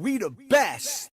We the best.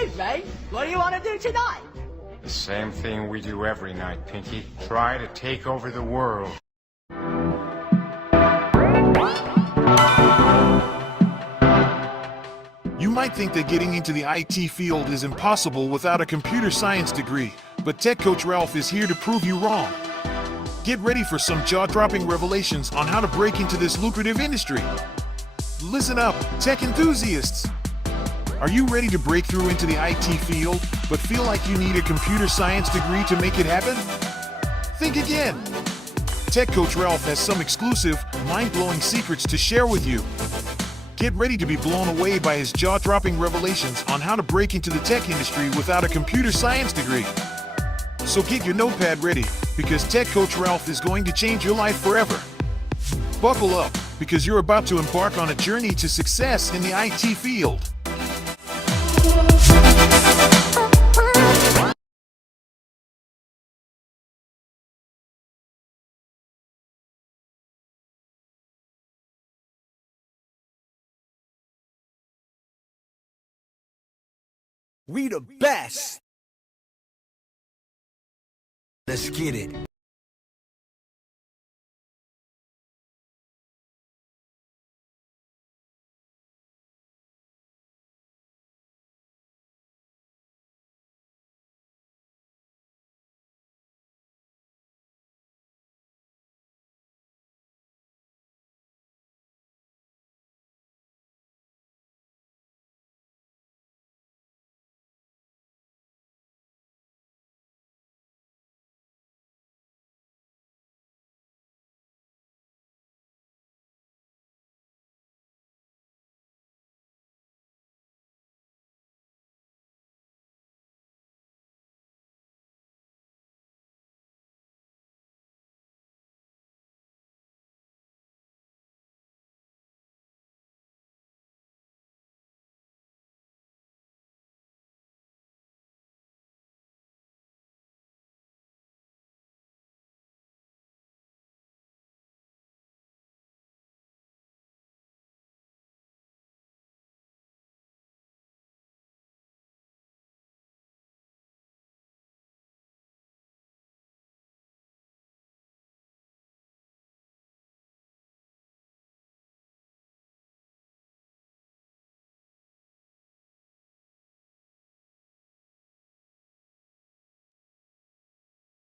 Shoot, mate. What do you want to do tonight? The same thing we do every night, Pinky. Try to take over the world. You might think that getting into the IT field is impossible without a computer science degree, but Tech Coach Ralph is here to prove you wrong. Get ready for some jaw-dropping revelations on how to break into this lucrative industry. Listen up, tech enthusiasts! Are you ready to break through into the IT field, but feel like you need a computer science degree to make it happen? Think again! Tech Coach Ralph has some exclusive, mind-blowing secrets to share with you. Get ready to be blown away by his jaw-dropping revelations on how to break into the tech industry without a computer science degree. So get your notepad ready, because Tech Coach Ralph is going to change your life forever. Buckle up, because you're about to embark on a journey to success in the IT field. We the best. Let's get it.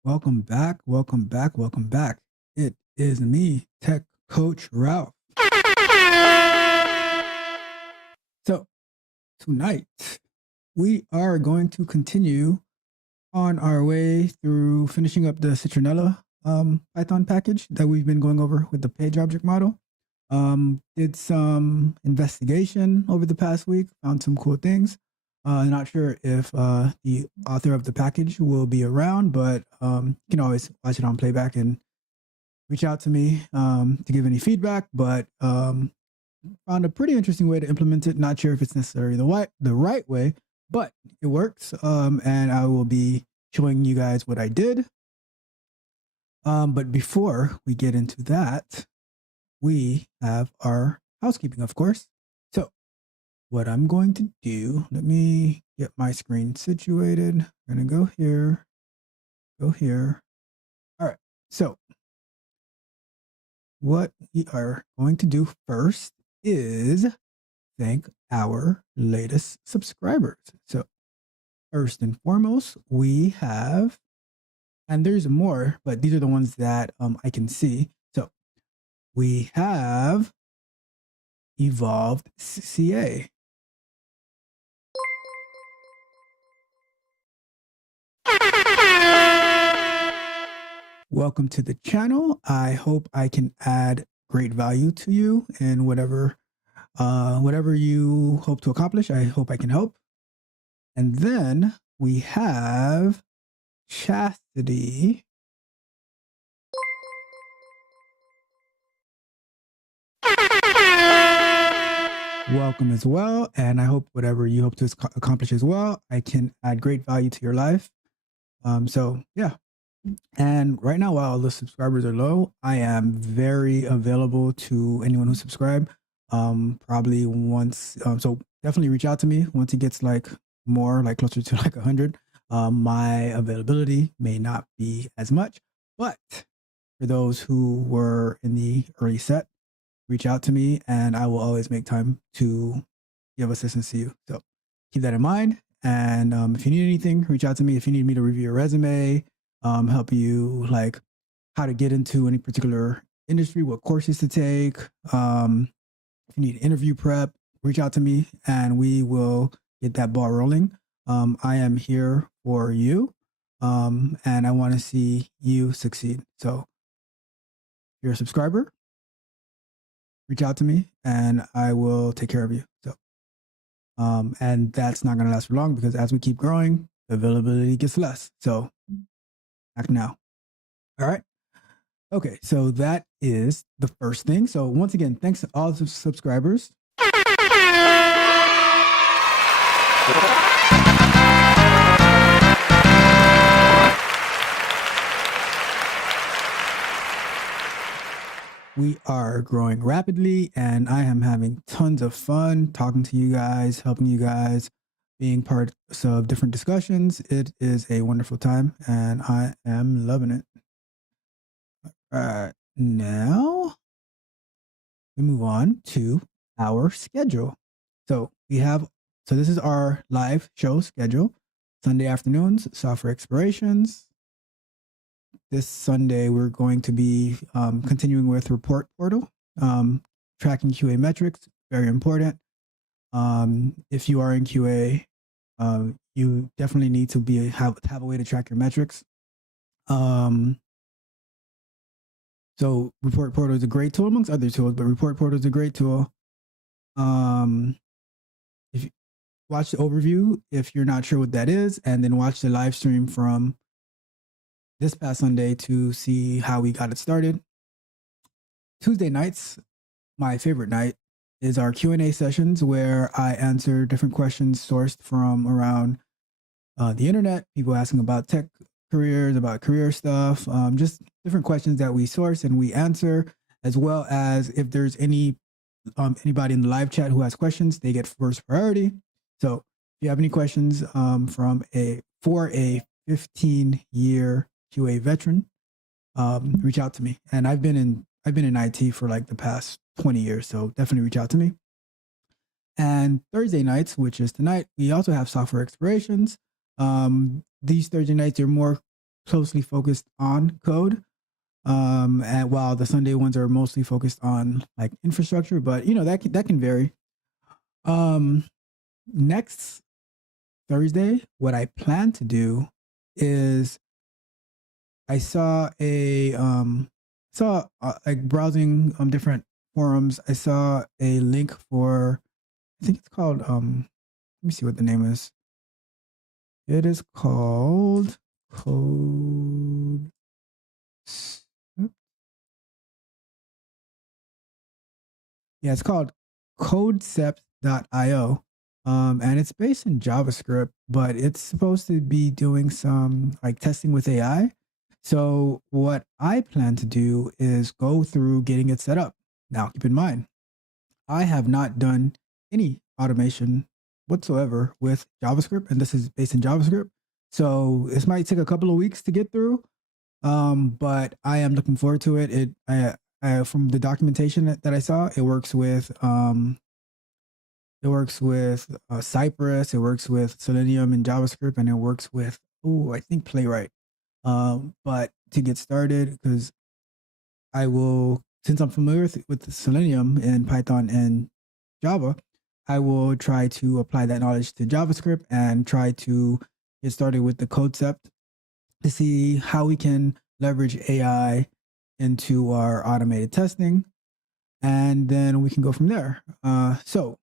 Welcome back, welcome back, welcome back. It is me, Tech Coach Ralph. So, tonight, we are going to continue on our way through finishing up the Citronella Python package that we've been going over with the page object model. Did some investigation over the past week, found some cool things. Not sure if the author of the package will be around, but you can always watch it on playback and reach out to me to give any feedback. But found a pretty interesting way to implement it. Not sure if it's necessarily the right way, but it works. And I will be showing you guys what I did. But before we get into that, we have our housekeeping, of course. So what I'm going to do, let me get my screen situated. I'm going to go here, go here. All right. So what we are going to do first is thank our latest subscribers. So first and foremost, we have, and there's more, but these are the ones that I can see. So we have Evolved CA. Welcome to the channel. I hope I can add great value to you in whatever you hope to accomplish. I hope I can help. And then we have Chastity. Welcome as well. And I hope whatever you hope to accomplish as well, I can add great value to your life. So yeah. And right now, while the subscribers are low, I am very available to anyone who subscribe. Probably once, so definitely reach out to me once it gets like more, like closer to like 100. My availability may not be as much, but for those who were in the early set, reach out to me and I will always make time to give assistance to you. So keep that in mind. And if you need anything, reach out to me. If you need me to review your resume, help you like how to get into any particular industry, what courses to take. If you need interview prep, reach out to me and we will get that ball rolling. I am here for you. And I want to see you succeed. So if you're a subscriber, reach out to me and I will take care of you. So, and that's not going to last for long because as we keep growing, the availability gets less. So act now. All right. Okay. So that is the first thing. So once again, thanks to all the subscribers. We are growing rapidly and I am having tons of fun talking to you guys, helping you guys, being part of different discussions. It is a wonderful time and I am loving it. All right, now we move on to our schedule. So this is our live show schedule. Sunday afternoons, Software Explorations. This Sunday, we're going to be continuing with Report Portal, tracking QA metrics, very important. If you are in QA, you definitely need to have a way to track your metrics. So Report Portal is a great tool amongst other tools, but Report Portal is a great tool. If you watch the overview, if you're not sure what that is, and then watch the live stream from this past Sunday to see how we got it started. Tuesday nights, my favorite night, is our Q&A sessions where I answer different questions sourced from around the internet, people asking about tech careers, about career stuff, just different questions that we source and we answer, as well as if there's anybody in the live chat who has questions, they get first priority. So if you have any questions for a 15-year QA veteran, reach out to me. And I've been in IT for like the past 20 years, so definitely reach out to me. And Thursday nights, which is tonight, we also have Software Explorations. These Thursday nights are more closely focused on code. And while the Sunday ones are mostly focused on like infrastructure, but you know, that can vary. Next Thursday, what I plan to do is I saw like browsing different forums, I saw a link for, I think it's called let me see what the name is. It is called Code. Yeah, it's called codecept.io. And it's based in JavaScript, but it's supposed to be doing some like testing with AI. So what I plan to do is go through getting it set up. Now, keep in mind, I have not done any automation whatsoever with JavaScript, and this is based in JavaScript. So this might take a couple of weeks to get through, but I am looking forward to it. From the documentation that I saw, it works with Cypress, it works with Selenium and JavaScript, and it works with I think Playwright. But to get started, because since I'm familiar with Selenium and Python and Java, I will try to apply that knowledge to JavaScript and try to get started with the concept to see how we can leverage AI into our automated testing, and then we can go from there. So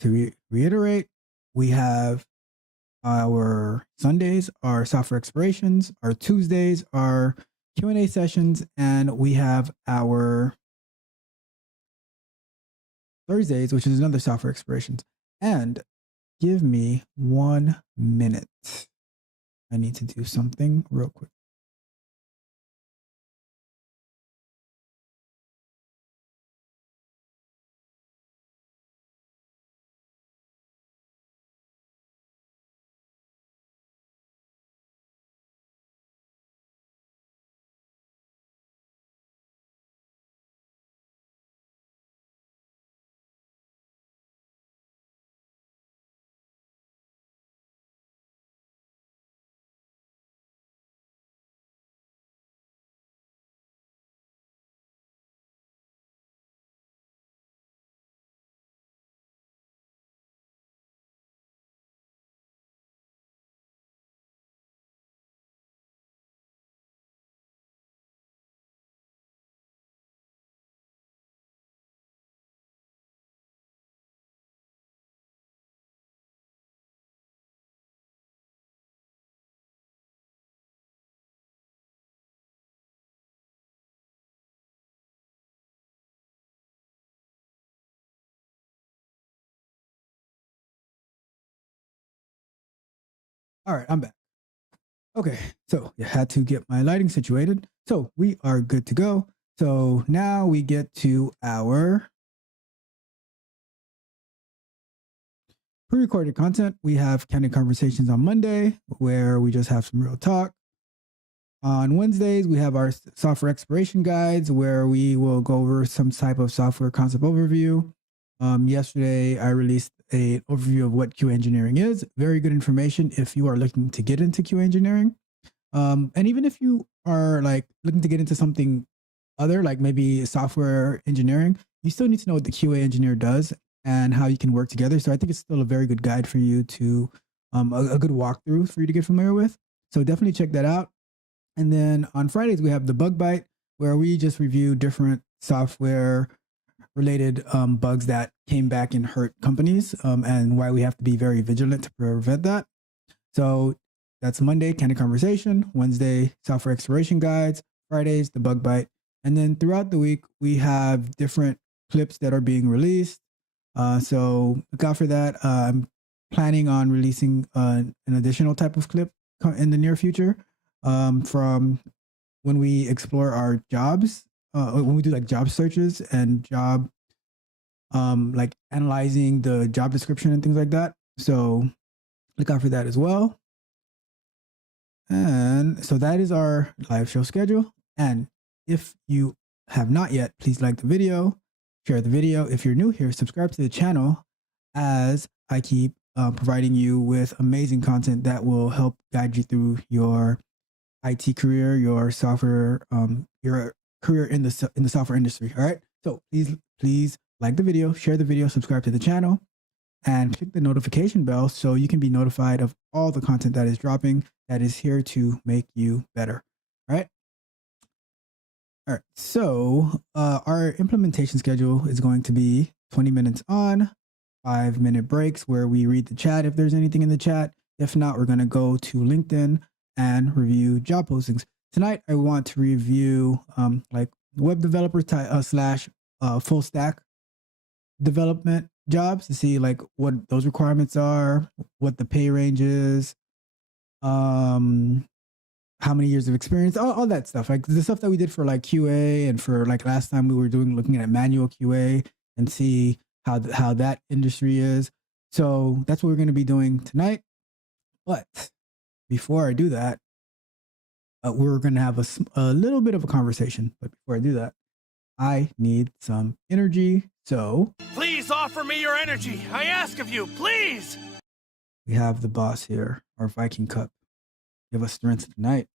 to reiterate, we have our Sundays are software explorations, our Tuesdays are Q&A sessions, and we have our Thursdays, which is another software explorations. And give me 1 minute. I need to do something real quick. All right, I'm back. Okay, so you had to get my lighting situated. So we are good to go. So now we get to our pre-recorded content. We have candid conversations on Monday, where we just have some real talk. On Wednesdays, we have our software exploration guides, where we will go over some type of software concept overview. Yesterday, I released an overview of what QA engineering is. Very good information if you are looking to get into QA engineering. And even if you are like looking to get into something other, like maybe software engineering, you still need to know what the QA engineer does and how you can work together. So I think it's still a very good guide for you to, a good walkthrough for you to get familiar with. So definitely check that out. And then on Fridays, we have the Bug Bite, where we just review different software related bugs that came back and hurt companies, and why we have to be very vigilant to prevent that. So that's Monday, Candid Conversation. Wednesday, Software Exploration Guides. Fridays, the Bug Bite. And then throughout the week, we have different clips that are being released. So look out for that. I'm planning on releasing an additional type of clip in the near future, from when we explore our jobs, when we do like job searches and job, like analyzing the job description and things like that. So look out for that as well. And so that is our live show schedule. And if you have not yet, please like the video, share the video. If you're new here, subscribe to the channel, as I keep providing you with amazing content that will help guide you through your IT career, your software, your career in the software industry. All right. So please like the video, share the video, subscribe to the channel, and click the notification bell so you can be notified of all the content that is dropping that is here to make you better. All right. All right. So our implementation schedule is going to be 20 minutes on, 5-minute breaks where we read the chat if there's anything in the chat. If not, we're going to go to LinkedIn and review job postings. Tonight, I want to review like web developer slash full stack development jobs to see like what those requirements are, what the pay range is, how many years of experience, all that stuff. Like the stuff that we did for like QA and for like last time we were looking at manual QA and see how that industry is. So that's what we're going to be doing tonight. But before I do that, we're going to have a little bit of a conversation. But before I do that, I need some energy. So Please offer me your energy. I ask of you, please. we have the boss here, our Viking Cup. Give us strength tonight.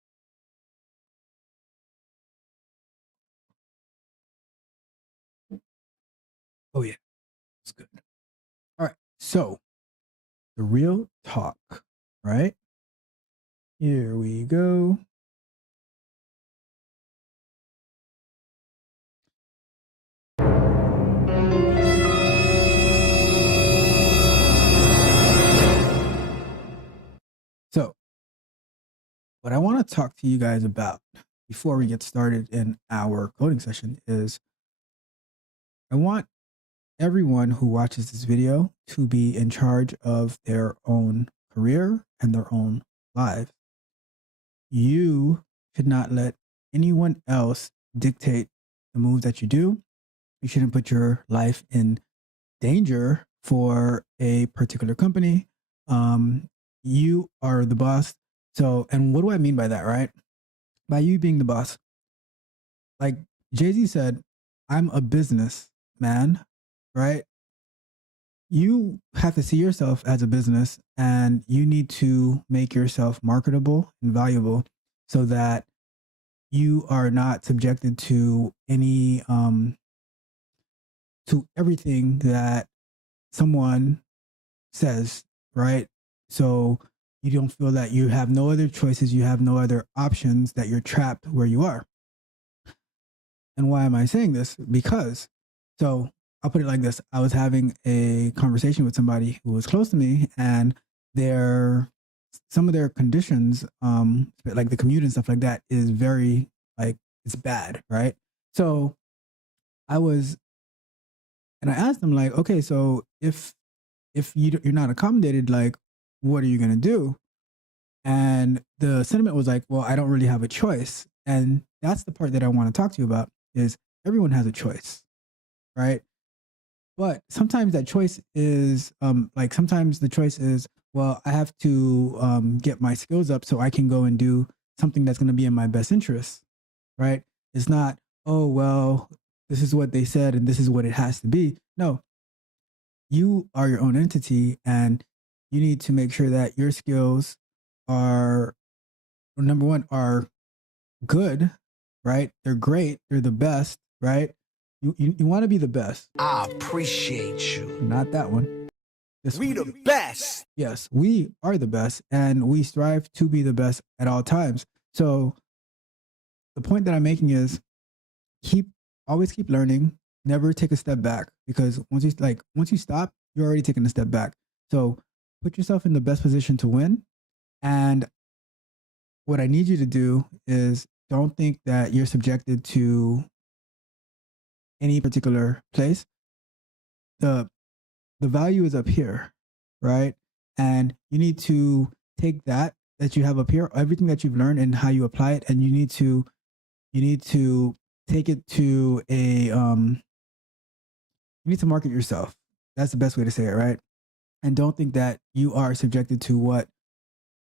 Oh, yeah. It's good. All right. So the real talk, right? Here we go. So what I want to talk to you guys about before we get started in our coding session is I want everyone who watches this video to be in charge of their own career and their own lives. You should not let anyone else dictate the moves that you do. You shouldn't put your life in danger for a particular company. You are the boss. So, and what do I mean by that, right? By you being the boss. Like Jay-Z said, I'm a businessman, right? You have to see yourself as a business and you need to make yourself marketable and valuable so that you are not subjected to any, to everything that someone says, right? So you don't feel that you have no other choices, you have no other options, that you're trapped where you are. And why am I saying this? Because, so I'll put it like this. I was having a conversation with somebody who was close to me, and some of their conditions, like the commute and stuff like that, is very, like, it's bad, right? So I asked them, like, okay, so if you're not accommodated, like, what are you going to do? And the sentiment was like, well, I don't really have a choice. And that's the part that I want to talk to you about, is everyone has a choice, right? But sometimes that choice is, sometimes the choice is, well, I have to get my skills up so I can go and do something that's going to be in my best interest, right? It's not, oh, well, this is what they said and this is what it has to be. No, you are your own entity, and you need to make sure that your skills are, number one, are good, right? They're great. They're the best, right? You want to be the best. I appreciate you. Not that one. We the best. Yes, we are the best, and we strive to be the best at all times. So the point that I'm making is always keep learning, never take a step back, because once you stop, you're already taking a step back. So put yourself in the best position to win. And what I need you to do is don't think that you're subjected to any particular place. The value is up here, right? And you need to take that you have up here, everything that you've learned and how you apply it, and you need to take it to you need to market yourself. That's the best way to say it, right? And don't think that you are subjected to what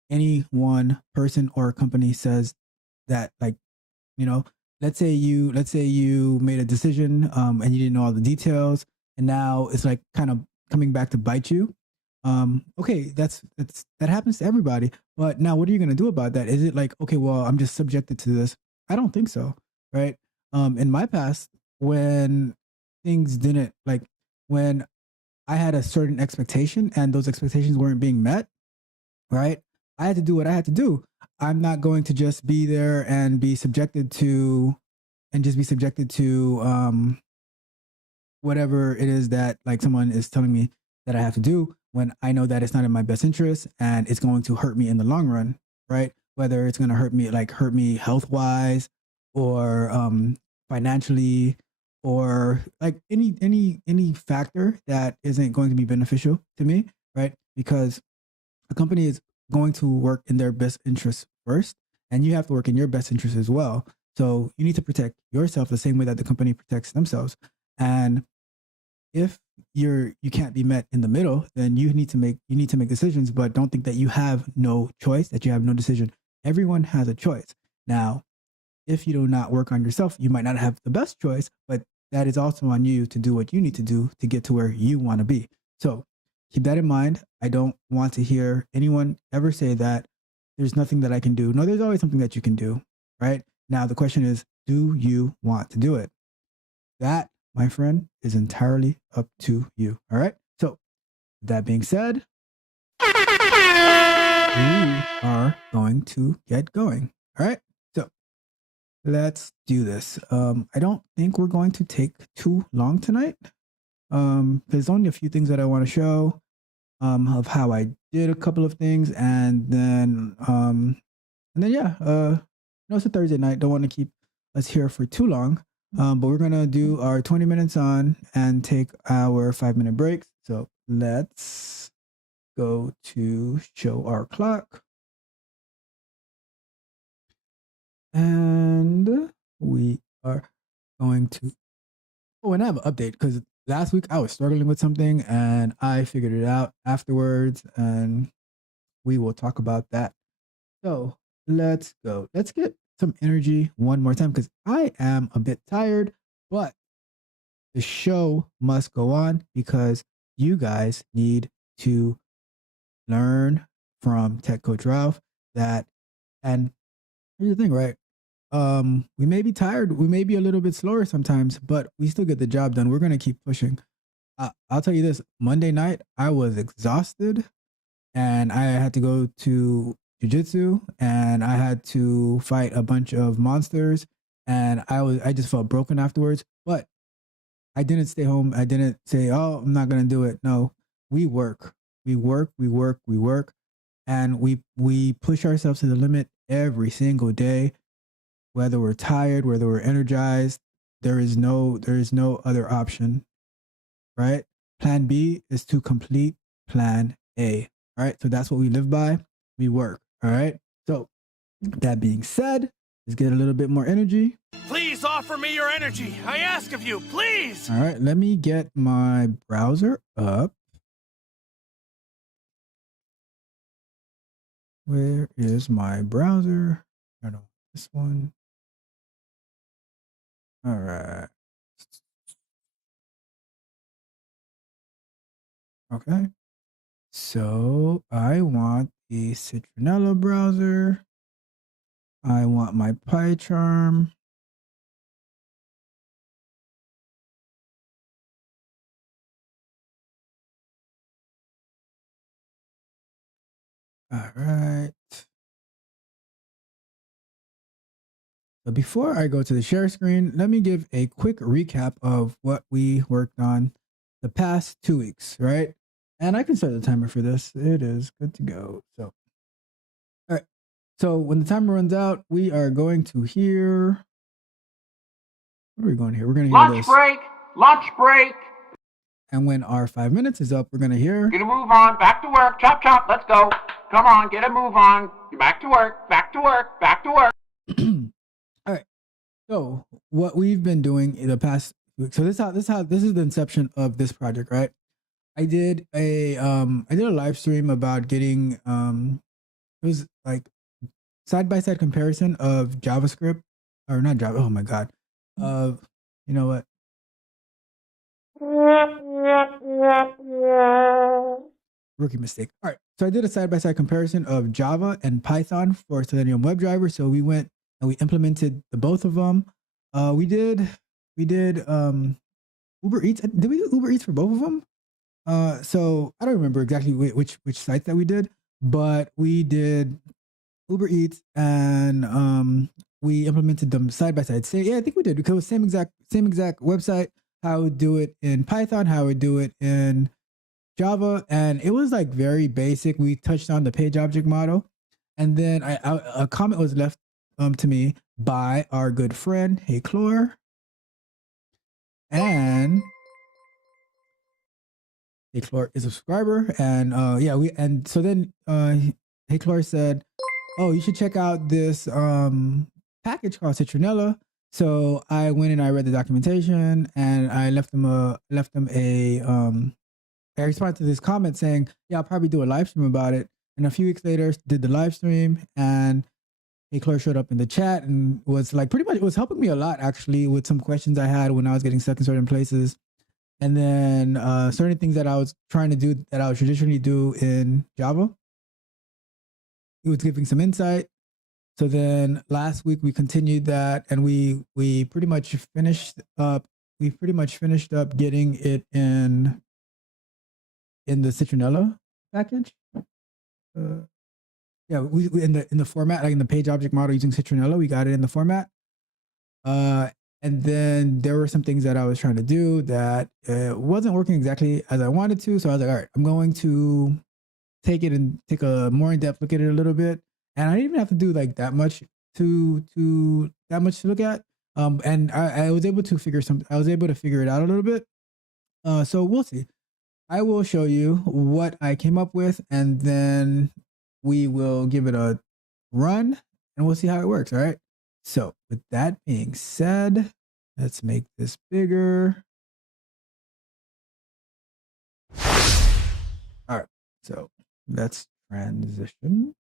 any one person or company says. That, like, let's say you made a decision and you didn't know all the details, and now it's like kind of coming back to bite you. Okay, that happens to everybody. But now, what are you going to do about that? Is it like, okay, well, I'm just subjected to this? I don't think so, right? In my past, when things didn't like, when I had a certain expectation and those expectations weren't being met, right? I had to do what I had to do. I'm not going to just be there and be subjected to, and just be subjected to whatever it is that like someone is telling me that I have to do when I know that it's not in my best interest and it's going to hurt me in the long run, right? Whether it's going to hurt me health wise or financially or like any factor that isn't going to be beneficial to me, right? Because a company is going to work in their best interest first, and you have to work in your best interest as well. So you need to protect yourself the same way that the company protects themselves. And if you can't be met in the middle, then you need to make decisions, but don't think that you have no choice, that you have no decision. Everyone has a choice. Now, if you do not work on yourself, you might not have the best choice, but that is also on you to do what you need to do to get to where you want to be. So keep that in mind. I don't want to hear anyone ever say that there's nothing that I can do. No, there's always something that you can do, right? Now, the question is, do you want to do it? That, my friend, is entirely up to you. All right. So, that being said, we are going to get going. All right. So, let's do this. I don't think we're going to take too long tonight. There's only a few things that I want to show of how I did a couple of things, and then yeah, it's a Thursday night. Don't want to keep us here for too long. But we're gonna do our 20 minutes on and take our 5-minute breaks. So let's go to show our clock. And we are going to, oh, and I have an update because last week I was struggling with something and I figured it out afterwards, and we will talk about that. So let's go. Let's get some energy one more time because I am a bit tired, but the show must go on because you guys need to learn from Tech Coach Ralph that, and here's the thing, right? We may be tired, we may be a little bit slower sometimes, but we still get the job done. We're going to keep pushing. I'll tell you this, Monday night, I was exhausted and I had to go to jiu-jitsu and I had to fight a bunch of monsters and I just felt broken afterwards, but I didn't stay home. I didn't say, oh, I'm not going to do it. No, we work, and we push ourselves to the limit every single day, whether we're tired, whether we're energized. There is no other option, right? Plan B is to complete plan A, right? So that's what we live by. We work. All right. So that being said, let's get a little bit more energy. Please offer me your energy. I ask of you, please. All right. Let me get my browser up. Where is my browser? I don't know. This one. All right. Okay. So I want the Citronella browser. I want my PyCharm. All right. So before I go to the share screen, let me give a quick recap of what we worked on the past 2 weeks, right? And I can start the timer for this. It is good to go. So, all right. So when the timer runs out, we are going to hear. What are we going to hear? We're going to hear this. Lunch break. And when our 5 minutes is up, we're going to hear. Get a move on, back to work, chop, chop, let's go. Come on, get a move on. Back to work, back to work, back to work. All right. So what we've been doing in the past week. So this is the inception of this project, right? I did a live stream about getting it was like side-by-side comparison of JavaScript, or not Java. Oh my God. You know what? rookie mistake. All right. So I did a side-by-side comparison of Java and Python for Selenium WebDriver. So we went and we implemented the both of them. We did Uber Eats. Did we do Uber Eats for both of them? So I don't remember exactly which sites that we did, but we did Uber Eats and we implemented them side by side. Yeah, I think we did because it was same exact website. How I would do it in Python, how I would do it in Java, and it was like very basic. We touched on the page object model, and then a comment was left to me by our good friend Hey Chlor, and Hey Chlor is a subscriber, and so then Hey Chlor said, "Oh, you should check out this package called Citronella." So I went and I read the documentation, and I left them a I responded to this comment saying, "Yeah, I'll probably do a live stream about it." And a few weeks later, did the live stream, and Hey Chlor showed up in the chat and was like, pretty much, it was helping me a lot actually with some questions I had when I was getting stuck in certain places. And then certain things that I was trying to do that I would traditionally do in Java. He was giving some insight. So then last week we continued that, and we pretty much finished up. We pretty much finished up getting it in the Citronella package. Yeah, we in the format, like in the page object model using Citronella, we got it in the format. And then there were some things that I was trying to do that wasn't working exactly as I wanted to. So I was like, all right, I'm going to take it and take a more in-depth look at it a little bit. And I didn't even have to do like that much to look at. And I was able to figure it out a little bit. So we'll see. I will show you what I came up with, and then we will give it a run and we'll see how it works. All right. So with that being said, let's make this bigger. All right. So let's transition.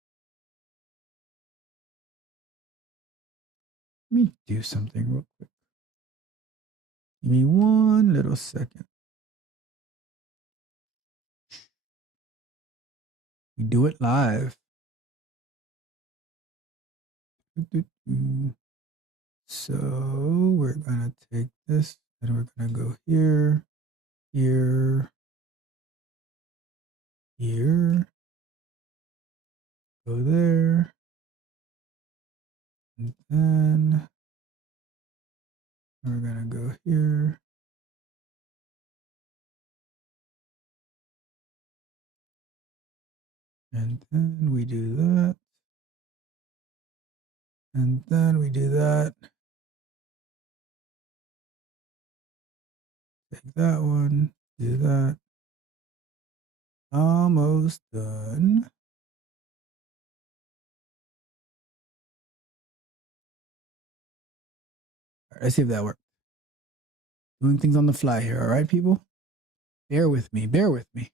Let me do something real quick. Give me one little second. We do it live. So we're gonna take this and we're gonna go here, here, here, go there, and then we're gonna go here. And then we do that. And then we do that. Take that one, do that. Almost done. All right, let's see if that works. Doing things on the fly here, all right, people? Bear with me, bear with me.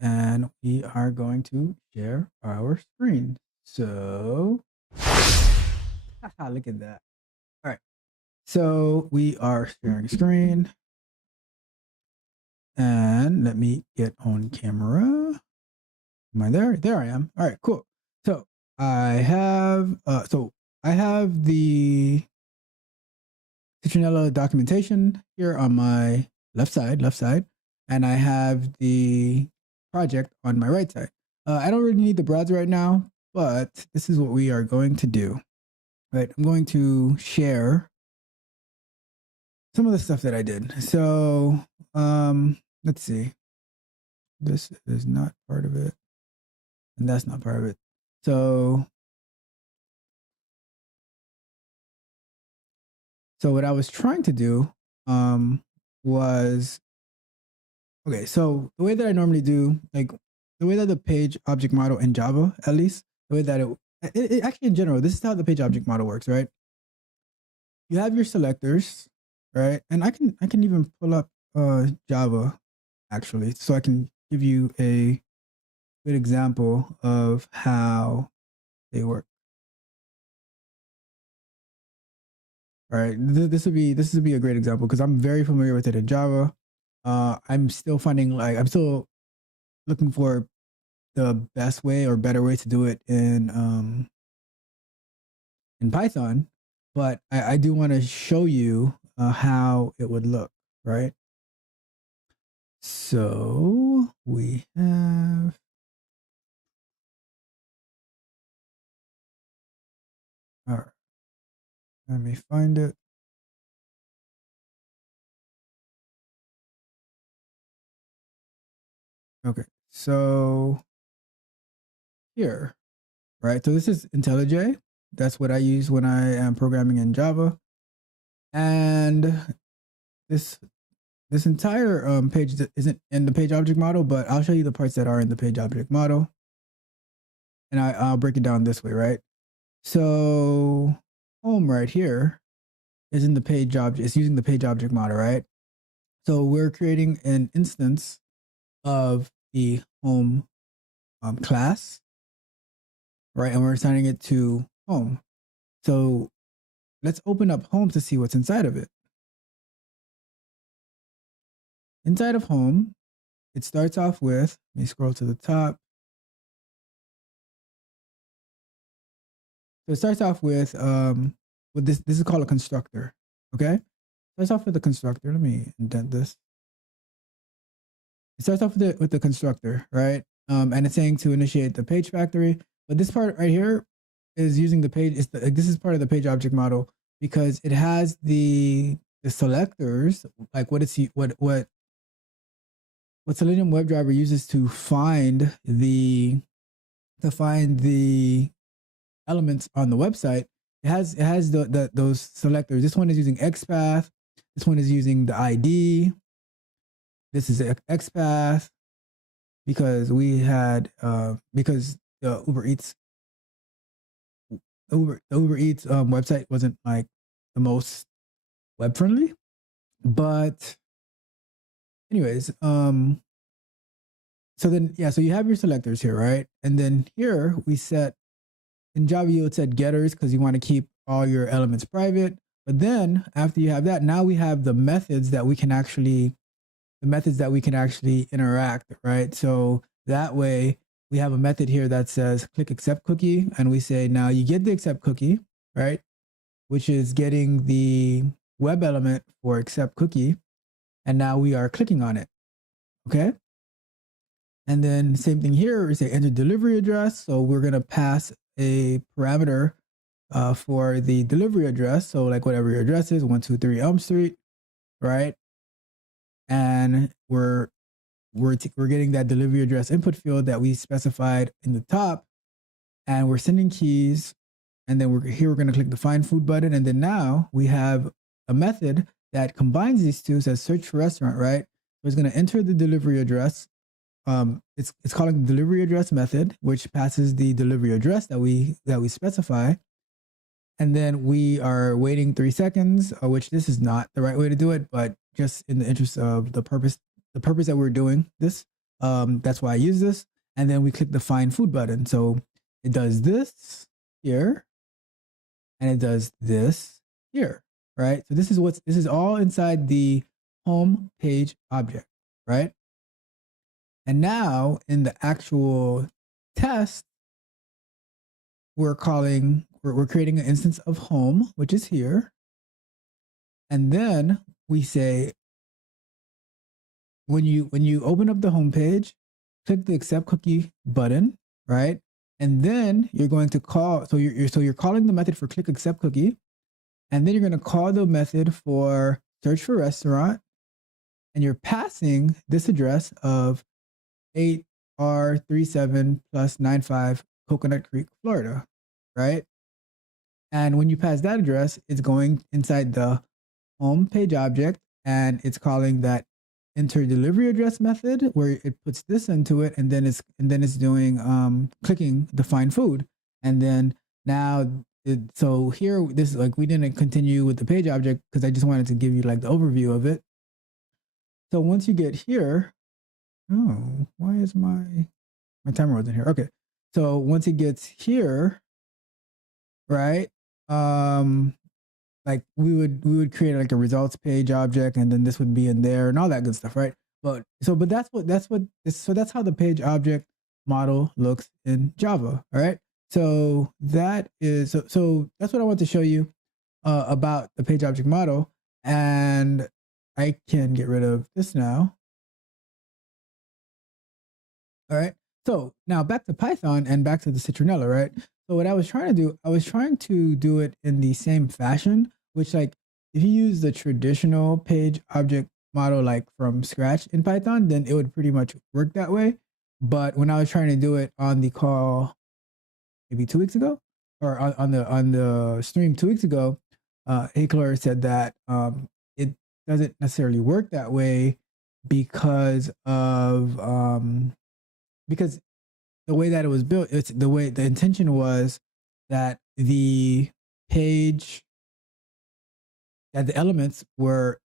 And we are going to share our screen. So, look at that. All right. So we are sharing screen. And let me get on camera. Am I there? There I am. All right, cool. So I have the Citronella documentation here on my left side, and I have the project on my right side. I don't really need the browser right now, but this is what we are going to do. Right, I'm going to share some of the stuff that I did. So let's see. This is not part of it, and that's not part of it. So what I was trying to do was, okay, so the way that I normally do, like the way that the page object model in Java, at least, the way that it actually in general, this is how the page object model works, right? You have your selectors, right? And I can even pull up Java actually, so I can give you a good example of how they work. All right, this would be a great example because I'm very familiar with it in Java. I'm still finding, like, I'm still looking for the best way or better way to do it in Python, but I do want to show you how it would look, right? So we have, all right, let me find it. Okay, so here, right? So this is IntelliJ. That's what I use when I am programming in Java. And this entire page isn't in the page object model, but I'll show you the parts that are in the page object model. And I'll break it down this way, right? So home right here is in the page object, it's using the page object model, right? So we're creating an instance of the home class, right? And we're assigning it to home. So let's open up home to see what's inside of it. Inside of home, it starts off with, let me scroll to the top. So it starts off with this is called a constructor, okay? Starts off with the constructor. Let me indent this. It starts off with the constructor, right? And it's saying to initiate the page factory. But this part right here is using the page. This is part of the page object model because it has the selectors, like what Selenium WebDriver uses to find the elements on the website. It has those selectors. This one is using XPath. This one is using the ID. This is XPath because we had because the Uber Eats website wasn't like the most web friendly, but anyways, so then so you have your selectors here, right? And then here we set, in Java you would set getters because you want to keep all your elements private. But then after you have that, now we have the methods that we can actually interact, right? So that way we have a method here that says click accept cookie, and we say now you get the accept cookie, right? Which is getting the web element for accept cookie, and now we are clicking on it, okay? And then same thing here, we say enter delivery address. So we're gonna pass a parameter for the delivery address. So like whatever your address is, 123 Elm Street, right? And we're getting that delivery address input field that we specified in the top, and we're sending keys. And then we're going to click the find food button, and then now we have a method that combines these two. Says search for restaurant, right? So it's going to enter the delivery address. It's calling the delivery address method, which passes the delivery address that we specify. And then we are waiting 3 seconds, which this is not the right way to do it, but just in the interest of the purpose that we're doing this, that's why I use this. And then we click the find food button. So it does this here, and it does this here, right? So this is all inside the home page object, right? And now in the actual test, we're creating an instance of home, which is here. And then we say, when you open up the home page, click the accept cookie button, right? And then you're going to call, so you're calling the method for click accept cookie, and then you're going to call the method for search for restaurant, and you're passing this address of 8R37 plus 95 Coconut Creek, Florida, right? And when you pass that address, it's going inside the home page object, and it's calling that enter delivery address method where it puts this into it, and then it's doing clicking the find food. And then now so here, this is like, we didn't continue with the page object because I just wanted to give you like the overview of it. So once you get here, oh, why is my timer wasn't here? Okay, so once it gets here, right, like we would create like a results page object, and then this would be in there and all that good stuff, right? but that's how the page object model looks in Java. All right. So that is so that's what I want to show you about the page object model, and I can get rid of this now. All right. So now back to Python and back to the Citronella, right? So what I was trying to do, I was trying to do it in the same fashion, which like if you use the traditional page object model like from scratch in Python, then it would pretty much work that way. But when I was trying to do it on the call maybe 2 weeks ago, or on the stream 2 weeks ago, Hickler said that it doesn't necessarily work that way because of because the way that it was built, it's the way the intention was that the page, that the elements were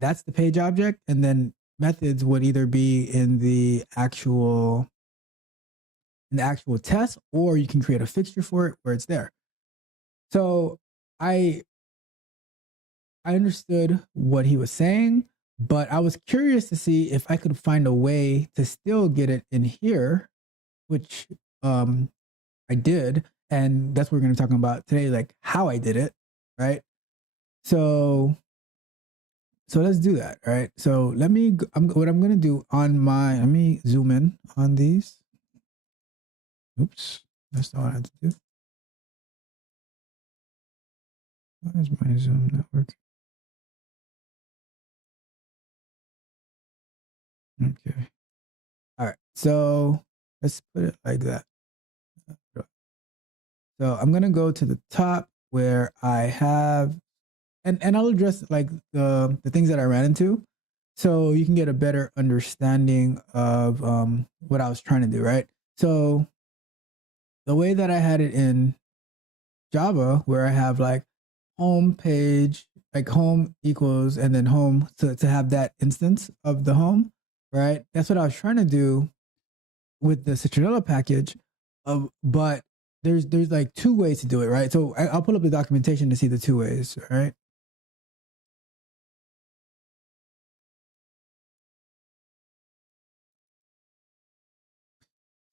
that's the page object, and then methods would either be in the actual test, or you can create a fixture for it where it's there. So I understood what he was saying, but I was curious to see if I could find a way to still get it in here, which I did, and that's what we're going to be talking about today, like how I did it, right? So let's do that, right? So what I'm going to do on my, let me zoom in on these. Oops, that's not what I had to do. Why is my Zoom not working? Okay. All right. So let's put it like that. So I'm going to go to the top where I have, and I'll address like the things that I ran into, so you can get a better understanding of what I was trying to do, right? So the way that I had it in Java, where I have like home page, like home equals, and then home to have that instance of the home, right? That's what I was trying to do with the Citronella package. But there's like two ways to do it, right? So I'll pull up the documentation to see the two ways, right?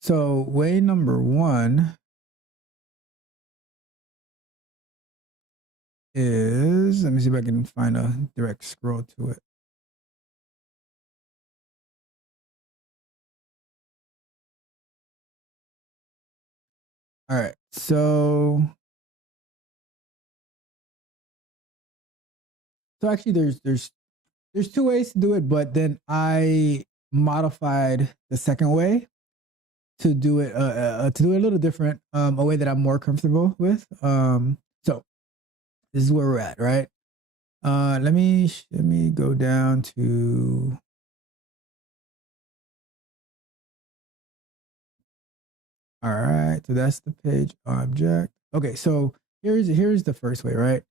So way number one is, let me see if I can find a direct scroll to it. All right, so actually there's two ways to do it, but then I modified the second way to do it a little different, a way that I'm more comfortable with. So this is where we're at, right? Let me go down to, all right, so that's the page object. Okay, so here's the first way, right?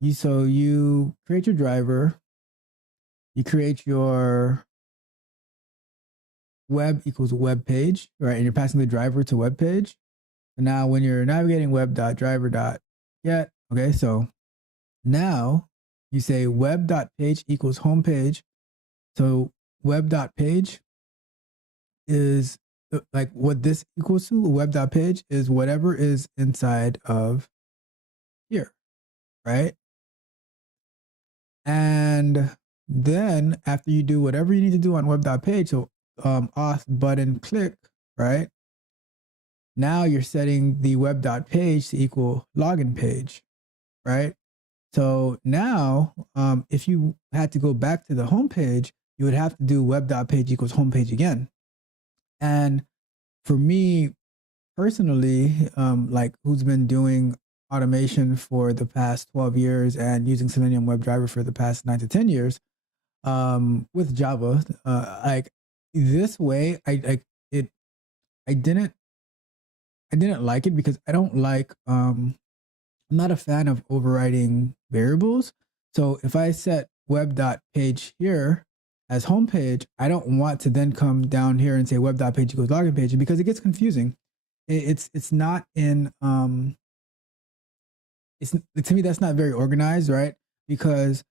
You create your driver, you create your web equals web page, right? And you're passing the driver to web page. And now when you're navigating web.driver.get, okay, so now you say web.page equals home page. So web.page is like what this equals to. Web.page is whatever is inside of here, right? And then after you do whatever you need to do on web.page, so auth button click, right? Now you're setting the web.page to equal login page, right? So now if you had to go back to the home page, you would have to do web.page equals home page again. And for me personally, like who's been doing automation for the past 12 years and using Selenium WebDriver for the past 9 to 10 years, with Java, like this way, I didn't like it because I don't like, I'm not a fan of overriding variables. So if I set web.page here as home page, I don't want to then come down here and say web.page equals login page, because it gets confusing. It's not in, to me, that's not very organized, right? Because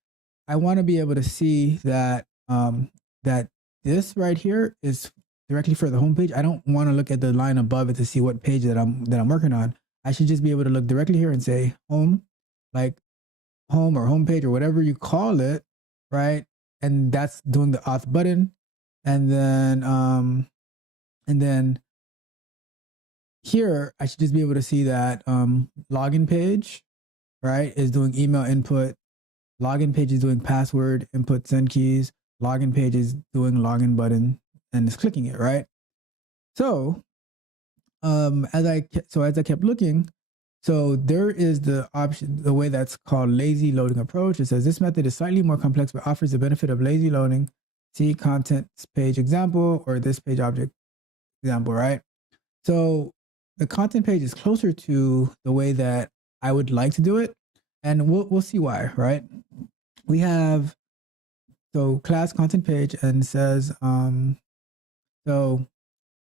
I want to be able to see that that this right here is directly for the home page. I don't want to look at the line above it to see what page that I'm working on. I should just be able to look directly here and say home, like home or homepage or whatever you call it, right? And that's doing the auth button. And then here I should just be able to see that login page, right, is doing email input. Login page is doing password input send keys. Login page is doing login button and is clicking it, right? So as I kept looking, so there is the option, the way that's called lazy loading approach. It says this method is slightly more complex but offers the benefit of lazy loading. See content page example or this page object example, right? So the content page is closer to the way that I would like to do it, and we'll see why, right? We have so class content page and it says so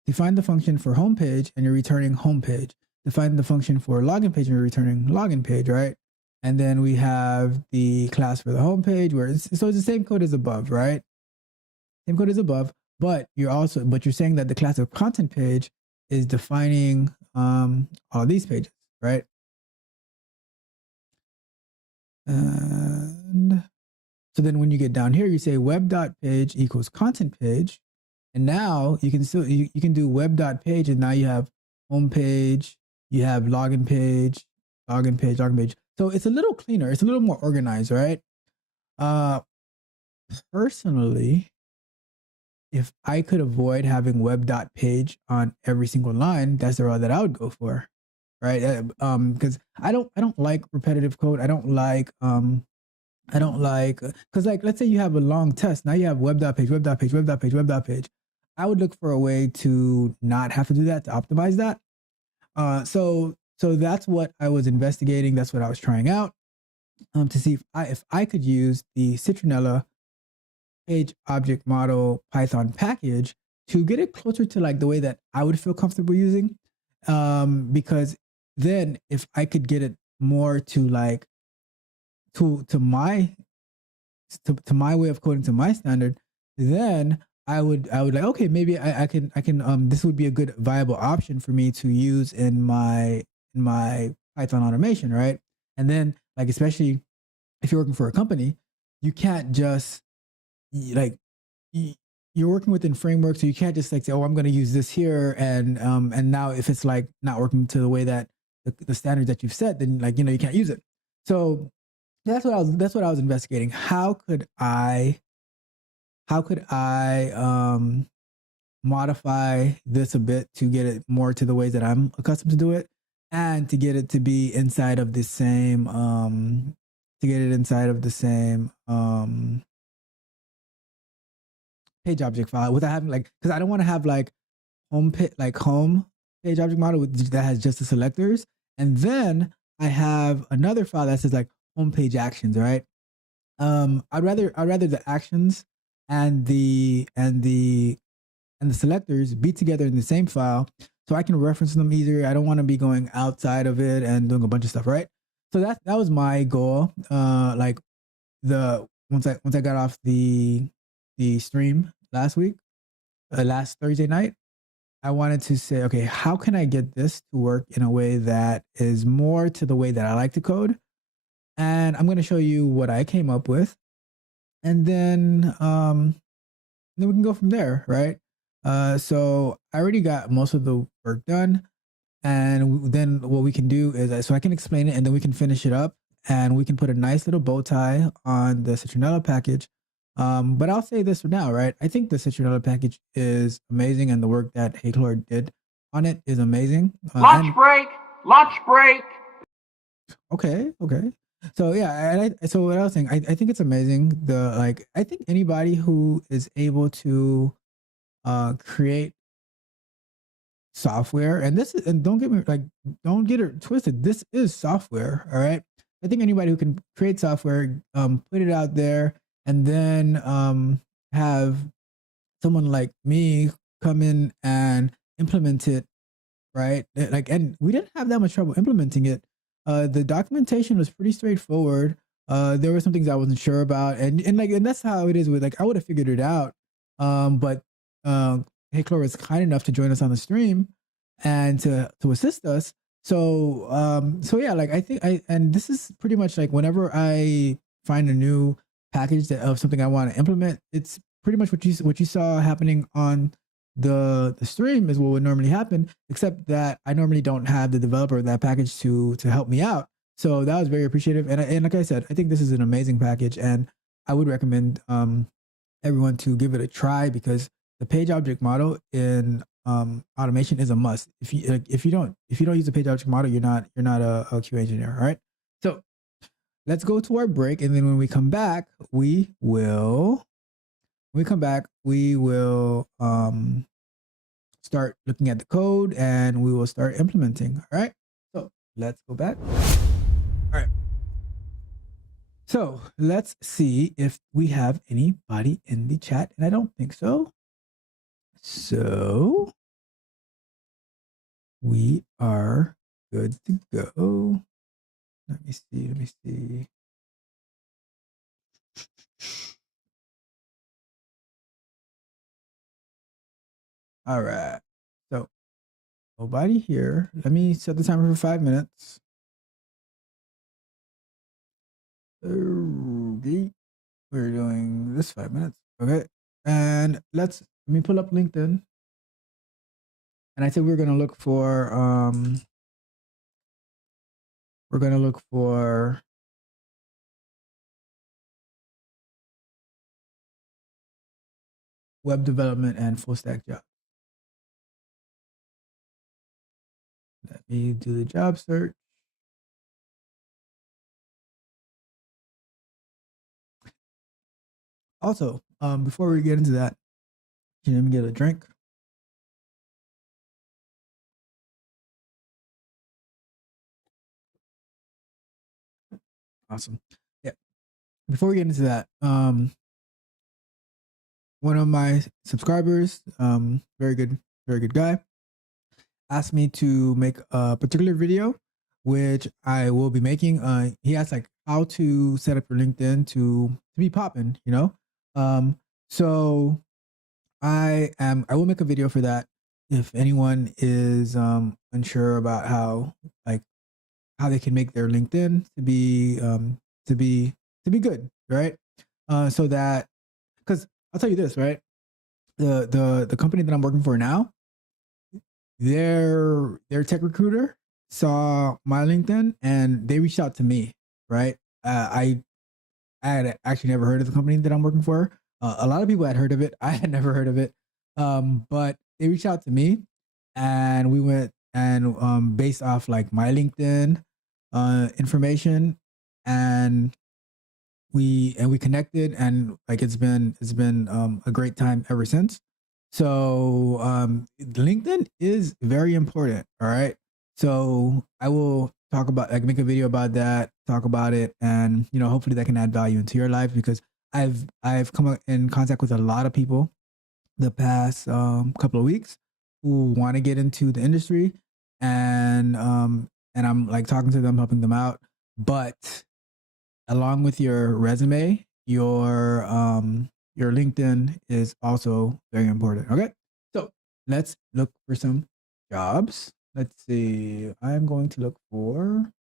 define the function for homepage and you're returning homepage. Define the function for login page and you're returning login page, right? And then we have the class for the homepage where it's the same code as above, right? Same code as above, but you're saying that the class of content page is defining all of these pages, right? And so then when you get down here, you say web.page equals content page. And now you can still, you can do web.page and now you have home page, you have login page, login page, login page. So it's a little cleaner. It's a little more organized, right? Personally, if I could avoid having web.page on every single line, that's the route that I would go for, right? Because I don't like repetitive code. I don't like, because like, let's say you have a long test. Now you have web.page, web.page, web.page, web.page. I would look for a way to not have to do that, to optimize that. So that's what I was investigating. That's what I was trying out to see if I could use the Citronella Page Object Model Python package to get it closer to like the way that I would feel comfortable using. Because then if I could get it more to like to my way of coding, to my standard, then I would like, okay, maybe I can this would be a good viable option for me to use in my Python automation, right? And then like, especially if you're working for a company, you can't just like, you're working within frameworks, so you can't just like say, oh, I'm going to use this here, and now if it's like not working to the way that the standards that you've set, then like, you can't use it. So that's what I was investigating. How could I modify this a bit to get it more to the ways that I'm accustomed to do it, and to get it to be inside of the same page object file without having like, because I don't want to have like home page object model that has just the selectors, and then I have another file that says like home page actions, right? I'd rather the actions and the selectors be together in the same file so I can reference them easier. I don't want to be going outside of it and doing a bunch of stuff, right? So that was my goal. Like once I got off the stream last Thursday night, I wanted to say, okay, how can I get this to work in a way that is more to the way that I like to code? And I'm going to show you what I came up with, and then we can go from there, right? So I already got most of the work done, and then what we can do is, so I can explain it, and then we can finish it up, and we can put a nice little bow tie on the Citronella package. But I'll say this for now, right? I think the Citronella package is amazing, and the work that Heclor did on it is amazing. Lunch break! Lunch break! Okay. So yeah, so what I was saying, I think it's amazing. I think anybody who is able to create software, and don't get it twisted, this is software, all right? I think anybody who can create software, put it out there, and then have someone like me come in and implement it, right? And we didn't have that much trouble implementing it. The documentation was pretty straightforward. There were some things I wasn't sure about, and that's how it is with, like, I would have figured it out But Hey Chlor was kind enough to join us on the stream and to assist us. So yeah, like I think and this is pretty much like whenever I find a new package of something I want to implement, it's pretty much what you saw happening on the stream is what would normally happen, except that I normally don't have the developer of that package to help me out. So that was very appreciative. And like I said, I think this is an amazing package, and I would recommend everyone to give it a try, because the page object model in automation is a must. If you don't use the page object model, you're not a QA engineer. All right. So let's go to our break, and then when we come back, we will start looking at the code, and we will start implementing. All right. So let's go back. All right. So let's see if we have anybody in the chat, and I don't think so. So we are good to go. Let me see. All right. So nobody here. Let me set the timer for 5 minutes. We're doing this 5 minutes. Okay. And let me pull up LinkedIn. And I said we're gonna look for web development and full stack job. Let me do the job search. Also, before we get into that, can you let me get a drink? Awesome. Yeah. Before we get into that, one of my subscribers, very good guy, asked me to make a particular video, which I will be making. He asked like how to set up your LinkedIn to be popping, you know. So I will make a video for that. If anyone is unsure about how they can make their LinkedIn to be good, right? So that, because I'll tell you this, right? The company that I'm working for now, their tech recruiter saw my LinkedIn and they reached out to me, right? I had actually never heard of the company that I'm working for. A lot of people had heard of it. I had never heard of it. But they reached out to me, and we went and based off like my LinkedIn information, and we connected, and like it's been a great time ever since. So LinkedIn is very important. All right. So I will talk about, like, make a video about that, talk about it, and hopefully that can add value into your life, because I've come in contact with a lot of people the past couple of weeks who want to get into the industry, and I'm like talking to them, helping them out. But along with your resume, your LinkedIn is also very important. Okay, so let's look for some jobs. Let's see. I'm going to look for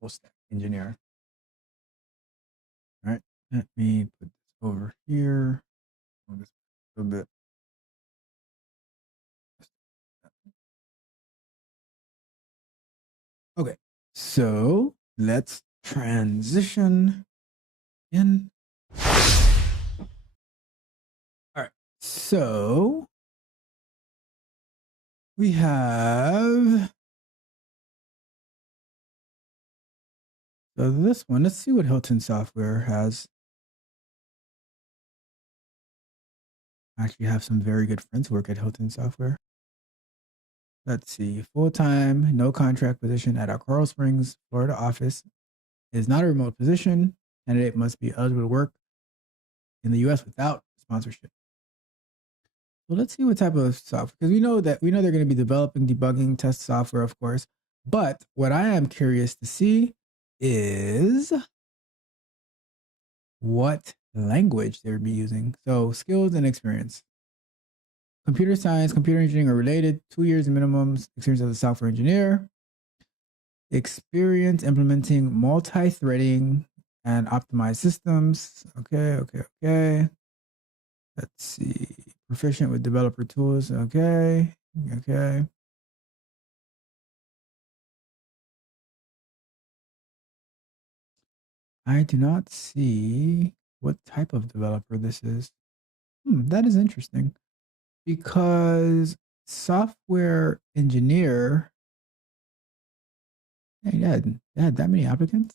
full stack engineer. All right, let me put this over here. Move this a little bit. Okay, so let's transition in. All right, so we have this one. Let's see what Hilton Software has. I actually have some very good friends who work at Hilton Software. Let's see. Full-time, no contract position at our Coral Springs, Florida office. It is not a remote position. Candidate must be eligible to work in the U.S. without sponsorship. So let's see what type of software, because we know they're going to be developing, debugging, test software, of course. But what I am curious to see is what language they would be using. So skills and experience. Computer science, computer engineering are related. 2 years minimum experience as a software engineer. Experience implementing multi-threading and optimized systems. Okay. Let's see. Proficient with developer tools. Okay. I do not see what type of developer this is. That is interesting because software engineer, they had that many applicants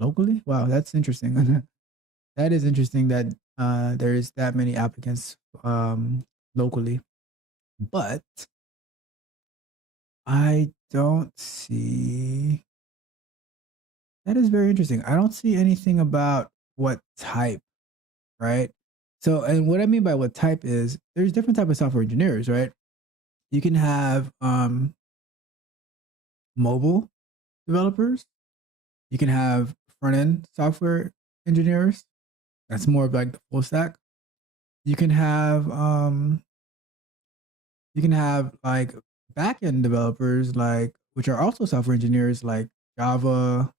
locally. Wow, that's interesting. That is interesting that there is that many applicants locally, but I don't see. That is very interesting. I don't see anything about what type, right? So, and what I mean by what type is there's different type of software engineers, right? You can have mobile developers. You can have front end software engineers. That's more of like the full stack. You can have like back end developers, like which are also software engineers, like Java,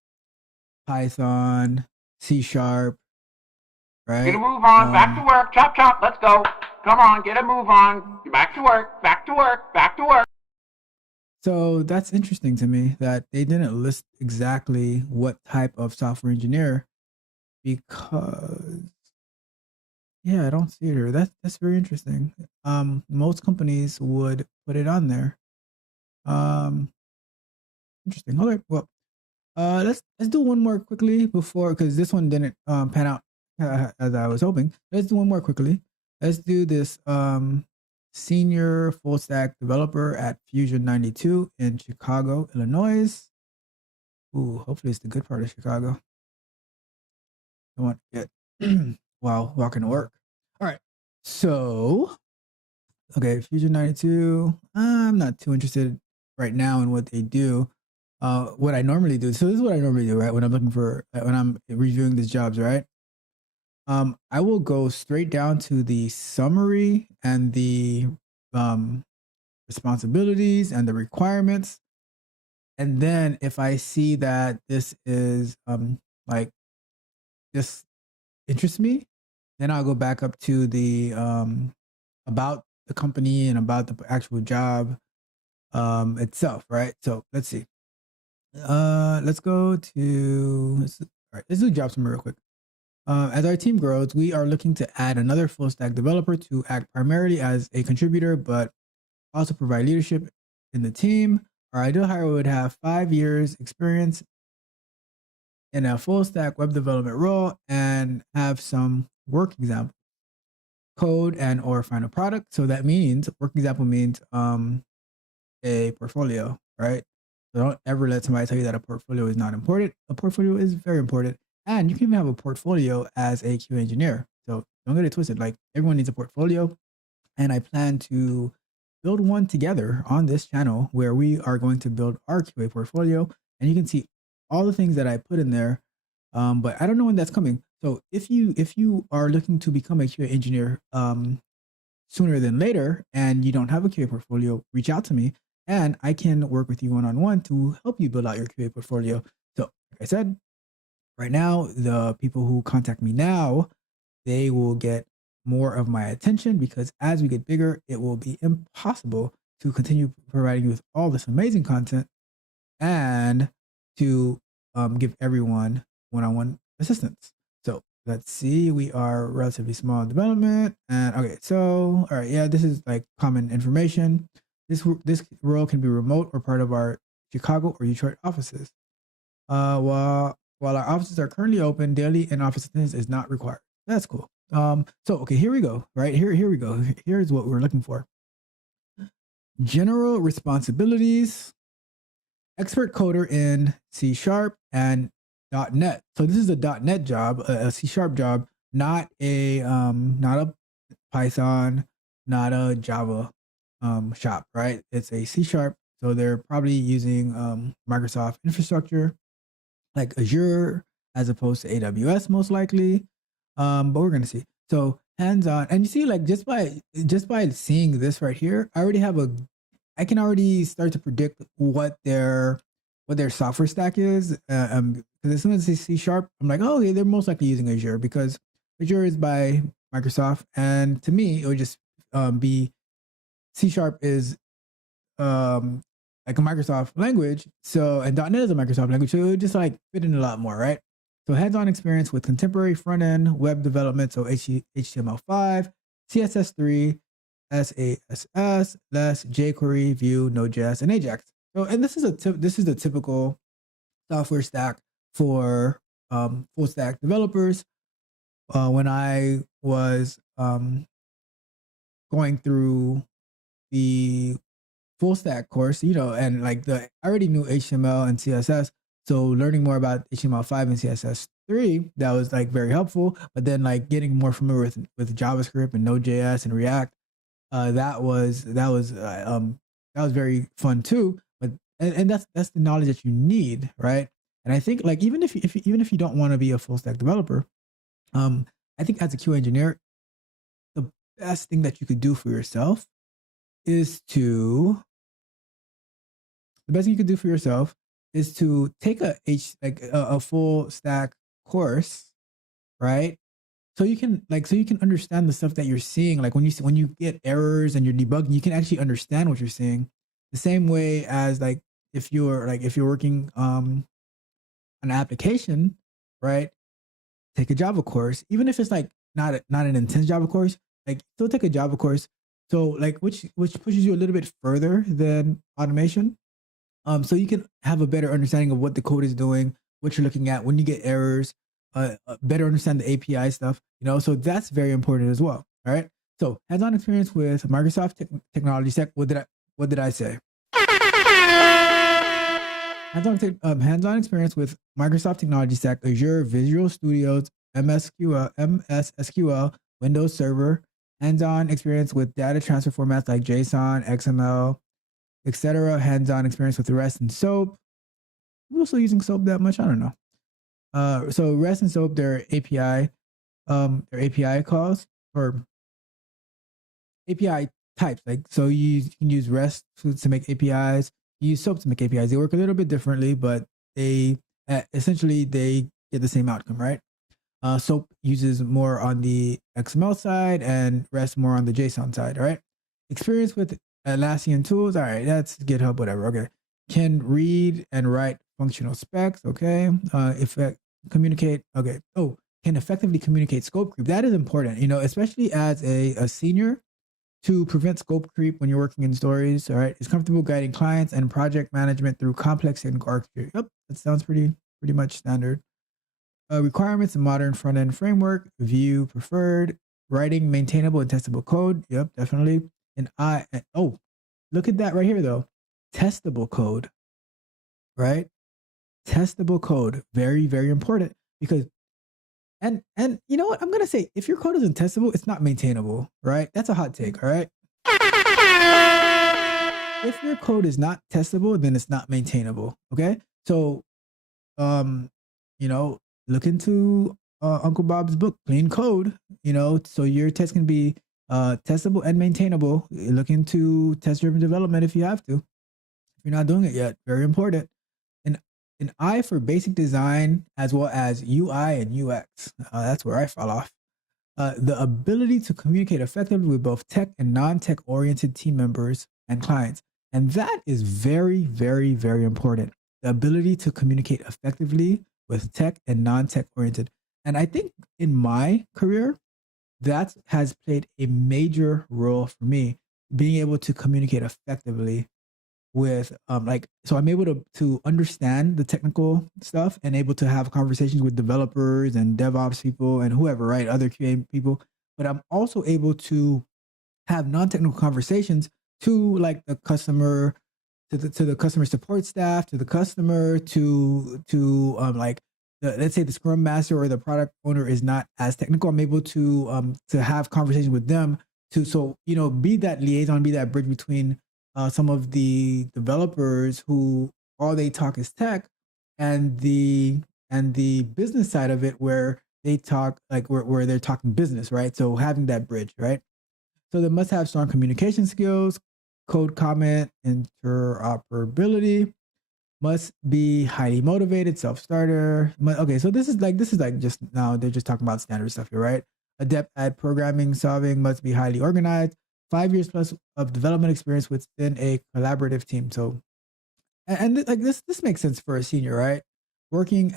Python, C#, right? Get a move on, back to work, chop, let's go. Come on, get a move on. Back to work, back to work, back to work. So that's interesting to me that they didn't list exactly what type of software engineer because, yeah, I don't see it here. That's very interesting. Most companies would put it on there. Interesting. All right, well, let's do one more quickly before, because this one didn't pan out as I was hoping. Let's do one more quickly. Let's do this senior full stack developer at Fusion 92 in Chicago, Illinois. Ooh, hopefully it's the good part of Chicago. I want to get while walking to work. All right. So, okay, Fusion 92. I'm not too interested right now in what they do. What I normally do. So this is what I normally do, right? When I'm looking for, when I'm reviewing these jobs, right? I will go straight down to the summary and the responsibilities and the requirements. And then if I see that this is like this interests me, then I'll go back up to the about the company and about the actual job itself, right? So let's see. Let's go to let's do job summary real quick. As our team grows, we are looking to add another full stack developer to act primarily as a contributor, but also provide leadership in the team. Our ideal hire would have 5 years experience in a full stack web development role and have some work example code and or final product. So that means work example means a portfolio, right? So don't ever let somebody tell you that a portfolio is not important. A portfolio is very important. And you can even have a portfolio as a QA engineer. So don't get it twisted. Like everyone needs a portfolio. And I plan to build one together on this channel where we are going to build our QA portfolio. And you can see all the things that I put in there. But I don't know when that's coming. So if you are looking to become a QA engineer sooner than later and you don't have a QA portfolio, reach out to me. And I can work with you one-on-one to help you build out your QA portfolio. So like I said, right now, the people who contact me now, they will get more of my attention because as we get bigger, it will be impossible to continue providing you with all this amazing content and to give everyone one-on-one assistance. So let's see, we are relatively small development. And okay, so, all right, yeah, this is like common information. This role can be remote or part of our Chicago or Detroit offices. While our offices are currently open, daily in-office attendance is not required. That's cool. So okay, here we go. Right here we go. Here's what we're looking for. General responsibilities. Expert coder in C# and .NET. So this is a .NET job, a C# job, not a Python, not a Java shop, right? It's a C#. So they're probably using Microsoft infrastructure like Azure as opposed to AWS most likely. But we're gonna see. So hands-on, and you see, like just by seeing this right here, I can already start to predict what their software stack is. Because as soon as they see C#, I'm like, oh, okay, they're most likely using Azure because Azure is by Microsoft, and to me, it would just be C# is like a Microsoft language. So, and .NET is a Microsoft language, so it would just like fit in a lot more, right? So hands-on experience with contemporary front-end web development, so HTML5, CSS3, SASS, LESS, jQuery, Vue, Node.js, and Ajax. So, and this is the typical software stack for full stack developers. When I was going through the full stack course, and like I already knew HTML and CSS. So learning more about HTML5 and CSS3, that was like very helpful. But then like getting more familiar with JavaScript and Node.js and React, that was very fun too. But and that's the knowledge that you need, right? And I think like even if you don't want to be a full stack developer, I think as a QA engineer, the best thing that you could do for yourself is to take a full stack course, right? So you can understand the stuff that you're seeing. Like when you get errors and you're debugging, you can actually understand what you're seeing. The same way as like if you're working an application, right? Take a Java course, even if it's like not an intense Java course. Like still take a Java course. So like which pushes you a little bit further than automation. So you can have a better understanding of what the code is doing, what you're looking at when you get errors, better understand the API stuff, so that's very important as well. All right. So hands-on experience with Microsoft technology stack. What did I say? Hands-on experience with Microsoft technology stack, Azure, Visual Studio, MS SQL, Windows Server. Hands-on experience with data transfer formats like JSON, XML, etc. Hands-on experience with REST and SOAP. We're also using SOAP that much? I don't know. So REST and SOAP, their API calls or API types. Like so, you can use REST to make APIs. You use SOAP to make APIs. They work a little bit differently, but they essentially get the same outcome, right? SOAP uses more on the XML side and REST more on the JSON side, right? Experience with Atlassian tools. All right, that's GitHub, whatever. Okay. Can read and write functional specs. Okay. Communicate. Okay. Oh, can effectively communicate scope creep. That is important, especially as a senior, to prevent scope creep when you're working in stories. All right. Is comfortable guiding clients and project management through complex technical architecture. Yep. That sounds pretty much standard. Requirements in modern front-end framework, Vue preferred, writing maintainable and testable code. Yep, definitely. And look at that right here though. Testable code, right? Testable code, very, very important because, and you know what? I'm going to say, if your code isn't testable, it's not maintainable, right? That's a hot take, all right? If your code is not testable, then it's not maintainable, okay? So, look into Uncle Bob's book, Clean Code, so your test can be testable and maintainable. Look into test-driven development if you have to. If you're not doing it yet, very important. An eye for basic design as well as UI and UX. That's where I fall off. The ability to communicate effectively with both tech and non-tech oriented team members and clients. And that is very, very, very important. The ability to communicate effectively with tech and non-tech oriented. And I think in my career, that has played a major role for me, being able to communicate effectively with so I'm able to understand the technical stuff and able to have conversations with developers and DevOps people and whoever, right? Other QA people. But I'm also able to have non-technical conversations to like the customer, to the customer support staff, to the customer, to let's say the Scrum Master or the product owner is not as technical. I'm able to have conversations with them be that liaison, be that bridge between some of the developers who all they talk is tech and the business side of it, where they talk like where they're talking business, right? So having that bridge, right? So they must have strong communication skills, code comment, interoperability, must be highly motivated, self-starter. Okay, so this is like just now they're just talking about standard stuff here, right? Adept at programming, solving, must be highly organized, 5 years plus of development experience within a collaborative team. So, like this makes sense for a senior, right? Working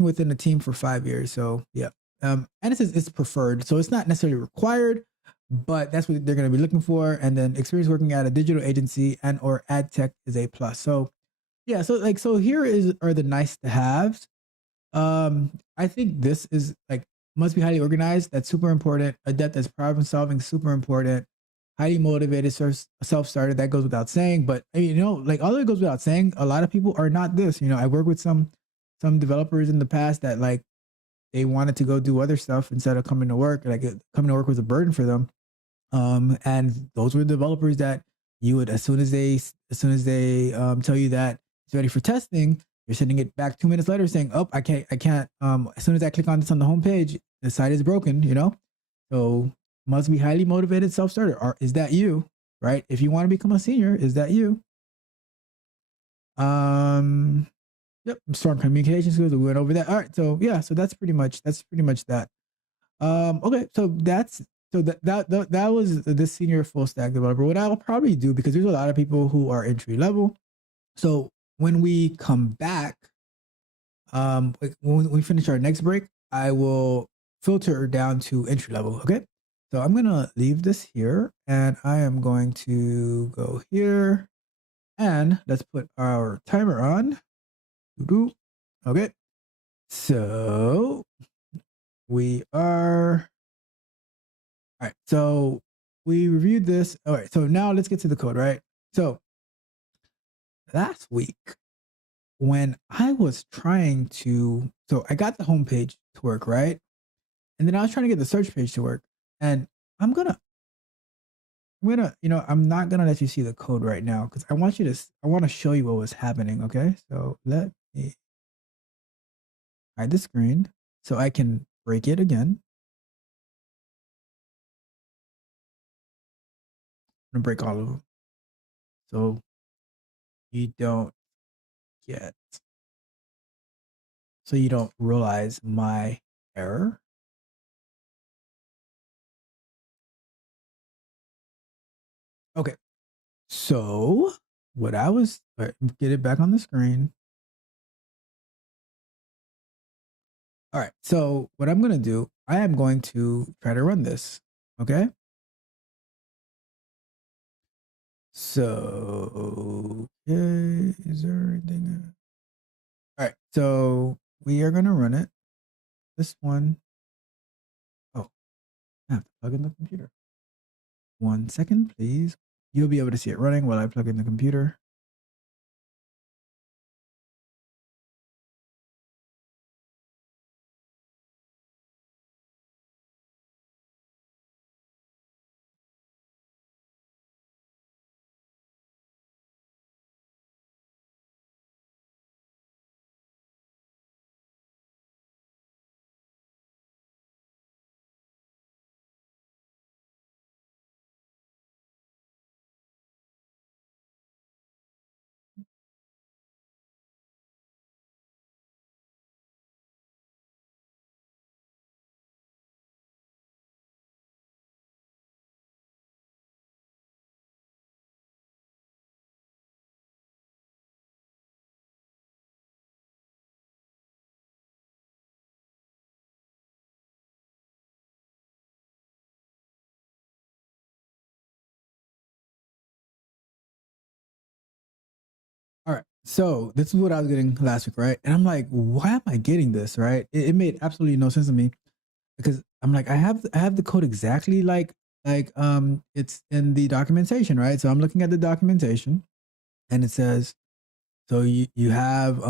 within a team for 5 years. So yeah, and it says it's preferred, so it's not necessarily required, but that's what they're going to be looking for. And then experience working at a digital agency and or ad tech is a plus. So yeah, so here are the nice to haves. I think this is like must be highly organized. That's super important. Adept at problem solving, super important. Highly motivated, self-started. That goes without saying. But I mean, like although it goes without saying, a lot of people are not this. I worked with some developers in the past that like they wanted to go do other stuff instead of coming to work. Like coming to work was a burden for them. And those were developers that you would as soon as they tell you that it's ready for testing, you're sending it back 2 minutes later saying, "Oh, I can't." As soon as I click on this on the homepage, the site is broken. So must be highly motivated, self-starter. Or is that you? Right? If you want to become a senior, is that you? Yep. Strong communication skills. We went over that. All right. So yeah. So that's pretty much that. Okay. So that was the senior full stack developer. What I'll probably do, because there's a lot of people who are entry level. So when we come back, when we finish our next break, I will filter down to entry level. Okay. So I'm going to leave this here and I am going to go here and let's put our timer on. Okay. So we are, all right. So we reviewed this. All right. So now let's get to the code, right? So last week, when I was trying to, so I got the homepage to work, right? And then I was trying to get the search page to work. And I'm not gonna let you see the code right now because I want to show you what was happening. Okay. So let me hide the screen so I can break it again. I'm gonna break all of them. So you don't realize my error. Okay. So what I was, get it back on the screen. All right. So what I'm going to do, I am going to try to run this. Okay. So, okay. Is there anything? All right. So we are going to run it. This one. Oh, I have to plug in the computer. 1 second, please. You'll be able to see it running while I plug in the computer. All right. So this is what I was getting last week, right? And I'm like, why am I getting this, right? It made absolutely no sense to me because I'm like, I have the code exactly like it's in the documentation, right? So I'm looking at the documentation and it says, so you have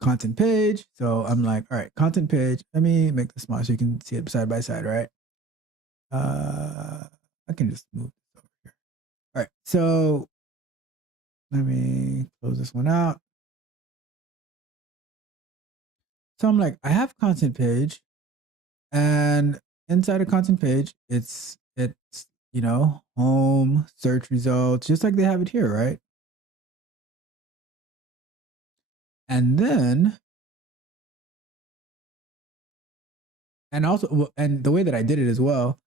content page. So I'm like, all right, content page. Let me make this small so you can see it side by side, right? I can just move this over here. All right. So let me close this one out. So I'm like, I have content page, and inside a content page, it's you know, home, search results, just like they have it here, right? And then, and also, and the way that I did it as well,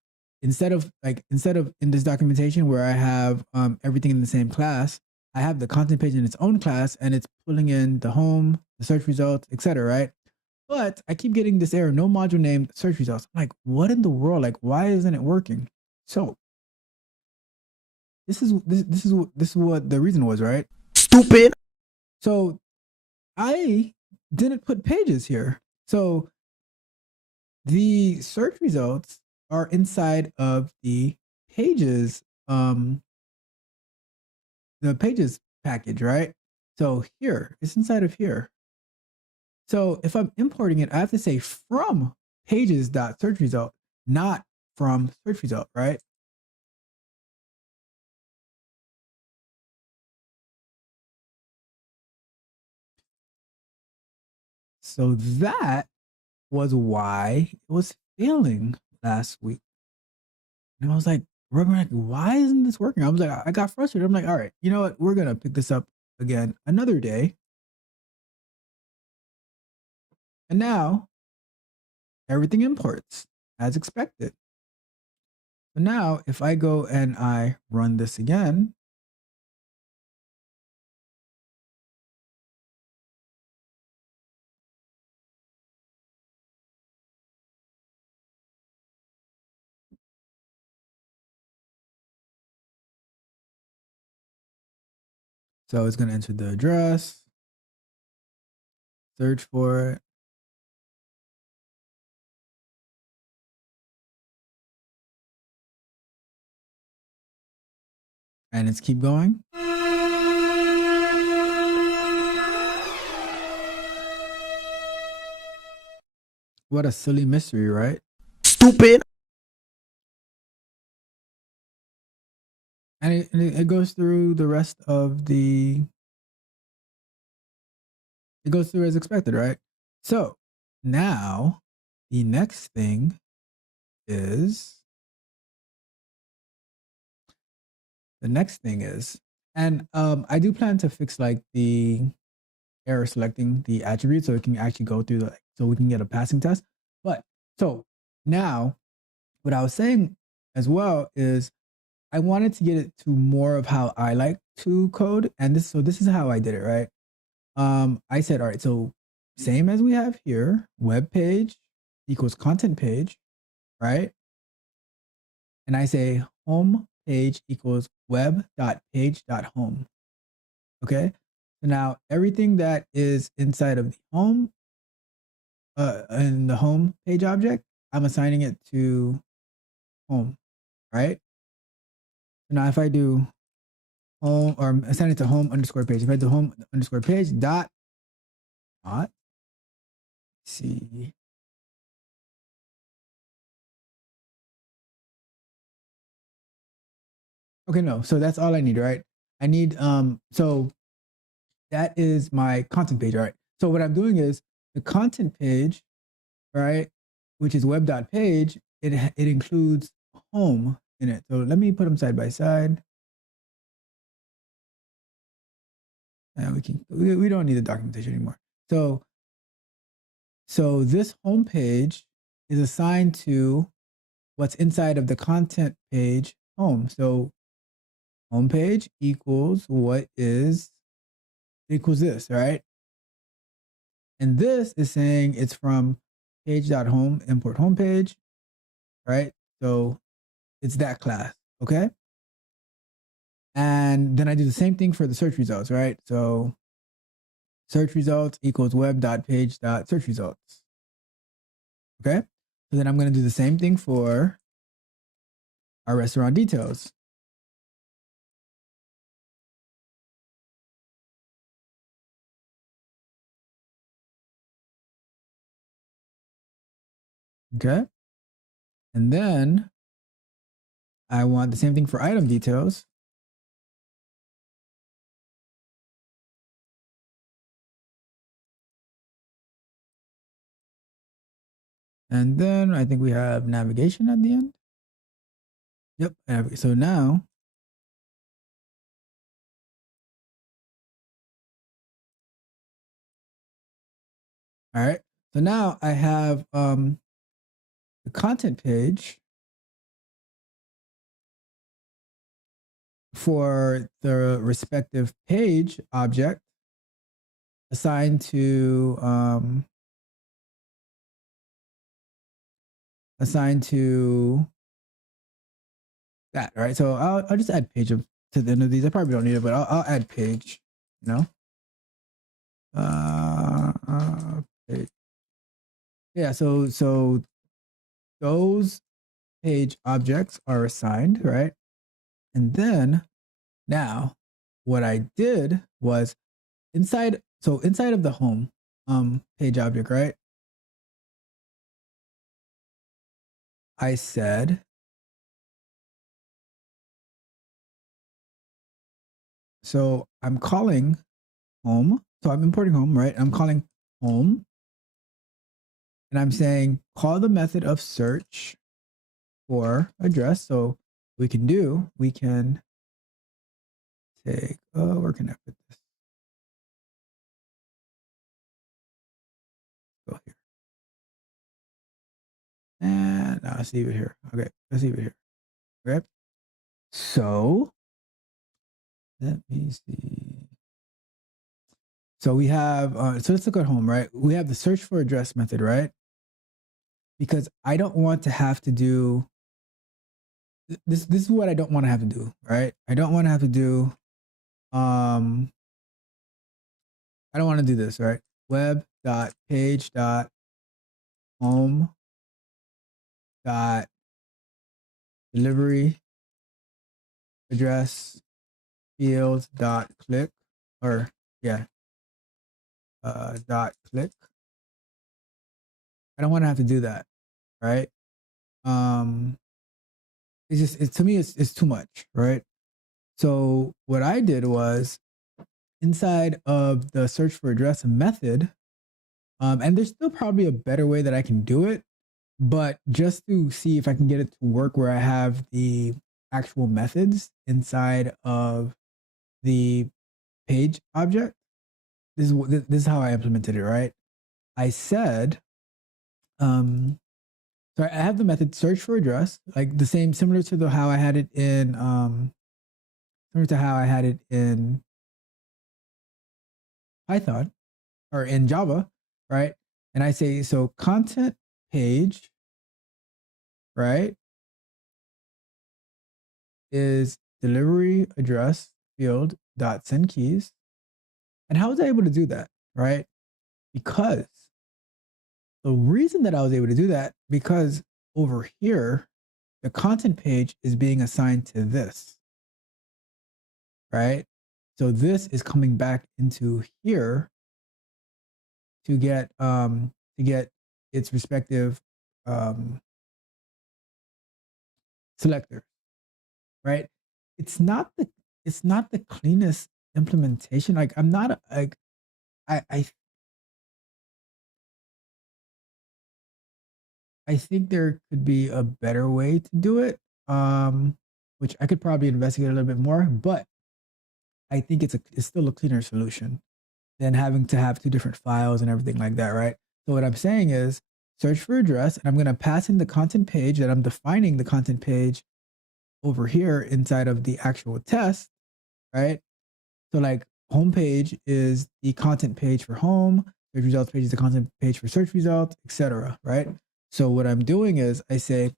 instead of in this documentation where I have everything in the same class, I have the content page in its own class, and it's pulling in the home, the search results, etc. Right? But I keep getting this error, no module named search results. I'm like, what in the world? Like, why isn't it working? So this is what the reason was, right? Stupid. So I didn't put pages here. So the search results are inside of the pages package, right? So here, it's inside of here. So if I'm importing it, I have to say from pages.search result, not from search result, right? So that was why it was failing last week. And I was like, why isn't this working? I was like, I got frustrated. I'm like, all right, you know what? We're going to pick this up again another day. And now everything imports as expected. So now if I go and I run this again, so it's going to enter the address, search for it. And it's keep going. What a silly mystery, right? Stupid. And it goes through the rest of the, it goes through as expected, right? So now the next thing is, and I do plan to fix like the error selecting the attribute so it can actually go through the, so we can get a passing test. But so now what I was saying as well is I wanted to get it to more of how I like to code. And this is how I did it, right? I said, all right, so same as we have here, web page equals content page, right? And I say home page equals web.page.home. Okay. So now everything that is inside of the home, in the home page object, I'm assigning it to home, right? So now if I do home, or assign it to home underscore page, if I do home underscore page dot, see. Okay, no. So that's all I need, right? I need, so that is my content page, right? So what I'm doing is the content page, right, which is web.page, it includes home in it. So let me put them side by side. And we don't need the documentation anymore. So this home page is assigned to what's inside of the content page home. So home page equals equals this, right? And this is saying it's from page.home, import homepage, right? So it's that class, okay? And then I do the same thing for the search results, right? So search results equals web.page.search results, okay? So then I'm going to do the same thing for our restaurant details. Okay. And then I want the same thing for item details. And then I think we have navigation at the end. Yep. So now, all right. So now I have the content page for the respective page object assigned to that, right? So I'll just add page to the end of these. I probably don't need it, but I'll add page, you know? Page. Yeah, so those page objects are assigned, right? And then now what I did was inside of the home page object, right? I said, so I'm calling home. So I'm importing home, right? I'm calling home. And I'm saying call the method of search for address. So we can take, where can I put this? Go here. And now let's leave it here. Okay, let's leave it here. Okay. So let me see. So we have, so let's look at home, right? We have the search for address method, right? Because I don't want to have to do, this is what I don't want to have to do, right? I don't want to have to do, I don't want to do this, right? Web.page.home.delivery address field.click, or yeah, .click. I don't want to have to do that, right? It's to me, it's too much, right? So what I did was inside of the search for address method, and there's still probably a better way that I can do it, but just to see if I can get it to work where I have the actual methods inside of the page object, this is how I implemented it, right? I said, so I have the method search for address, like the same, similar to how I had it in, Python or in Java, right? And I say, so content page, right, is delivery address field dot send keys. And how was I able to do that, right? Because the reason that I was able to do that, because over here, the content page is being assigned to this, right? So this is coming back into here to get its respective selector, right? It's not the cleanest implementation. Like I'm not like I think there could be a better way to do it, which I could probably investigate a little bit more, but I think it's still a cleaner solution than having to have two different files and everything like that, right? So what I'm saying is search for address, and I'm going to pass in the content page that I'm defining the content page over here inside of the actual test, right? So like homepage is the content page for home, search results page is the content page for search results, etc., right? So what I'm doing is I say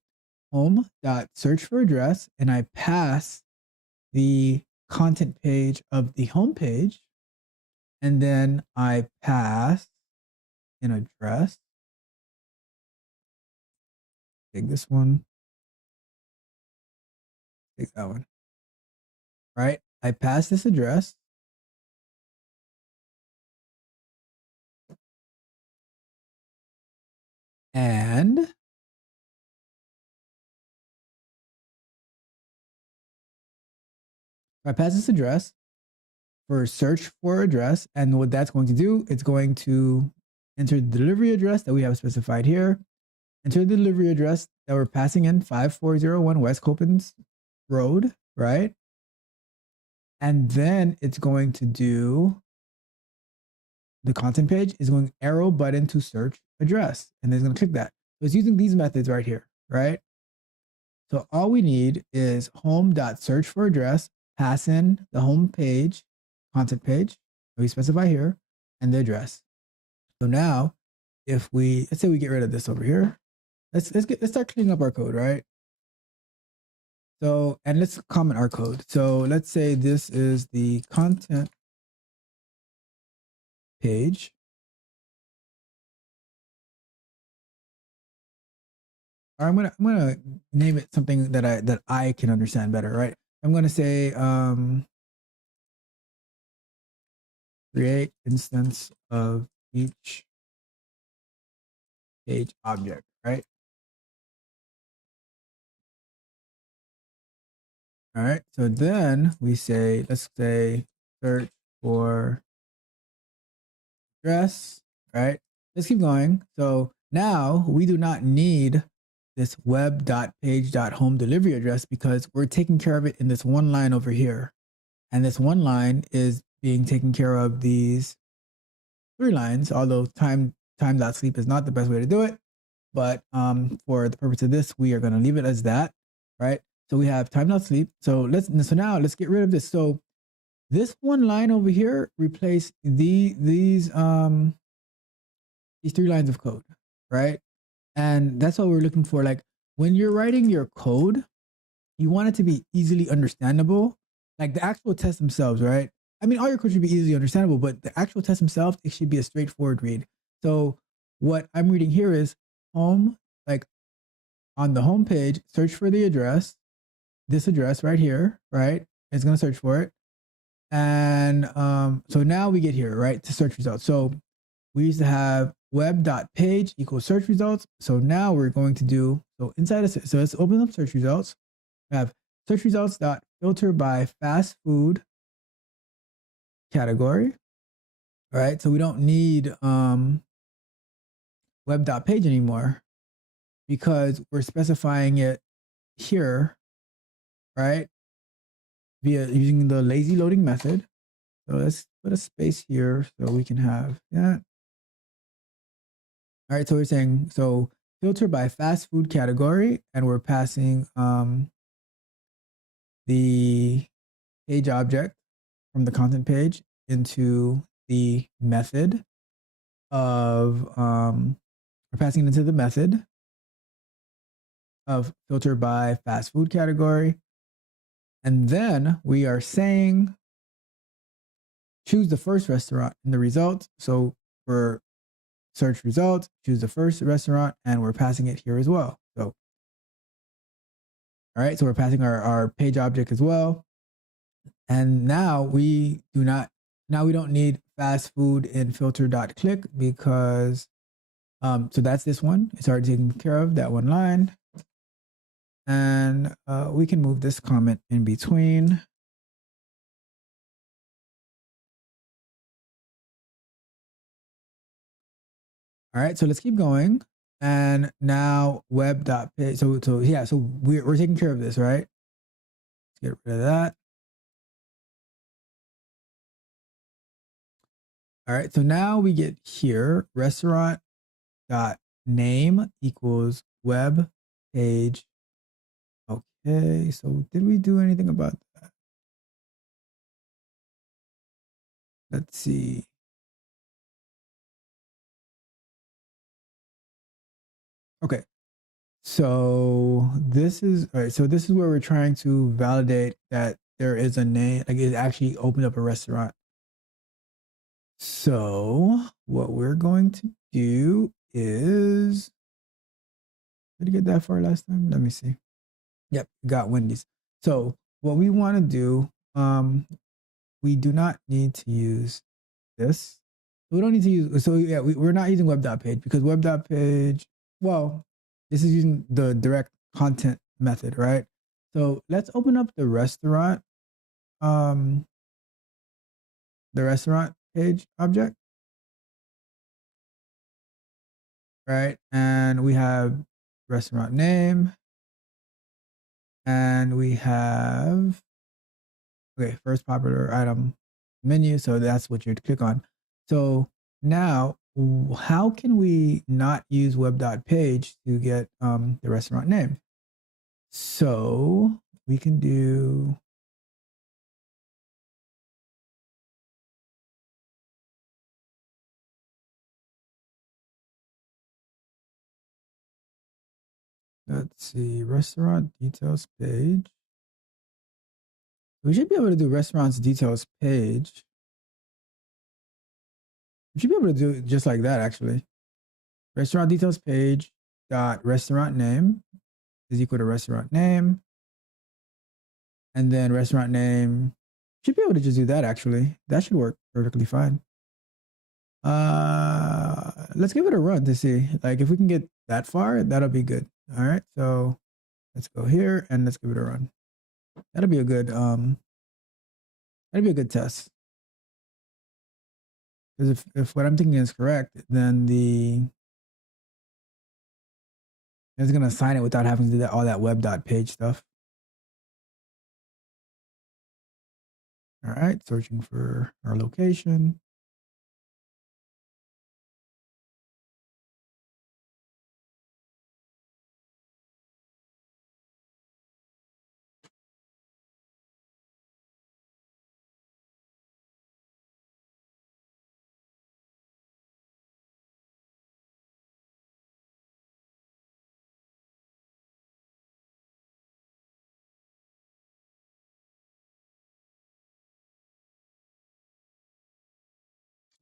home.search for address, and I pass the content page of the home page, and then I pass an address. Take this one. Take that one. Right? I pass this address. And I pass this address for search for address. And what that's going to do, it's going to enter the delivery address that we have specified here. enter the delivery address that we're passing in, 5401 West Copans Road, right? And then it's going to do the content page is going arrow button to search address, and then it's going to click that. So it's using these methods right here, right? So all we need is home.search for address, pass in the home page, content page, we specify here, and the address. So now, if we, let's say we get rid of this over here, let's start cleaning up our code, right? So, and let's comment our code. So let's say this is the content page. Or I'm gonna name it something that I can understand better, right? I'm gonna say create instance of each page object, right? All right, so then we say, let's say search for address, right? Let's keep going. So now we do not need this web.page.home delivery address because we're taking care of it in this one line over here. And this one line is being taken care of these 3 lines, although time.sleep is not the best way to do it. But for the purpose of this, we are going to leave it as that, right? So we have time.sleep. So now let's get rid of this. So this one line over here replace these 3 lines of code, right? And that's what we're looking for. Like when you're writing your code, you want it to be easily understandable. Like the actual tests themselves, right? I mean, all your code should be easily understandable, but the actual tests themselves, it should be a straightforward read. So what I'm reading here is home, like on the home page, search for the address, this address right here, right? It's going to search for it. And so now we get here, right, to search results. So we used to have web.page equals search results. So now we're going to do, so inside of, so let's open up search results. We have search results dot filter by fast food category. All right, so we don't need web.page anymore because we're specifying it here, right, via using the lazy loading method. So let's put a space here so we can have that. All right, so we're saying, so filter by fast food category, and we're passing the page object from the content page into the method of, we're passing it into the method of filter by fast food category. And then we are saying, choose the first restaurant in the results. So for search results, choose the first restaurant, and we're passing it here as well. So, all right, so we're passing our page object as well. And now we don't need fast food in filter.click because, so that's this one. It's already taken care of, that one line. And we can move this comment in between. All right, so let's keep going. And now web.page. So yeah, so we're taking care of this, right? Let's get rid of that. All right, so now we get here, restaurant.name equals web page. Okay, so did we do anything about that? Let's see. Okay, so this is, all right, so this is where we're trying to validate that there is a name, like it actually opened up a restaurant. So what we're going to do is, did I get that far last time? Let me see. Yep, got Wendy's. So what we want to do, we do not need to use this. We don't need to use, so yeah, we're not using web.page because web.page, well, this is using the direct content method, right? So let's open up the restaurant page object, right? And we have restaurant name. And we have, okay, first popular item menu. So that's what you'd click on. So now, how can we not use web.page to get the restaurant name? So we can do, let's see, restaurant details page. We should be able to do restaurants details page. We should be able to do it just like that, actually. Restaurant details page dot restaurant name is equal to restaurant name. And then restaurant name, should be able to just do that, actually. That should work perfectly fine. Let's give it a run to see. Like, if we can get that far, that'll be good. All right, so let's go here and let's give it a run. That'll be a good test. Because if what I'm thinking is correct, then it's gonna assign it without having to do that all that web.page stuff. All right, searching for our location.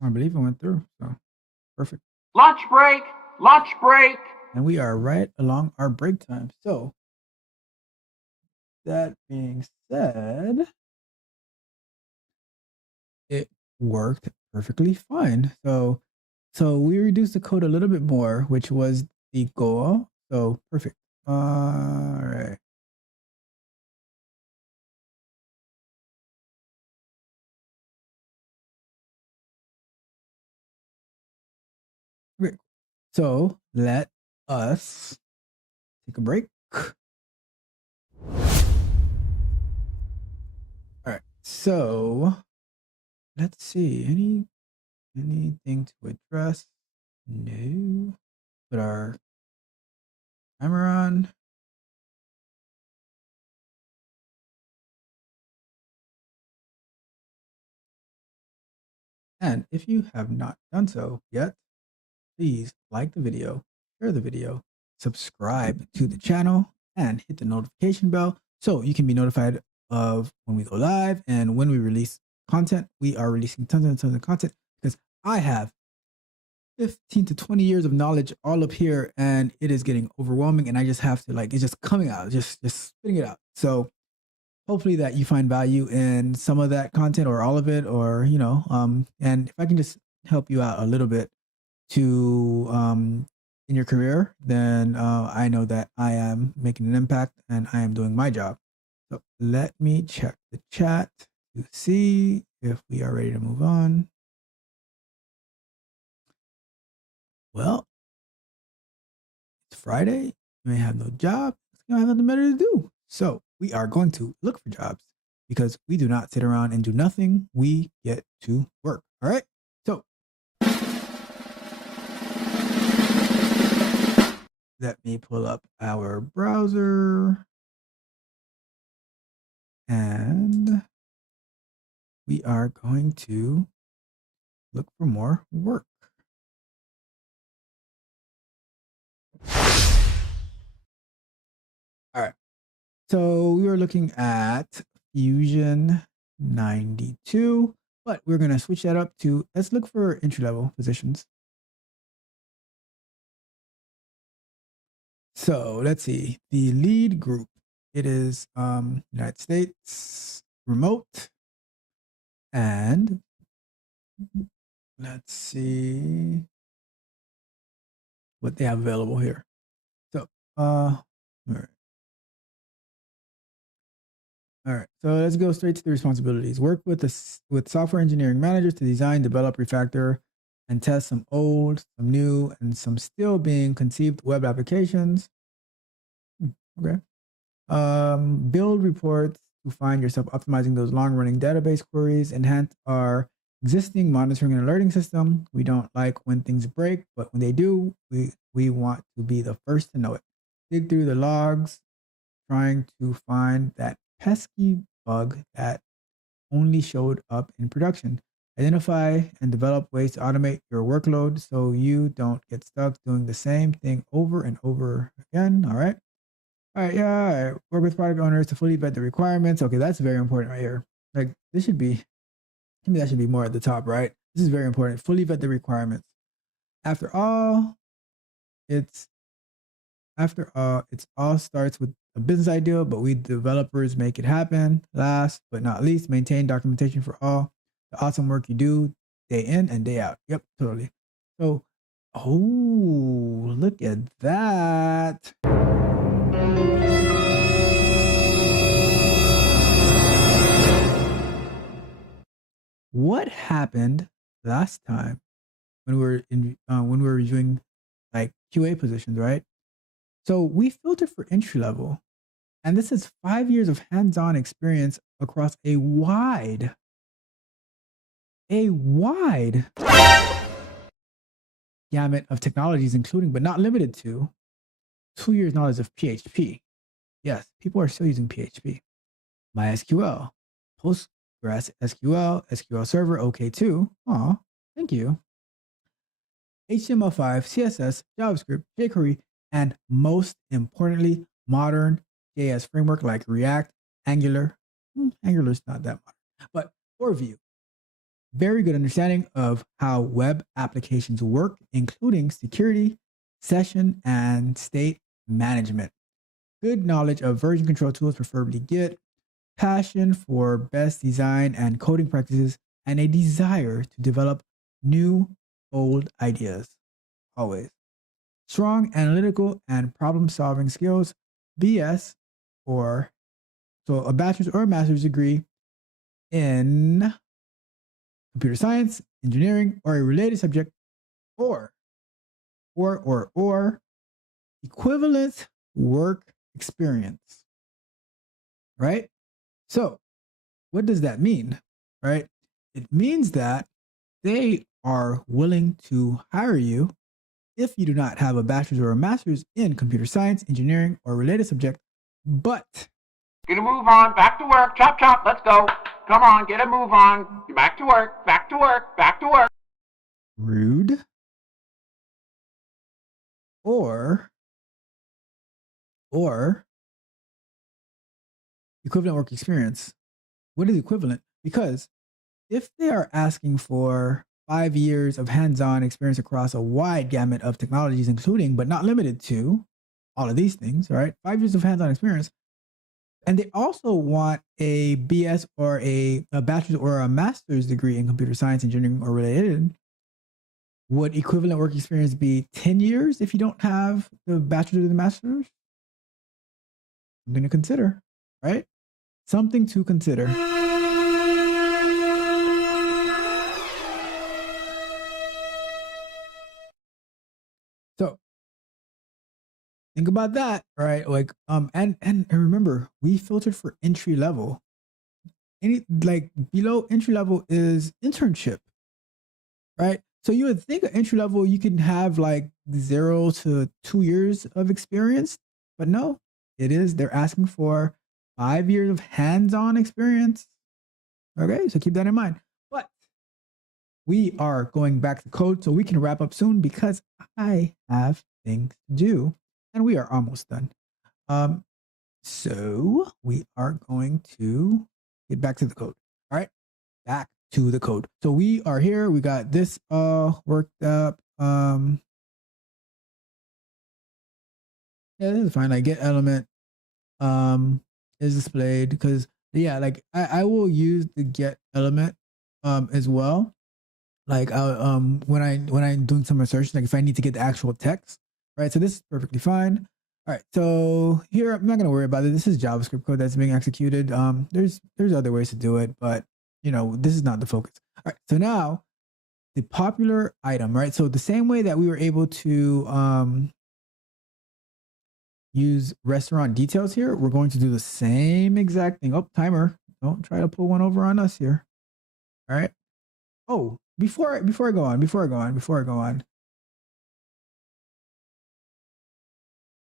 I believe it went through, so perfect. Lunch break! Lunch break! And we are right along our break time. So that being said, it worked perfectly fine. So we reduced the code a little bit more, which was the goal. So perfect. All right. Great. So let us take a break. All right. So let's see. Anything to address? No. Put our timer on. And if you have not done so yet, please like the video, share the video, subscribe to the channel, and hit the notification bell so you can be notified of when we go live and when we release content. We are releasing tons of content because I have 15 to 20 years of knowledge all up here, and it is getting overwhelming, and I just have to, like, it's just coming out, just spitting it out. So hopefully that you find value in some of that content or all of it, or, and if I can just help you out a little bit to in your career, then I know that I am making an impact and I am doing my job. So let me check the chat to see if we are ready to move on. Well, it's Friday. You may have no job. You don't have nothing better to do. So we are going to look for jobs because we do not sit around and do nothing. We get to work. All right. So let me pull up our browser and we are going to look for more work. All right. So we were looking at Fusion 92, but we're going to switch that up to, let's look for entry-level positions. So let's see, the lead group, it is United States, remote, and let's see what they have available here. So, all right, so let's go straight to the responsibilities. Work with software engineering managers to design, develop, refactor, and test some old, some new, and some still being conceived web applications. Okay. Build reports to find yourself optimizing those long-running database queries. Enhance our existing monitoring and alerting system. We don't like when things break, but when they do, we want to be the first to know it. Dig through the logs, trying to find that pesky bug that only showed up in production. Identify and develop ways to automate your workload so you don't get stuck doing the same thing over and over again. All right. All right. Yeah. All right. Work with product owners to fully vet the requirements. Okay. That's very important right here. Like this should be, I mean, that should be more at the top, right? This is very important. Fully vet the requirements. After all, it all starts with a business idea, but we developers make it happen. Last but not least, maintain documentation for all the awesome work you do day in and day out. Yep, totally. So, oh, look at that. What happened last time when we were reviewing like QA positions, right? So we filtered for entry level, and this is 5 years of hands-on experience across a wide gamut of technologies, including but not limited to 2 years knowledge of PHP. Yes, people are still using PHP. MySQL, Postgres SQL, SQL Server, OK2. Aw, thank you. HTML5, CSS, JavaScript, jQuery, and most importantly, modern JS framework like React, Angular. Angular is not that modern, but or Vue. Very good understanding of how web applications work, including security, session, and state management. Good knowledge of version control tools, preferably Git, passion for best design and coding practices, and a desire to develop new, old ideas. Always. Strong analytical and problem-solving skills, BS, or so a bachelor's or a master's degree in computer science, engineering, or a related subject, or equivalent work experience. Right? So, what does that mean? Right? It means that they are willing to hire you if you do not have a bachelor's or a master's in computer science, engineering, or related subject, but Get a move on, back to work, chop chop, let's go. Come on, get a move on. You're back to work, back to work, back to work. rude or equivalent work experience. What is equivalent? Because if they are asking for 5 years of hands-on experience across a wide gamut of technologies, including but not limited to all of these things, right? 5 years of hands-on experience. And they also want a BS or a bachelor's or a master's degree in computer science, engineering, or related. Would equivalent work experience be 10 years if you don't have the bachelor's or the master's? Something to consider, right? Something to consider. So think about that, right? Like, and remember, we filtered for entry level. Any like below entry level is internship, right? So you would think at entry level you can have like 0 to 2 years of experience, but no, they're asking for 5 years of hands-on experience. Okay, so keep that in mind. But we are going back to code so we can wrap up soon because I have things to do and we are almost done. So we are going to get back to the code. All right, back to the code. So we are here. We got this worked up. Yeah, this is fine. Like get element is displayed because yeah, like I will use the get element as well. Like when I'm doing some research, like if I need to get the actual text, right? So this is perfectly fine. All right, so here I'm not gonna worry about it. This is JavaScript code that's being executed. There's other ways to do it, but you know this is not the focus. All right, so now the popular item, right? So the same way that we were able to use restaurant details here, we're going to do the same exact thing. Oh, timer. Don't try to pull one over on us here. All right. Oh, before I go on,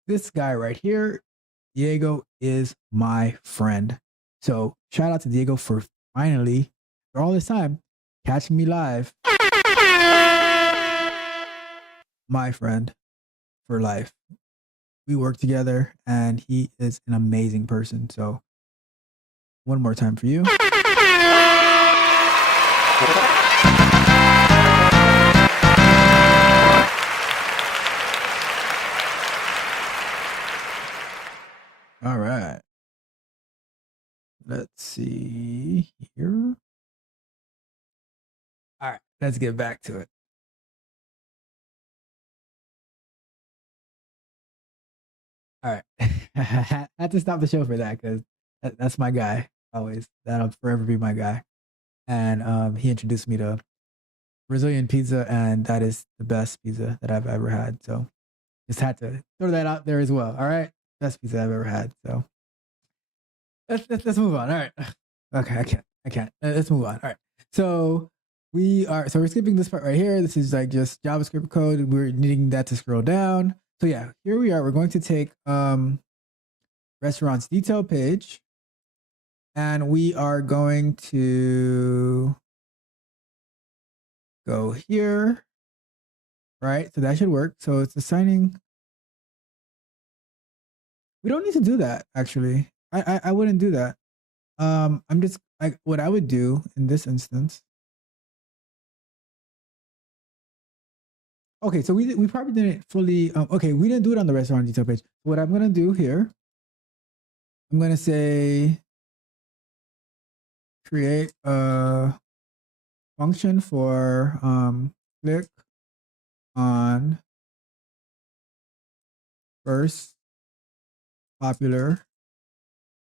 this guy right here, Diego, is my friend. So shout out to Diego for finally, for all this time, catching me live. My friend for life. We work together and he is an amazing person. So one more time for you. All right. Let's see here. All right, let's get back to it. All right. I had to stop the show for that because that's my guy always. That'll forever be my guy. And he introduced me to Brazilian pizza, and that is the best pizza that I've ever had. So just had to throw that out there as well. All right. Best pizza I've ever had. So let's move on. All right. Okay, I can't. Let's move on. All right. So we're skipping this part right here. This is like just JavaScript code. We're needing that to scroll down. So yeah, here we are. We're going to take restaurant's detail page, and we are going to go here, right? So that should work. So it's assigning. We don't need to do that, actually. I wouldn't do that. I'm just like what I would do in this instance. Okay, so we probably didn't fully. Okay, we didn't do it on the restaurant detail page. What I'm gonna do here, I'm gonna say create a function for click on first popular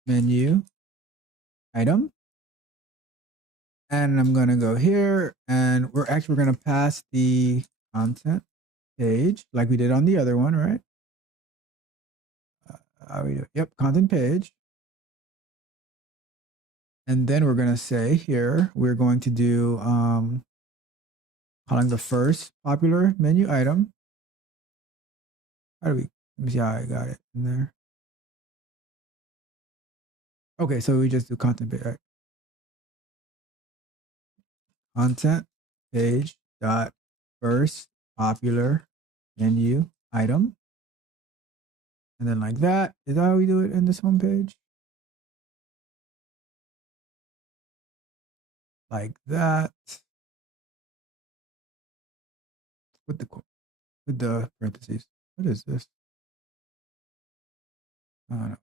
menu item. And I'm gonna go here, and we're gonna pass the content page like we did on the other one, right? How we do? Yep, content page. And then we're gonna say here we're going to do calling the first popular menu item. How do we? Let me see how I got it in there. Okay, so we just do content page. Right? Content page dot first popular menu item, and then like that. Is that how we do it in this home page? Like that. With the parentheses. What is this? I don't know.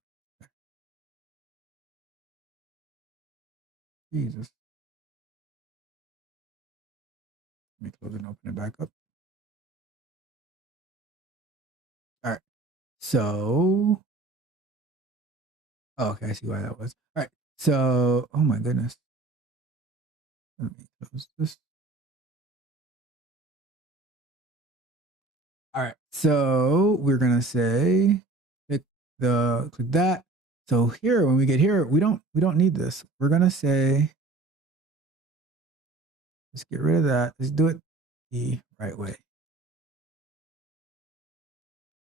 Jesus. Let me close and open it back up. All right. So, okay, I see why that was. All right. So, oh my goodness. Let me close this. All right. So we're gonna say click that. So here, when we get here, we don't need this. We're gonna say, let's get rid of that. Let's do it the right way.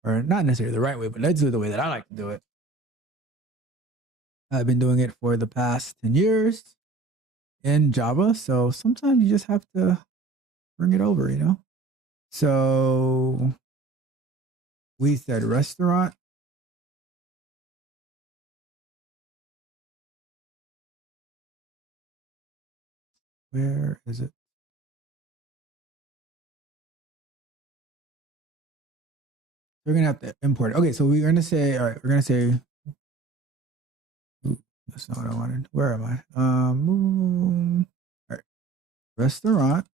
Or not necessarily the right way, but let's do it the way that I like to do it. I've been doing it for the past 10 years in Java. So sometimes you just have to bring it over, you know? So we said restaurant. Where is it? We're going to have to import it. Okay, so we're going to say, all right, we're going to say, ooh, that's not what I wanted. Where am I? All right, restaurant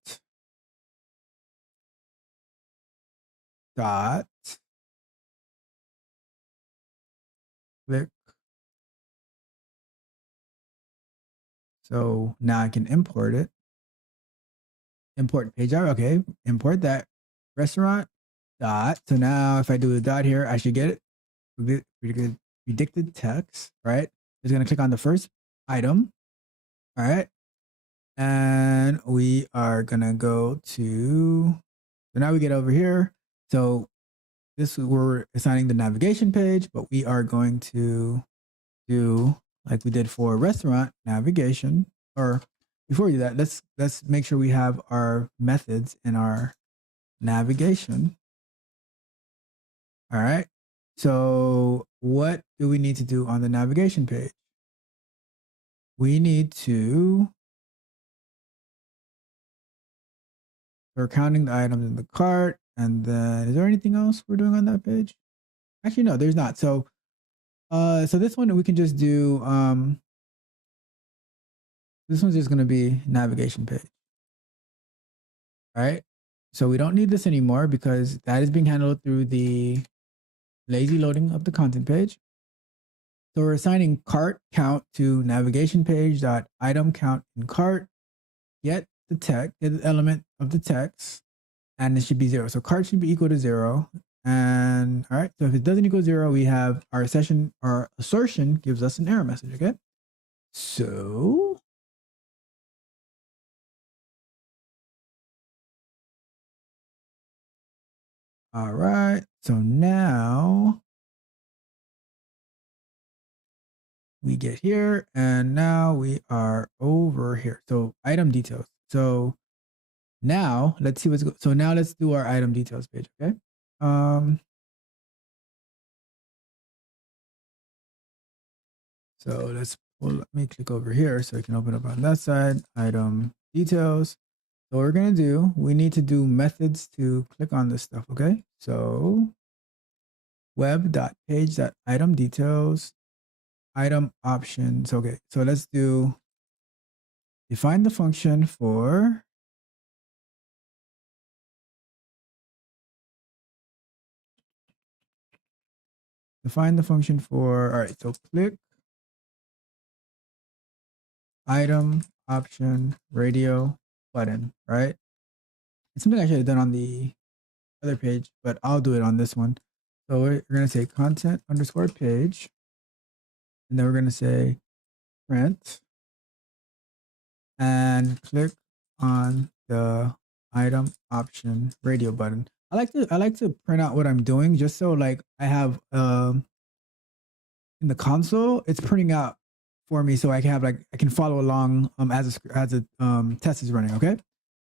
dot click. So now I can import it. Import page out. Okay, import that restaurant dot. So now if I do the dot here, I should get it. predicted text, right? It's going to click on the first item. All right. And we are going to go to, so now we get over here. So this, we're assigning the navigation page, but we are going to do like we did for restaurant navigation. Or before we do that, let's make sure we have our methods in our navigation. All right. So what do we need to do on the navigation page? We need to, we're counting the items in the cart. And then is there anything else we're doing on that page? Actually, no, there's not. So, so this one we can just do, this one's just going to be navigation page. All right. So we don't need this anymore because that is being handled through the lazy loading of the content page. So we're assigning cart count to navigation page dot item count in cart, get the text, get the element of the text, and it should be 0. So cart should be equal to 0. And all right, so if it doesn't equal 0, we have our assertion gives us an error message. Okay. So all right, so now we get here and now we are over here. So item details. So now let's see what's so now let's do our item details page. Okay. So let me click over here so I can open up on that side, item details. So what we're going to do, we need to do methods to click on this stuff. Okay. So web.page.item details, item options. Okay. So let's do define the function for all right. So click item option radio button, right? It's something I should have done on the other page, but I'll do it on this one. So we're going to say content underscore page, and then we're going to say print and click on the item option radio button. I like to print out what I'm doing just so like I have in the console it's printing out for me so I can have I can follow along as a test is running. Okay.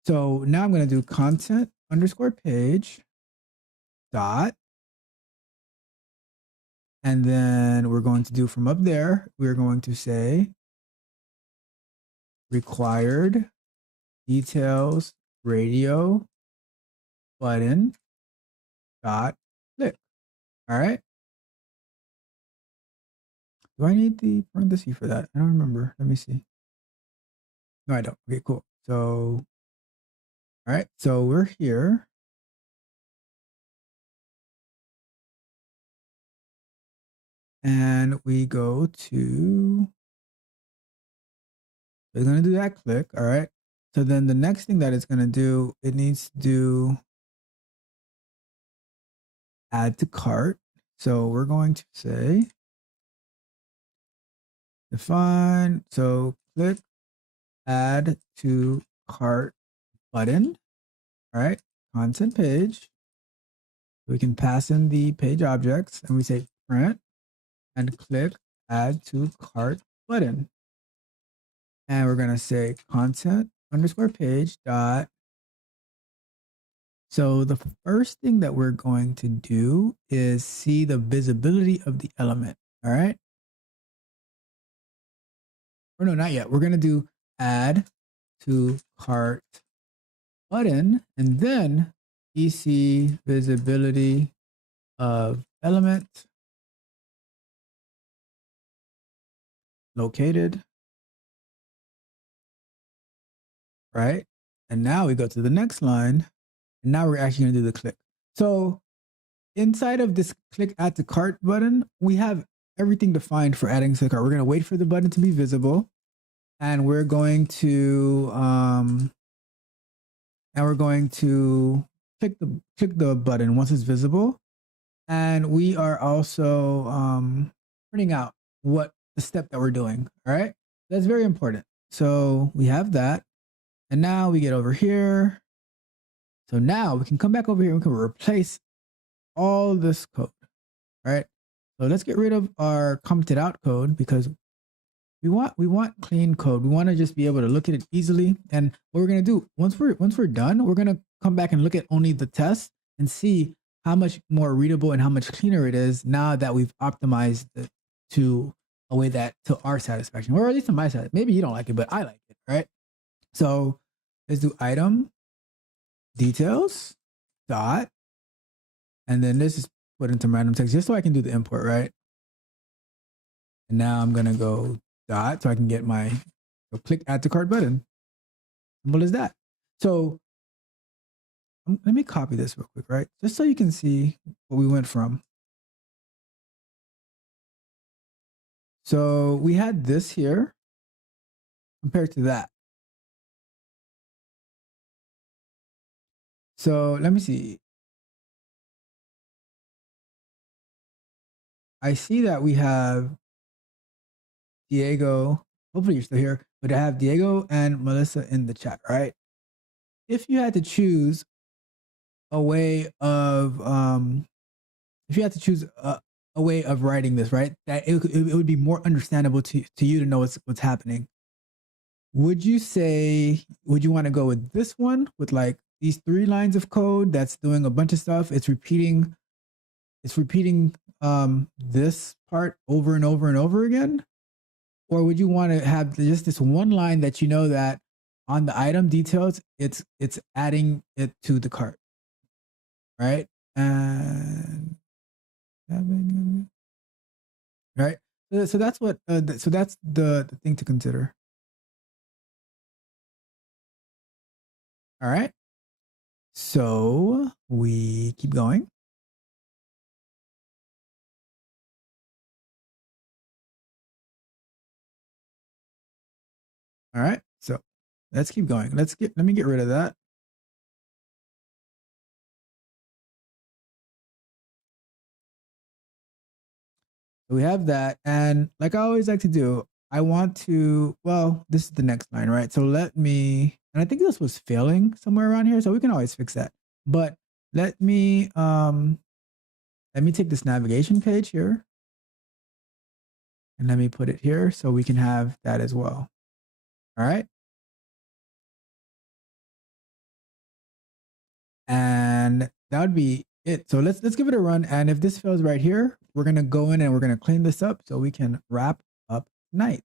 So now I'm going to do content underscore page dot, and then we're going to do from up there, we're going to say required details radio button dot click. All right. Do I need the parenthesis for that? I don't remember. Let me see. No, I don't. Okay, cool. So, all right. So we're here. And we go to, we're going to do that click. All right. So then the next thing that it's going to do, it needs to do add to cart. So we're going to say define. So click add to cart button. All right. Content page. We can pass in the page objects and we say print and click add to cart button. And we're going to say content underscore page dot. So the first thing that we're going to do is see the visibility of the element. All right. Or no, not yet. We're going to do add to cart button and then EC visibility of element located. Right. And now we go to the next line. And now we're actually going to do the click. So inside of this click add to cart button, we have everything defined for adding to the cart. We're going to wait for the button to be visible. And we're going to click the button once it's visible. And we are also printing out what the step that we're doing. All right. That's very important. So we have that. And now we get over here. So now we can come back over here and we can replace all this code. Right. So let's get rid of our commented out code because we want clean code. We want to just be able to look at it easily. And what we're going to do once we're done, we're going to come back and look at only the test and see how much more readable and how much cleaner it is now that we've optimized it to a way that to our satisfaction, or at least to my side. Maybe you don't like it, but I like it, right? So let's do item details dot, and then this is put into random text just so I can do the import, right? And now I'm gonna go dot so I can get my click add to cart button. Simple as that. So let me copy this real quick, right? Just so you can see what we went from. So we had this here compared to that. So let me see. I see that we have Diego. Hopefully you're still here, but I have Diego and Melissa in the chat, right? If you had to choose a way of, if you had to choose a way of writing this, right, that it would be more understandable to you to know what's happening. Would you want to go with this one with like these 3 lines of code that's doing a bunch of stuff? It's repeating this part over and over and over again? Or would you want to have just this one line that you know that on the item details, it's adding it to the cart, right? And right. So that's what. So that's the thing to consider. All right. So we keep going. All right. So let's keep going. Let me get rid of that. We have that. And like I always like to do, I want to, well, this is the next line, right? So let me, and I think this was failing somewhere around here, so we can always fix that. But let me take this navigation page here and let me put it here so we can have that as well. All right. And that would be it. So let's give it a run. And if this fails right here, we're going to go in and we're going to clean this up so we can wrap up tonight.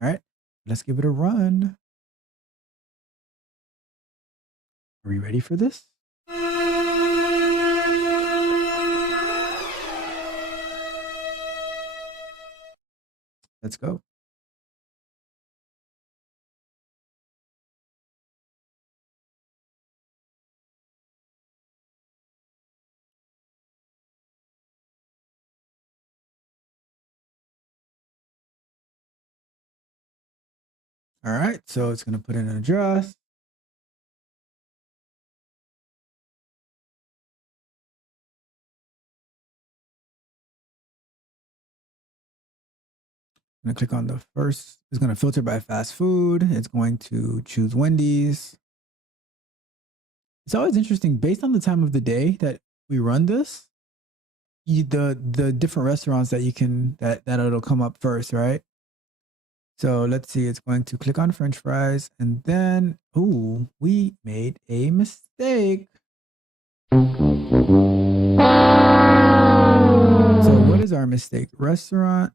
All right. Let's give it a run. Are we ready for this? Let's go. All right, so it's going to put in an address. I'm going to click on the first. It's going to filter by fast food. It's going to choose Wendy's. It's always interesting based on the time of the day that we run this, the different restaurants that you can, that it'll come up first, right? So let's see, it's going to click on French fries and then, ooh, we made a mistake. So what is our mistake? Restaurant,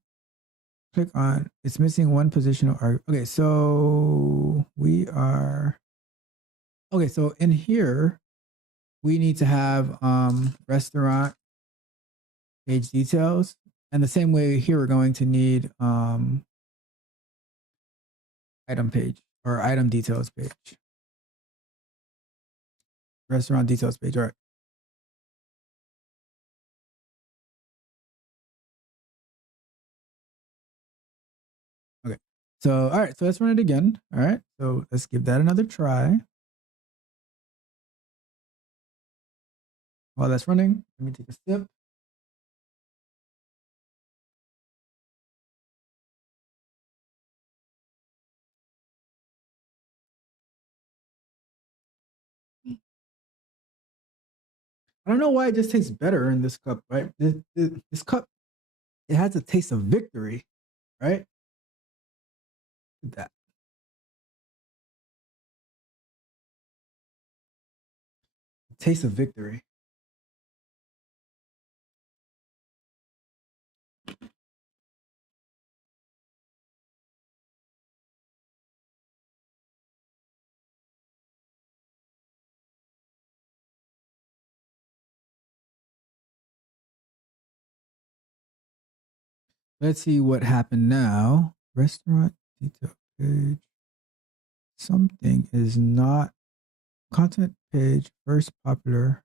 click on, it's missing one position. Okay, so we are, okay, so in here, we need to have restaurant page details. And the same way here, we're going to need item page or item details page. Restaurant details page, all right. Okay, so, all right, so let's run it again. All right, so let's give that another try. While that's running, let me take a sip. I don't know why it just tastes better in this cup, right? This cup, it has a taste of victory, right? Look at that. Taste of victory. Let's see what happened now. Restaurant detail page. Something is not content page first popular.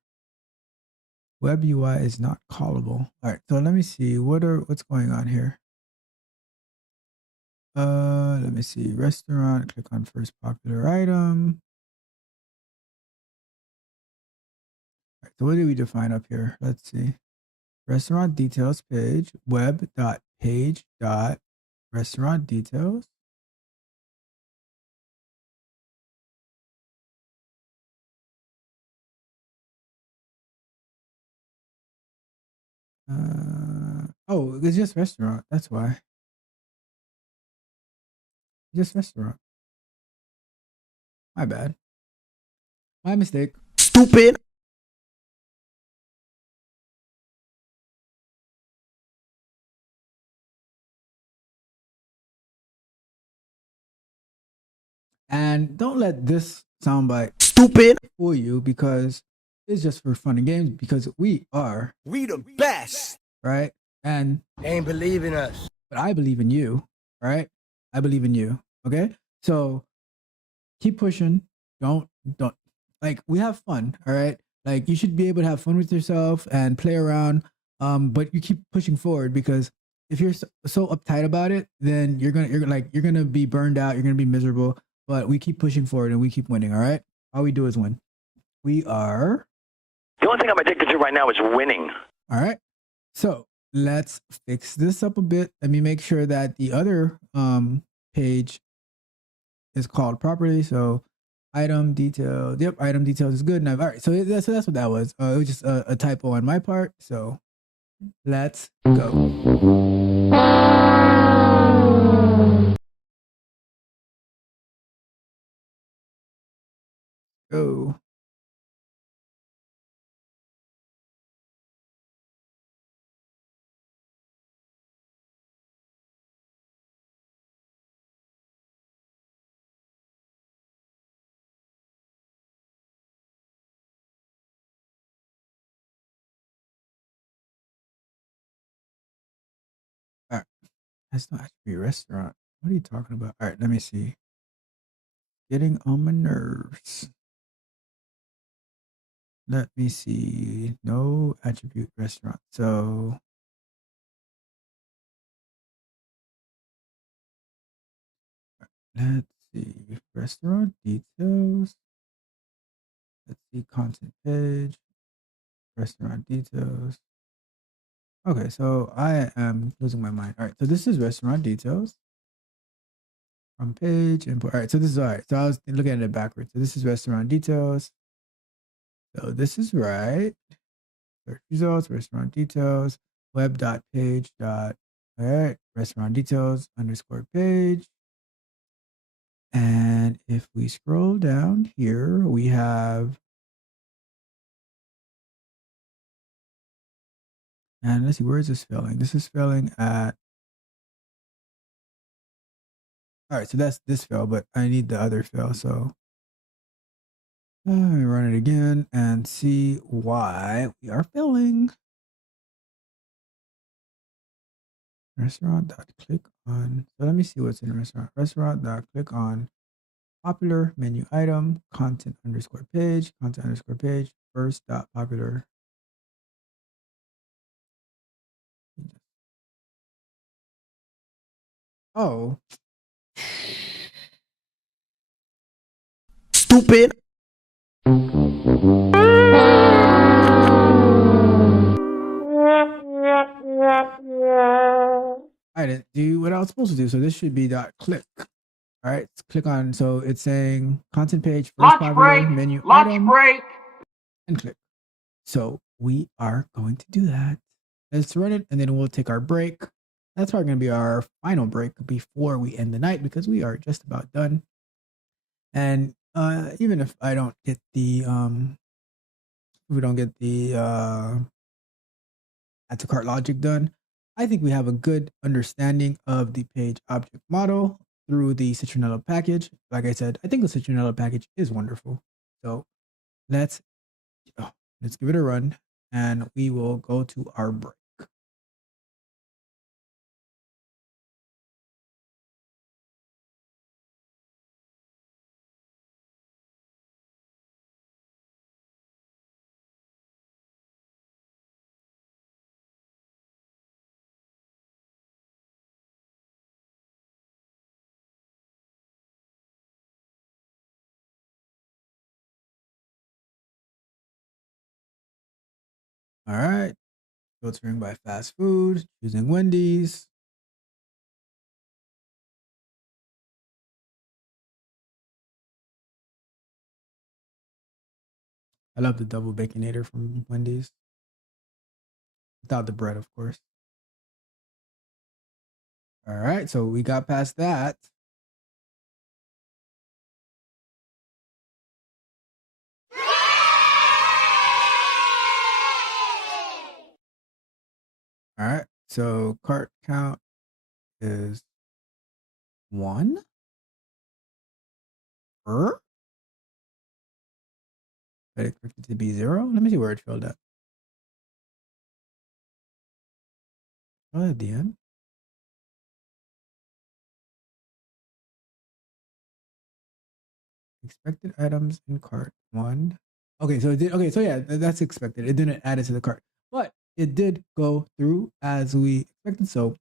Web UI is not callable. All right, so let me see what's going on here. Let me see. Restaurant, click on first popular item. All right, so what did we define up here? Let's see. Restaurant details page, web.page.restaurant details. Oh, it's just restaurant. That's why. Just restaurant. My bad. My mistake. Stupid. And don't let this soundbite Stupid. fool you, because it's just for fun and games, because we are, We the best. right? And Ain't believing us. but I believe in you, right? I believe in you. Okay? So keep pushing. Don't like, we have fun, all right? Like, you should be able to have fun with yourself and play around. But you keep pushing forward, because if you're so uptight about it, then you're gonna be burned out, you're gonna be miserable. But we keep pushing forward and we keep winning, all right? All we do is win. We are The only thing I'm addicted to right now is winning. all right. So let's fix this up a bit. Let me make sure that the other page is called properly. So item detail. Yep, item details is good. Now, all right. So that's what that was. It was just a typo on my part. So let's go. Go. All right. That's not actually a restaurant. What are you talking about? All right, let me see. Getting on my nerves. Let me see. No attribute restaurant. So let's see. Restaurant details. Let's see. Content page. Restaurant details. Okay, so I am losing my mind. All right, so this is restaurant details. From page import. All right, so this is all right. So I was looking at it backwards. So this is restaurant details. So this is right. Search results, restaurant details, web.page. All right, restaurant details underscore page. And if we scroll down here, we have, and let's see, where is this failing? This is failing at, all right, so that's this fail, but I need the other fail. So let me run it again and see why we are failing. Restaurant.click on. So let me see what's in restaurant. Restaurant.click on popular menu item, content underscore page, first dot popular. Oh. Stupid. I didn't do what I was supposed to do. So this should be dot click. All right, click on. So it's saying content page, first Lunch popular break. menu Lunch item, break. and click. So we are going to do that. Let's run it and then we'll take our break. That's probably going to be our final break before we end the night because we are just about done. And even if I don't get the we don't get the add to cart logic done, I think we have a good understanding of the page object model through the Citronella package. Like I said, I think the Citronella package is wonderful. So let's give it a run and we will go to our break. All right, filtering by fast food, choosing Wendy's. I love the double baconator from Wendy's. Without the bread, of course. All right, so we got past that. All right, so cart count is 1. But expect it to be 0. Let me see where it filled at. Oh, at the end. Expected items in cart 1. Okay, so it did. Okay, so yeah, that's expected. It didn't add it to the cart, but it did go through as we expected. So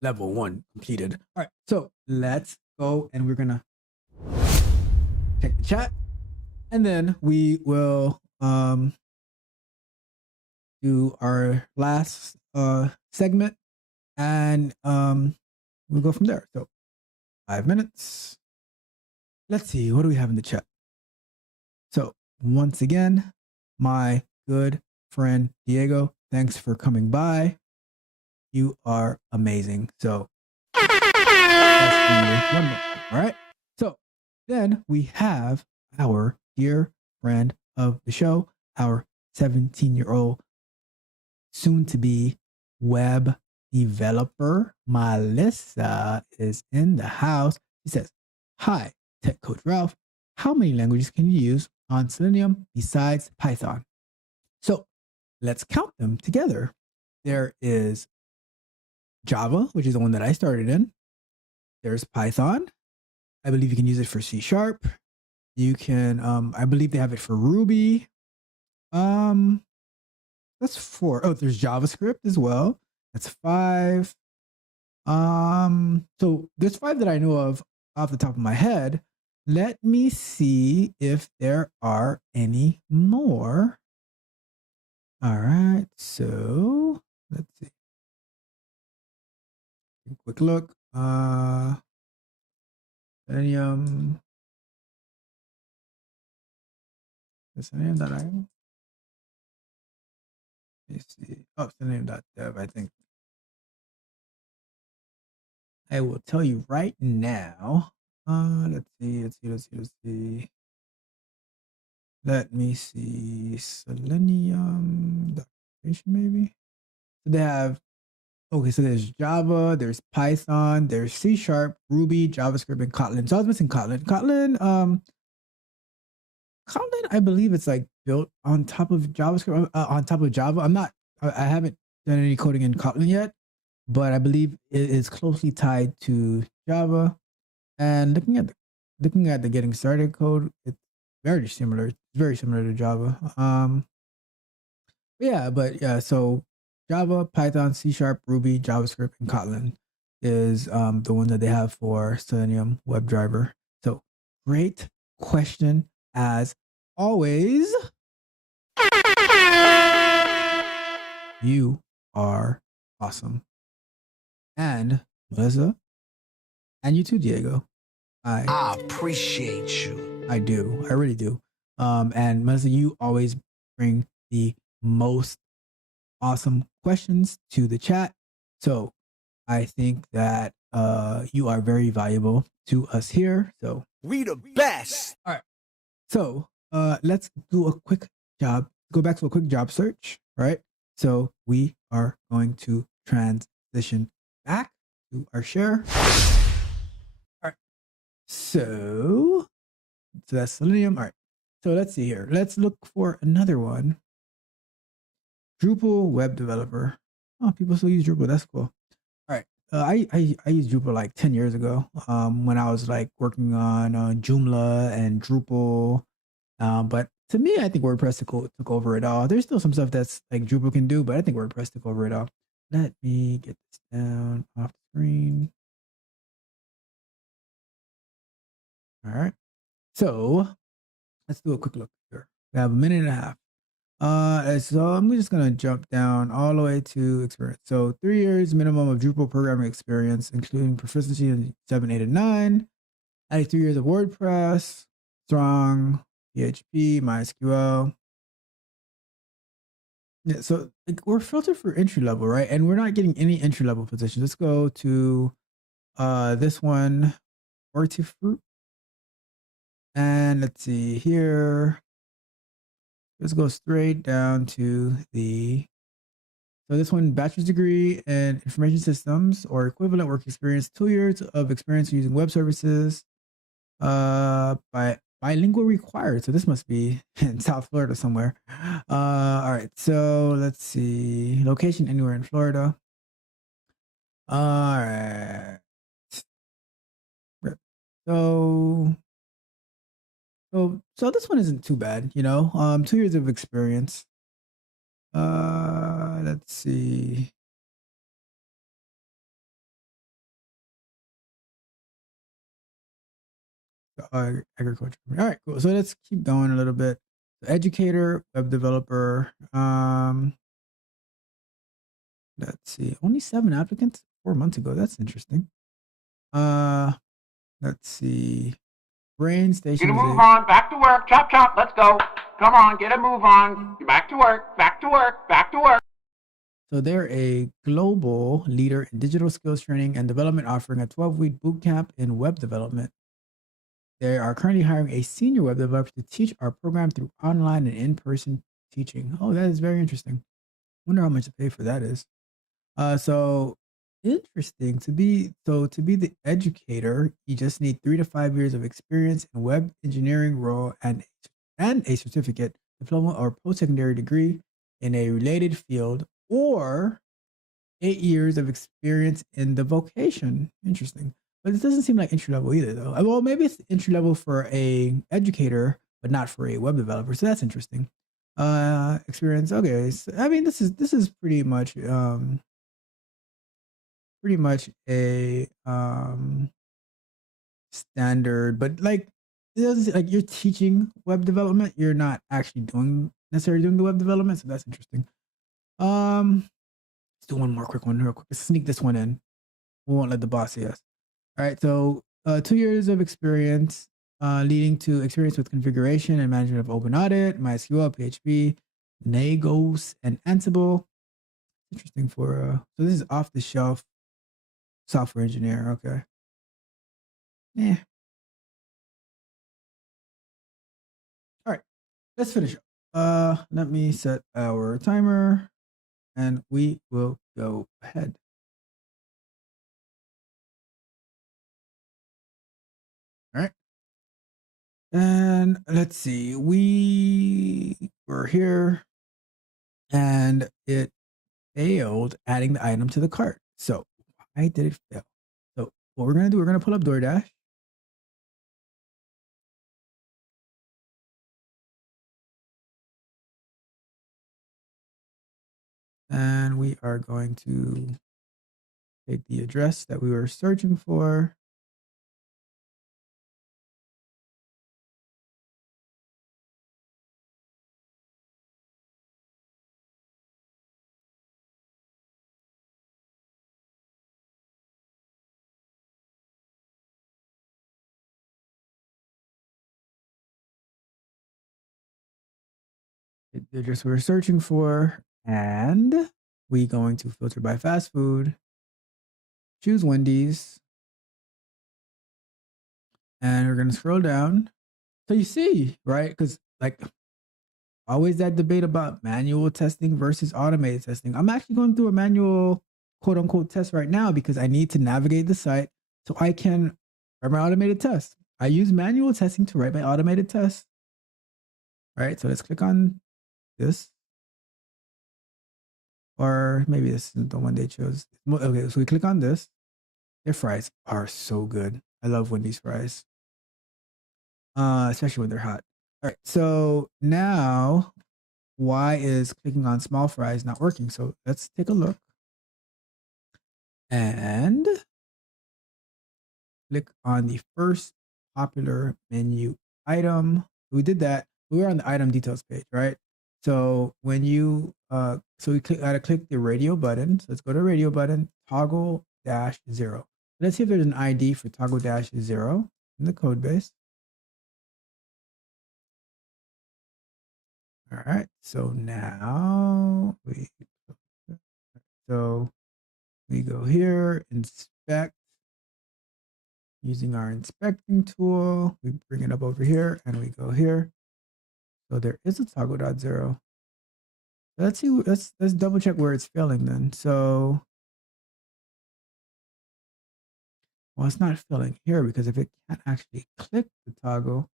level 1 completed. All right, so let's go and we're gonna check the chat, and then we will do our last segment, and we'll go from there. So 5 minutes. Let's see, what do we have in the chat? So once again, my good friend Diego, thanks for coming by. You are amazing. So that's one more. All right. So then we have our dear friend of the show, our 17-year-old soon to be web developer, Melissa, is in the house. She says, "Hi, Tech Coach Ralph. How many languages can you use on Selenium besides Python?" So let's count them together. There is Java, which is the one that I started in. There's Python. I believe you can use it for C#. You can, I believe they have it for Ruby. That's 4. Oh, there's JavaScript as well. That's 5. So there's 5 that I know of off the top of my head. Let me see if there are any more. All right, so let's see. Quick look. Selenium. Selenium.io. Let's see. Oh, Selenium.dev, I think. I will tell you right now. Let's see. Let me see. Selenium documentation, maybe. So they have, okay, so there's Java, there's Python, there's C#, Ruby, JavaScript, and Kotlin. So I was missing Kotlin. Kotlin, I believe it's like built on top of JavaScript, on top of Java. I haven't done any coding in Kotlin yet, but I believe it is closely tied to Java. And looking at the getting started code, it's very similar. It's very similar to Java. So Java, Python, C#, Ruby, JavaScript, and Kotlin is the one that they have for Selenium WebDriver. So great question as always. You are awesome. And Melissa, and you too, Diego. I appreciate you. I do. I really do. And Melissa, you always bring the most awesome questions to the chat. So I think that you are very valuable to us here. So We the best. all right. So let's do a quick job. Go back to a quick job search. Right. So we are going to transition back to our share. All right. So that's Selenium. All right. So let's see here. Let's look for another one. Drupal web developer. Oh, people still use Drupal. That's cool. All right. I used Drupal like 10 years ago. When I was like working on Joomla and Drupal. But to me, I think WordPress took over it all. There's still some stuff that's like Drupal can do, but I think WordPress took over it all. Let me get this down off the screen. All right. So let's do a quick look here. We have a minute and a half. So I'm just gonna jump down all the way to experience. So 3 years minimum of Drupal programming experience, including proficiency in 7, 8, and 9. 3 years of WordPress, strong PHP, MySQL. Yeah, so like, we're filtered for entry level, right? And we're not getting any entry level positions. Let's go to this one, Hortifruit. And let's see here. Let's go straight down to so this one, bachelor's degree in information systems or equivalent work experience, 2 years of experience using web services, by bilingual required. So this must be in South Florida somewhere. All right. So let's see, location anywhere in Florida. All right. So this one isn't too bad, 2 years of experience. Let's see. Agriculture. All right, cool. So let's keep going a little bit. Educator, web developer. Let's see. Only 7 applicants 4 months ago. That's interesting. Let's see. Brain station. Get a move on. Back to work. Chop, chop. Let's go. Come on. Get a move on. Back to work. Back to work. Back to work. So they're a global leader in digital skills training and development, offering a 12-week boot camp in web development. They are currently hiring a senior web developer to teach our program through online and in-person teaching. Oh, that is very interesting. Wonder how much the pay for that is. So interesting. To be the educator, you just need 3 to 5 years of experience in web engineering role and a certificate, diploma, or post-secondary degree in a related field, or 8 years of experience in the vocation. Interesting. But it doesn't seem like entry level either, though. Well, maybe it's entry level for a educator, but not for a web developer. So that's interesting. Experience. Okay. So, I mean, this is pretty much a standard, but like it doesn't, like, you're teaching web development. You're not actually necessarily doing the web development. So that's interesting. Let's do one more quick one real quick. Let's sneak this one in. We won't let the boss see us. All right, so 2 years of experience, leading to experience with configuration and management of Open Audit, MySQL, PHP, Nagos, and Ansible. Interesting for so this is off the shelf software engineer. Okay. Yeah. All right, let's finish up. Let me set our timer, and we will go ahead. All right. And let's see, we were here and it failed adding the item to the cart. So why did it fail? So what we're going to do, we're going to pull up DoorDash. And we are going to take the address that we were searching for. They're just what we're searching for. And we going to filter by fast food, choose Wendy's, and we're going to scroll down. So you see, right? Because like always that debate about manual testing versus automated testing. I'm actually going through a manual quote unquote test right now because I need to navigate the site so I can write my automated test. I use manual testing to write my automated test. Right. So let's click on this. Or maybe this is the one they chose. Okay, so we click on this. Their fries are so good. I love Wendy's fries. Especially when they're hot. All right, so now why is clicking on small fries not working? So let's take a look. And click on the first popular menu item. We did that. We were on the item details page, right? So when you so we gotta click the radio button. So let's go to radio button, toggle -0. Let's see if there's an ID for toggle -0 in the code base. All right, so now we go here, inspect. Using our inspecting tool, we bring it up over here and we go here. So there is a toggle.0. Let's see, let's double check where it's failing then. So, well, it's not failing here because if it can't actually click the toggle,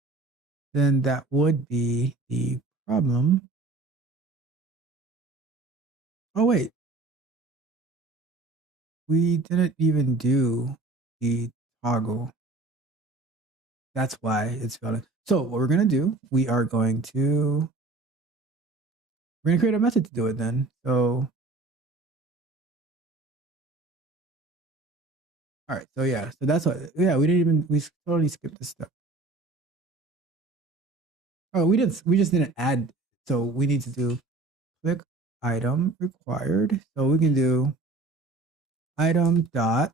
then that would be the problem. Oh, wait. We didn't even do the toggle. That's why it's failing. So what we're going to do, we're going to create a method to do it then. So, all right. So yeah, so that's what, yeah, we totally skipped this step. Oh, we just didn't add. So we need to do click item required. So we can do item dot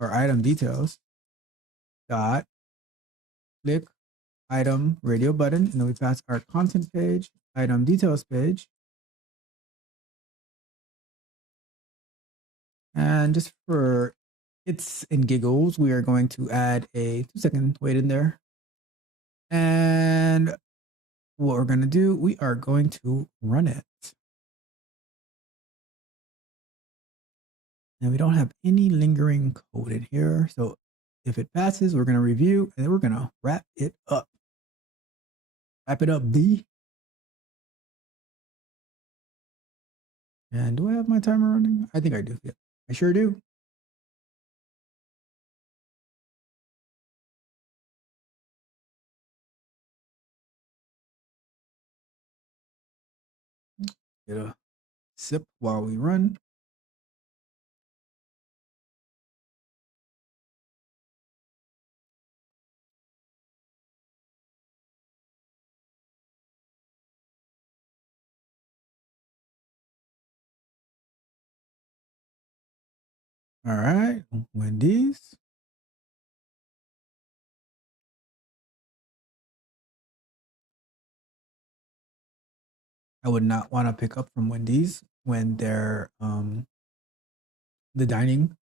or item details dot click item radio button, and then we pass our content page, item details page. And just for its and giggles, we are going to add a 2-second wait in there. And what we're going to do, we are going to run it. And we don't have any lingering code in here. So if it passes, we're going to review and then we're going to wrap it up. Wrap it up, B. And do I have my timer running? I think I do. Yeah, I sure do. Get a sip while we run. All right, Wendy's. I would not want to pick up from Wendy's when they're the dining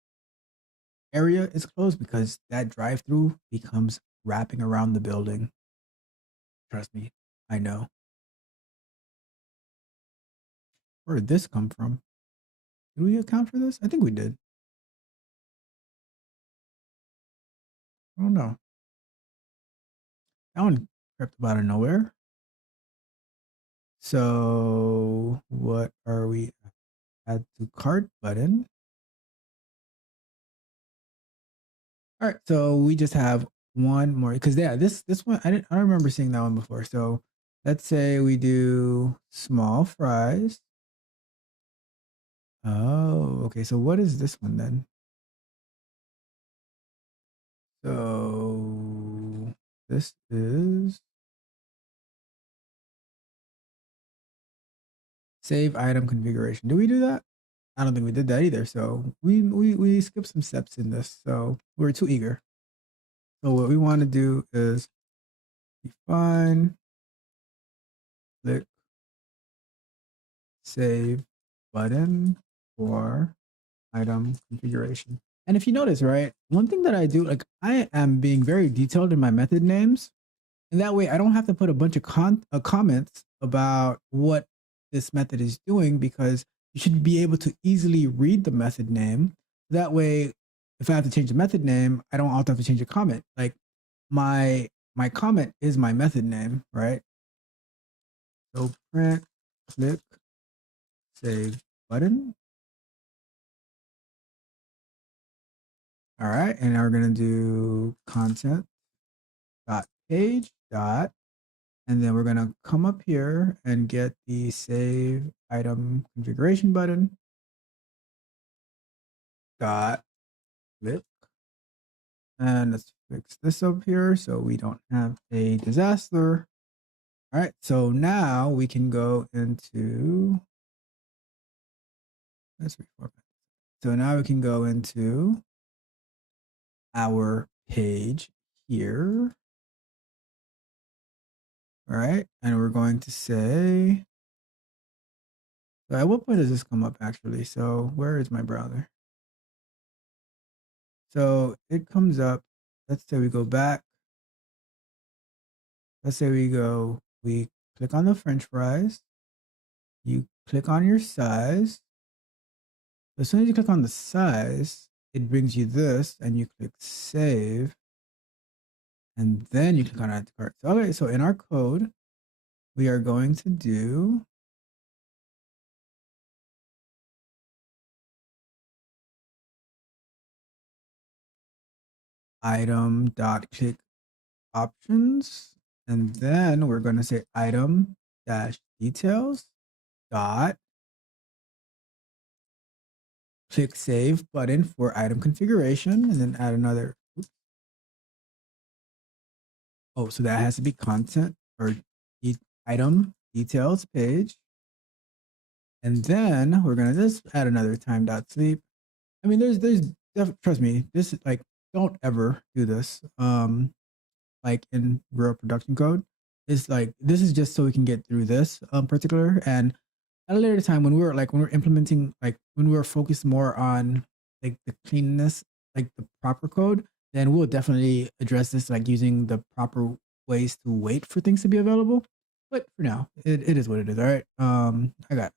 area is closed because that drive-through becomes wrapping around the building. Trust me, I know. Where did this come from? Did we account for this? I think we did. I don't know. That one crept up out of nowhere. So what are we? Add to cart button. All right, so we just have one more because yeah, this one I don't remember seeing that one before. So let's say we do small fries. Oh, okay. So what is this one then? So this is save item configuration. Do we do that? I don't think we did that either. So we skipped some steps in this. So we're too eager. So what we want to do is define click save button for item configuration. And if you notice, right, one thing that I do, like I am being very detailed in my method names, and that way I don't have to put a bunch of comments about what this method is doing, because you should be able to easily read the method name. That way, if I have to change the method name, I don't also have to change a comment. Like my comment is my method name, right? So print, click, save button. All right, and now we're gonna do content dot page dot, and then we're gonna come up here and get the save item configuration button dot click, and let's fix this up here so we don't have a disaster. All right, so now we can go into, let's reformat. So now we can go into our page here. All right, and we're going to say, so at what point does this come up actually? So where is my browser? So it comes up, let's say we go back. Let's say we click on the French fries. You click on your size. As soon as you click on the size, it brings you this, and you click save. And then you click on add to cart. So, okay, so in our code, we are going to do item dot click options, and then we're going to say item dash details dot click save button for item configuration, and then add another. Oops. Oh, so that has to be content or item details page. And then we're gonna just add another time dot sleep. I mean, trust me, this is like, don't ever do this. Like in real production code, it's like, this is just so we can get through this particular, and at a later time when we're implementing, like when we're focused more on like the cleanness, like the proper code, then we'll definitely address this, like using the proper ways to wait for things to be available. But for now, it is what it is. All right.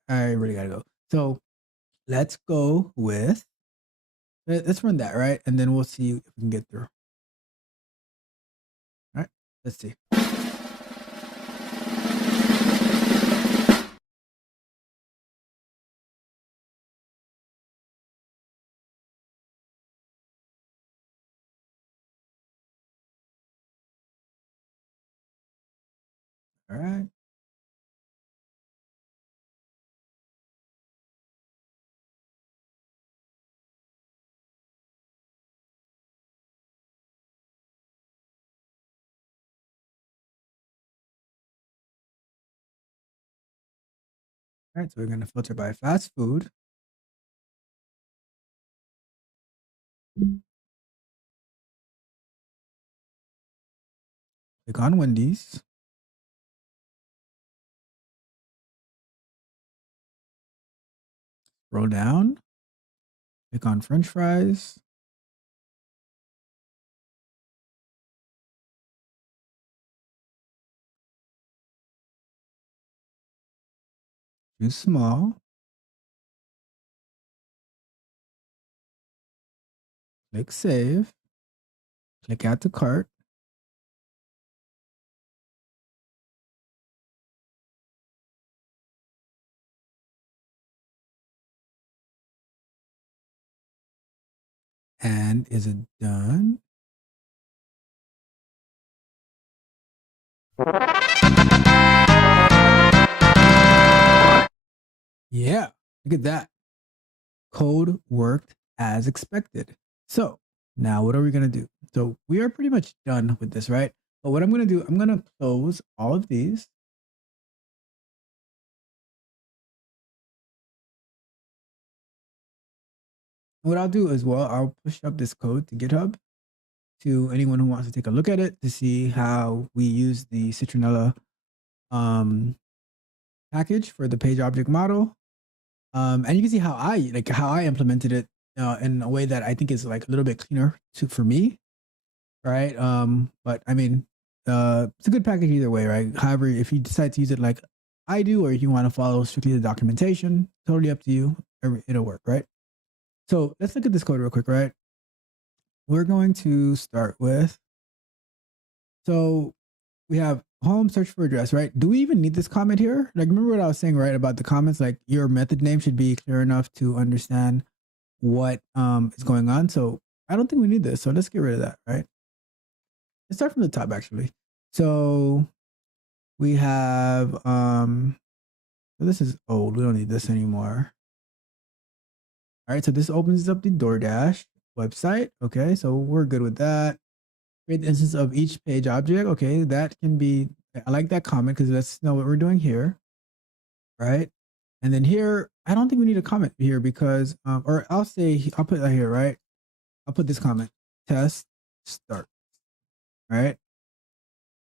I really gotta go. So let's go with, let's run that, right? And then we'll see if we can get through. All right, let's see. All right. All right, so we're going to filter by fast food. Click on Wendy's. Scroll down. Click on French fries. Choose small. Click save. Click add to cart. And is it done? Yeah, look at that. Code worked as expected. So now what are we going to do? So we are pretty much done with this, right? But what I'm going to do, I'm going to close all of these. What I'll do as well, I'll push up this code to GitHub to anyone who wants to take a look at it to see how we use the Citronella package for the page object model. And you can see how I implemented it in a way that I think is like a little bit cleaner for me, right? But I mean, it's a good package either way, right? However, if you decide to use it like I do, or if you want to follow strictly the documentation, totally up to you. It'll work, right? So let's look at this code real quick, right? We're going to start with, so we have home search for address, right? Do we even need this comment here? Like, remember what I was saying, right, about the comments? Like, your method name should be clear enough to understand what is going on. So I don't think we need this. So let's get rid of that, right? Let's start from the top, actually. So we have, this is old. We don't need this anymore. All right, so this opens up the DoorDash website. Okay, so we're good with that. Create the instance of each page object. Okay, that can be, I like that comment because let's know what we're doing here, right? And then here, I don't think we need a comment here because, or I'll put that here, right? I'll put this comment, test start, right?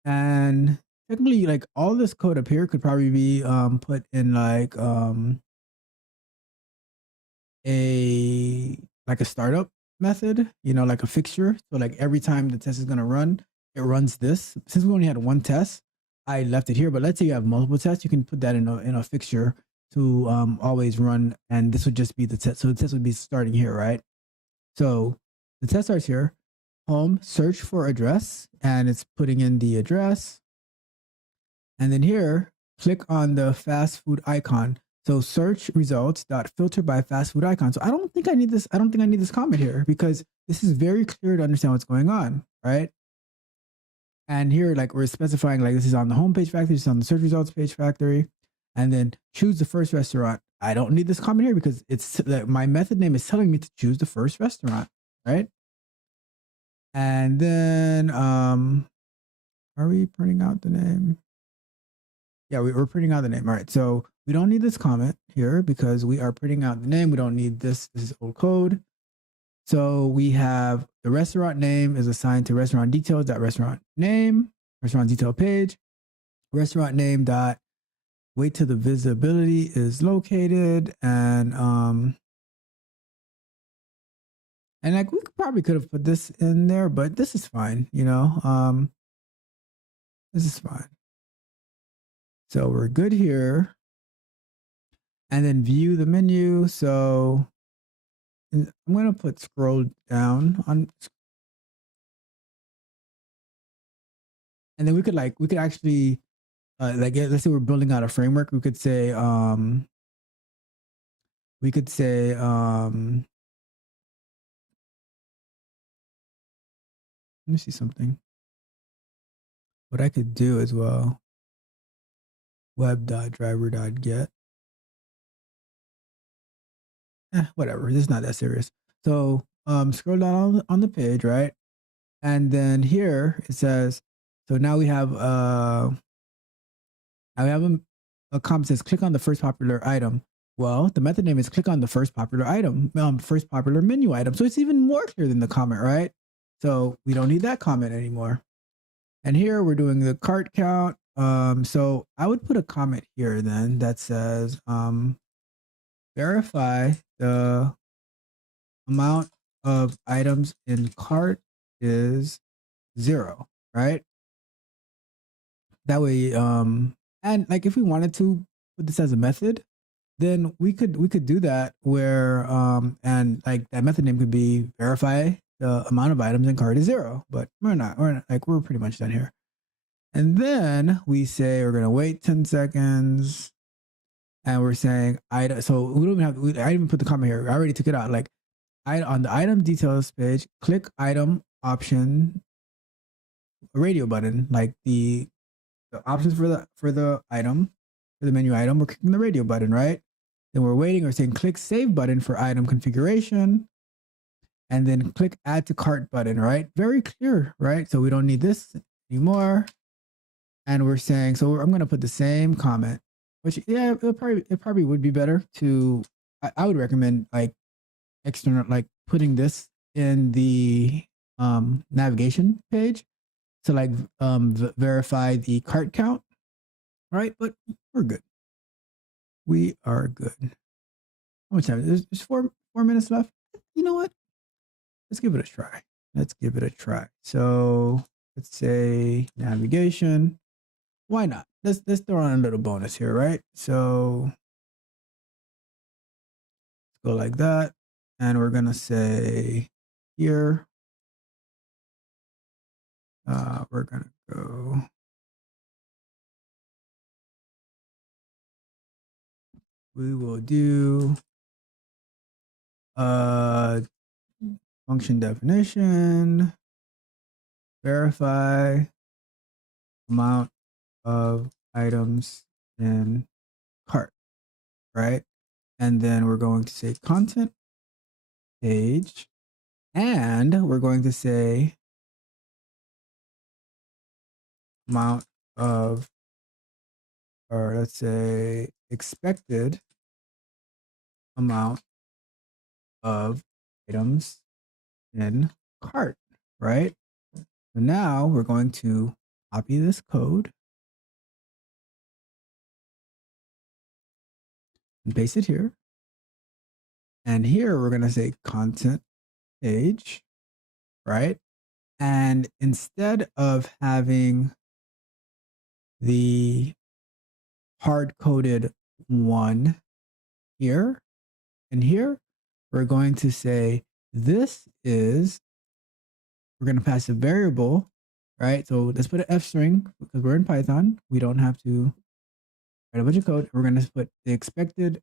And technically, like all this code up here could probably be put in like a startup method, you know, like a fixture. So like every time the test is going to run, it runs this. Since we only had one test, I left it here, but let's say you have multiple tests, you can put that in a fixture to always run, and this would just be the test. So the test would be starting here, right? So the test starts here, home, search for address, and it's putting in the address. And then here, click on the fast food icon. So search results dot filter by fast food icon. So I don't think I need this. I don't think I need this comment here because this is very clear to understand what's going on, right? And here, like we're specifying, like this is on the home page factory, this is on the search results page factory, and then choose the first restaurant. I don't need this comment here because it's like my method name is telling me to choose the first restaurant, right? And then, are we printing out the name? Yeah, we're printing out the name. All right, so we don't need this comment here because we are printing out the name. We don't need this. This is old code. So we have the restaurant name is assigned to restaurant details dot restaurant name, restaurant detail page, restaurant name dot wait till the visibility is located, and like we probably could have put this in there, but this is fine, you know. This is fine. So we're good here. And then view the menu. So I'm going to put scroll down on, and then we could actually, like, let's say we're building out a framework. We could say, let me see something. What I could do as well, web.driver.get. Whatever, this is not that serious. So scroll down on the page, right? And then here it says, so now we have a comment that says click on the first popular item. Well, the method name is click on the first popular item, first popular menu item. So it's even more clear than the comment, right? So we don't need that comment anymore. And here we're doing the cart count. So I would put a comment here then that says verify the amount of items in cart is 0, right? That way, and like if we wanted to put this as a method, then we could do that where and like that method name could be verify the amount of items in cart is 0, but we're not like we're pretty much done here. And then we say we're gonna wait 10 seconds. And we're saying item. So we don't even have. I didn't even put the comment here. I already took it out. Like, on the item details page, click item option, radio button. Like the options for the item, for the menu item. We're clicking the radio button, right? Then we're waiting. We're saying click save button for item configuration, and then click add to cart button. Right? Very clear, right? So we don't need this anymore. And we're saying so. I'm going to put the same comment. Which, yeah, it probably would be better to, I would recommend like external, like putting this in the navigation page to like verify the cart count, right? But we're good. We are good. How much time? There's 4 minutes left. You know what? Let's give it a try. Let's give it a try. So let's say navigation. Why not? Let's throw on a little bonus here, right? So let's go like that. And we're gonna say here. We're gonna go. We will do function definition, verify amount of items in cart, right? And then we're going to say content page, and we're going to say amount of, or let's say expected amount of items in cart, right? So now we're going to copy this code and paste it here. And here we're going to say content page, right? And instead of having the hard-coded 1 here and here, we're going to say this is, we're going to pass a variable, right? So let's put an F string because we're in Python. We don't have to write a bunch of code. We're going to put the expected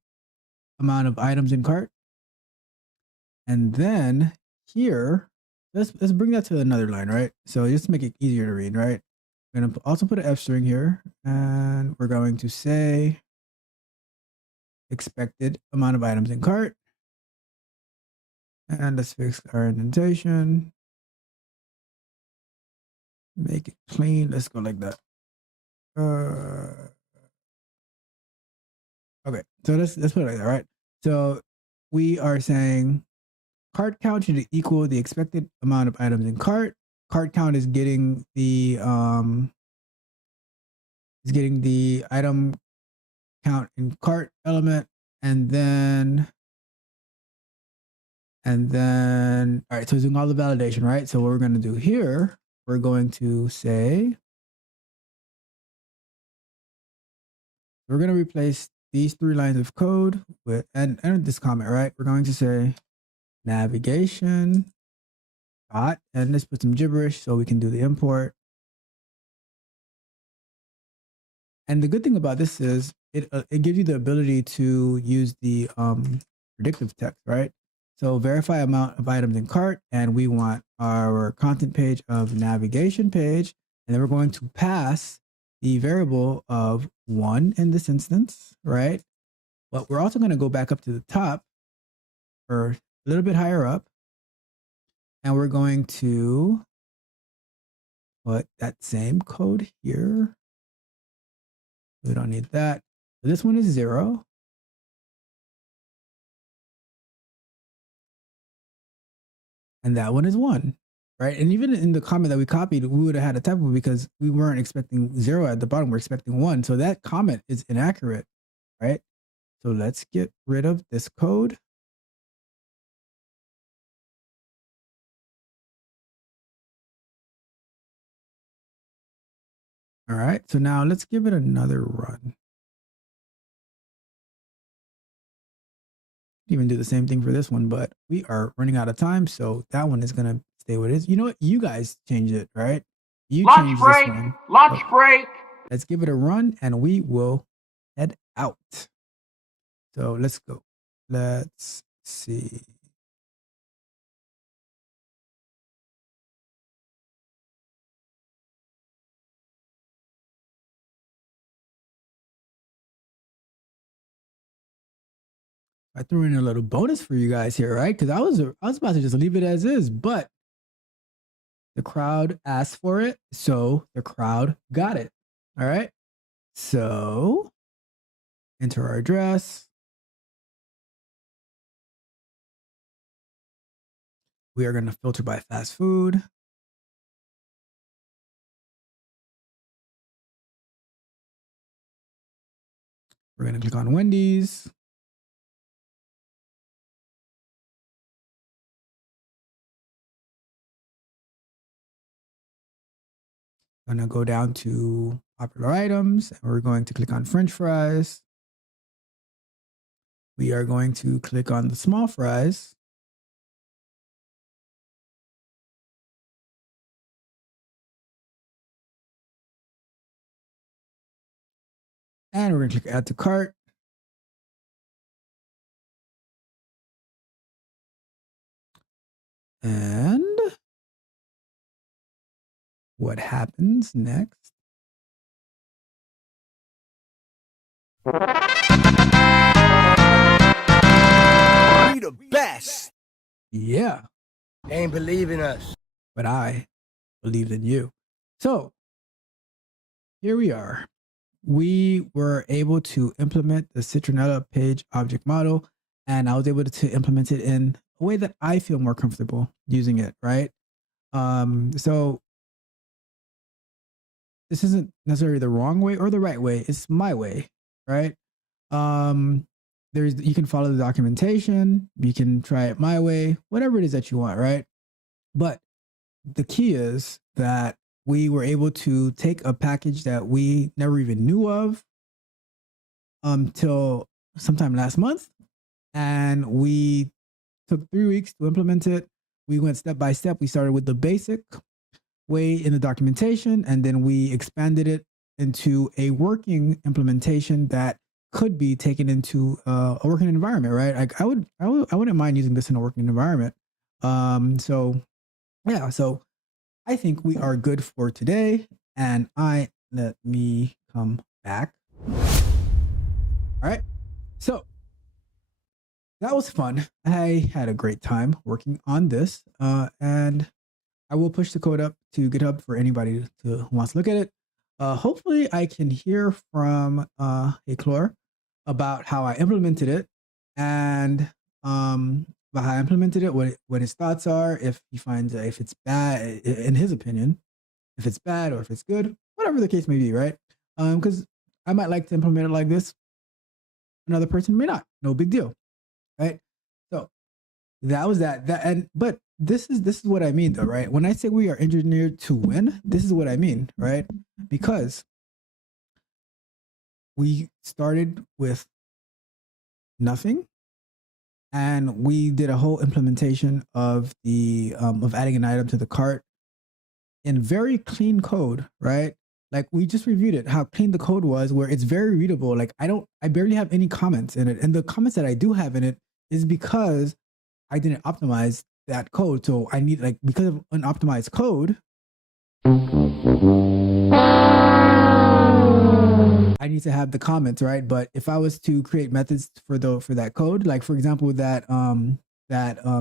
amount of items in cart. And then here, let's bring that to another line, right? So just to make it easier to read, right? We're going to also put an F string here, and we're going to say expected amount of items in cart. And let's fix our indentation. Make it clean. Let's go like that. Okay, so let's put it like that, right? So we are saying cart count should equal the expected amount of items in cart. Cart count is getting the item count in cart element, and then all right, so it's doing all the validation, right? So what we're going to do here, we're going to say, we're going to replace these 3 lines of code with, and this comment, right? We're going to say navigation dot, and let's put some gibberish so we can do the import. And the good thing about this is it gives you the ability to use the predictive text, right? So verify amount of items in cart, and we want our content page of navigation page, and then we're going to pass the variable of 1 in this instance, right? But we're also going to go back up to the top or a little bit higher up, and we're going to put that same code here. We don't need that. So this one is 0. And that one is 1, right? And even in the comment that we copied, we would have had a typo because we weren't expecting 0 at the bottom. We're expecting 1. So that comment is inaccurate, right? So let's get rid of this code. All right, so now let's give it another run. Even do the same thing for this one, but we are running out of time, so that one is gonna stay what it is. You know what? You guys changed it, right? You Lunch changed break, this one. lunch So break. let's give it a run, and we will head out. So let's go. Let's see. I threw in a little bonus for you guys here, right? Because I was about to just leave it as is, but the crowd asked for it, so the crowd got it. All right. So enter our address. We are going to filter by fast food. We're going to click on Wendy's. I'm going to go down to popular items, and we're going to click on French fries. We are going to click on the small fries. And we're going to click add to cart. And what happens next? We the best. Yeah. They ain't believing us. But I believed in you. So here we are. We were able to implement the Citronella Page Object Model, and I was able to implement it in a way that I feel more comfortable using it, right? So this isn't necessarily the wrong way or the right way. It's my way, right? You can follow the documentation. You can try it my way, whatever it is that you want, right? But the key is that we were able to take a package that we never even knew of until sometime last month, and we took 3 weeks to implement it. We went step by step. We started with the basic way in the documentation, and then we expanded it into a working implementation that could be taken into a working environment, right? Like I wouldn't mind using this in a working environment. So I think we are good for today, and let me come back. All right. So that was fun. I had a great time working on this, and I will push the code up to GitHub for anybody who wants to look at it. Hopefully I can hear from Eclore about how I implemented it, and about how I implemented it, what his thoughts are, if he finds if it's bad, in his opinion, if it's bad or if it's good, whatever the case may be, right? Because I might like to implement it like this. Another person may not. No big deal, right? So that was that. But this is what I mean, though, right? When I say we are engineered to win, this is what I mean, right? Because we started with nothing, and we did a whole implementation of the of adding an item to the cart in very clean code, right? Like we just reviewed it, how clean the code was, where it's very readable. Like I barely have any comments in it, and the comments that I do have in it is because I didn't optimize that code. So I need, like, because of unoptimized code, I need to have the comments, right? But if I was to create methods for that code, like for example that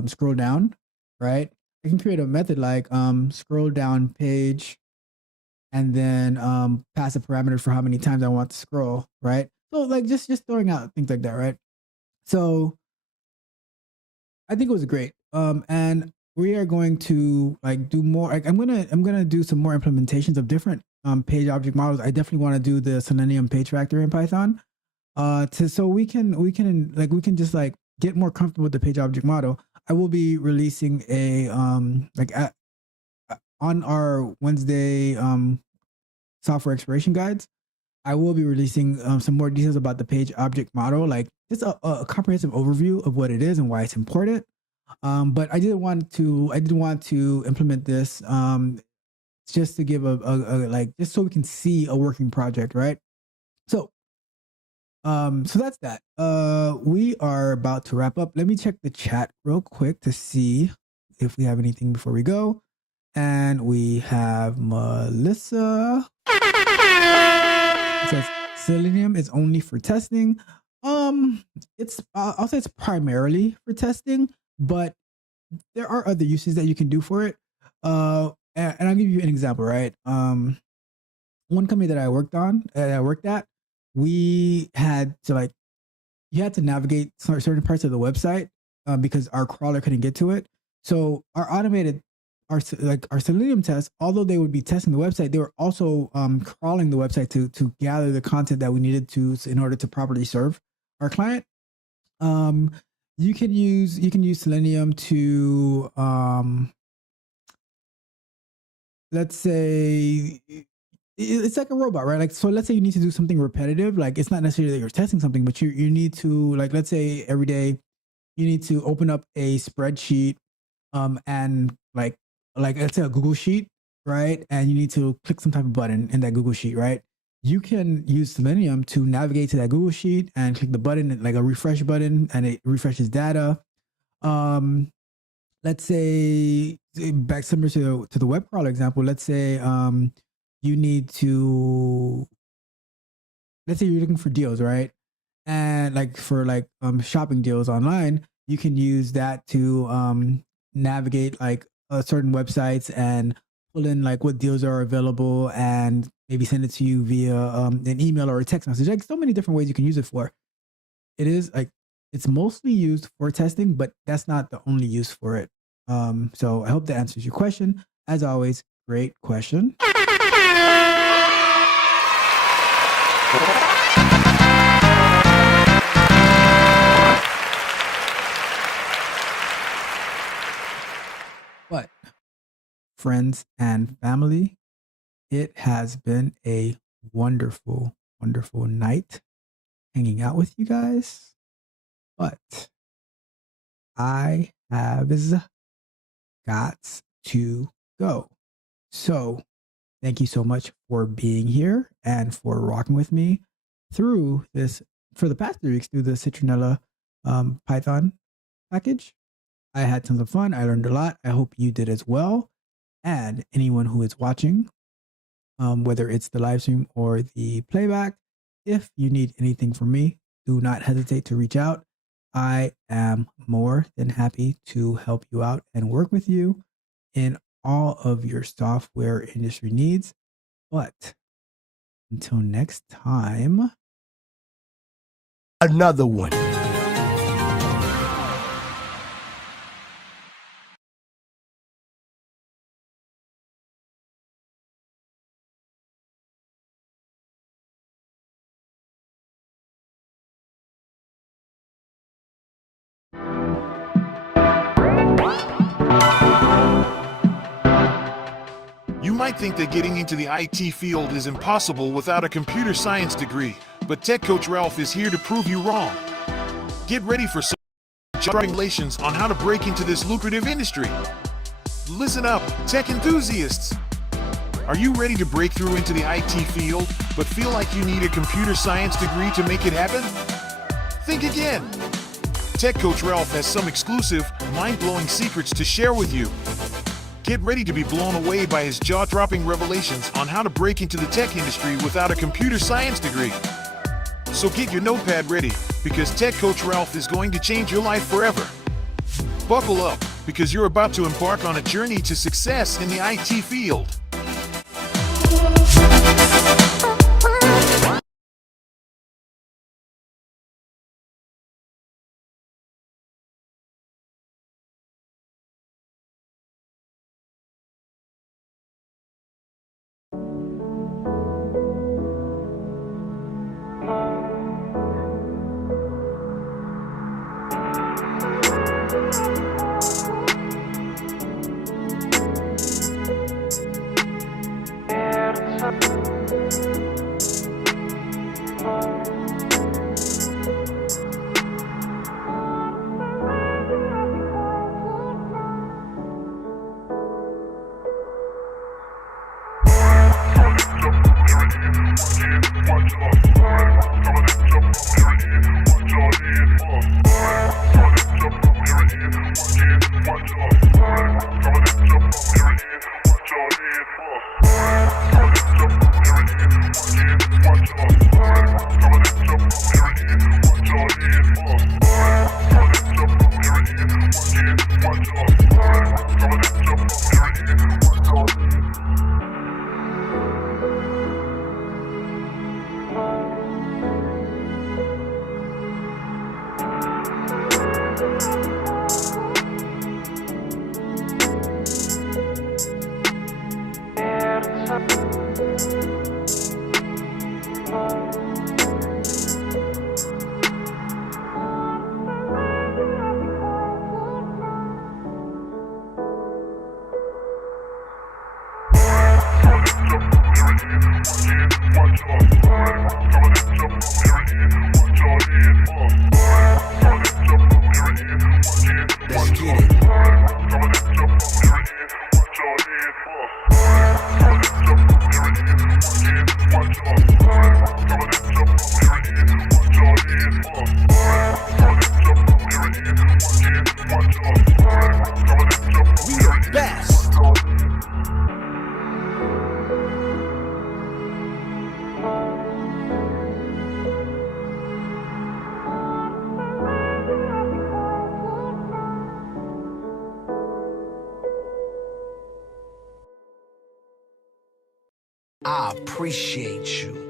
scroll down, right? I can create a method like scroll down page, and then pass a parameter for how many times I want to scroll, right? So like just throwing out things like that, right? So I think it was great. And we are going to like do more. Like I'm gonna do some more implementations of different page object models. I definitely want to do the Selenium page factory in Python, so we can just like get more comfortable with the page object model. I will be releasing a on our Wednesday software exploration guides. I will be releasing some more details about the page object model, like just a comprehensive overview of what it is and why it's important. But I did want to implement this just to give just so we can see a working project, right? So so that's that. We are about to wrap up. Let me check the chat real quick to see if we have anything before we go. And we have Melissa. It says Selenium is only for testing. It's I'll say it's primarily for testing, but there are other uses that you can do for it. And I'll give you an example, right? One company that I worked at, we had to you had to navigate certain parts of the website because our crawler couldn't get to it. So our automated our Selenium tests, although they would be testing the website, they were also crawling the website to gather the content that we needed to in order to properly serve our client. You can use Selenium to let's say it's like a robot, right? Like, so let's say you need to do something repetitive. Like, it's not necessarily that you're testing something, but you need to, like, let's say every day you need to open up a spreadsheet, and like let's say a Google Sheet, right? And you need to click some type of button in that Google Sheet, right? You can use Selenium to navigate to that Google Sheet and click the button, like a refresh button, and it refreshes data. Let's say, back similar to the web crawler example, let's say you need to, let's say you're looking for deals, right? And like for shopping deals online, you can use that to navigate like certain websites and pull in like what deals are available and maybe send it to you via an email or a text message. Like, so many different ways you can use it for. It is like, it's mostly used for testing, but that's not the only use for it. So I hope that answers your question. As always, great question. But friends and family, it has been a wonderful, wonderful night hanging out with you guys. But I have got to go. So thank you so much for being here and for rocking with me through this for the past 3 weeks through the Citronella Python package. I had tons of fun. I learned a lot. I hope you did as well. And anyone who is watching, whether it's the live stream or the playback, if you need anything from me, do not hesitate to reach out. I am more than happy to help you out and work with you in all of your software industry needs. But until next time, Another one. You might think that getting into the IT field is impossible without a computer science degree, but Tech Coach Ralph is here to prove you wrong. Get ready for some revelations on how to break into this lucrative industry. Listen up, tech enthusiasts. Are you ready to break through into the IT field, but feel like you need a computer science degree to make it happen? Think again. Tech Coach Ralph has some exclusive, mind-blowing secrets to share with you. Get ready to be blown away by his jaw-dropping revelations on how to break into the tech industry without a computer science degree. So get your notepad ready, because Tech Coach Ralph is going to change your life forever. Buckle up, because you're about to embark on a journey to success in the IT field. Let's get it. We the best. I appreciate you.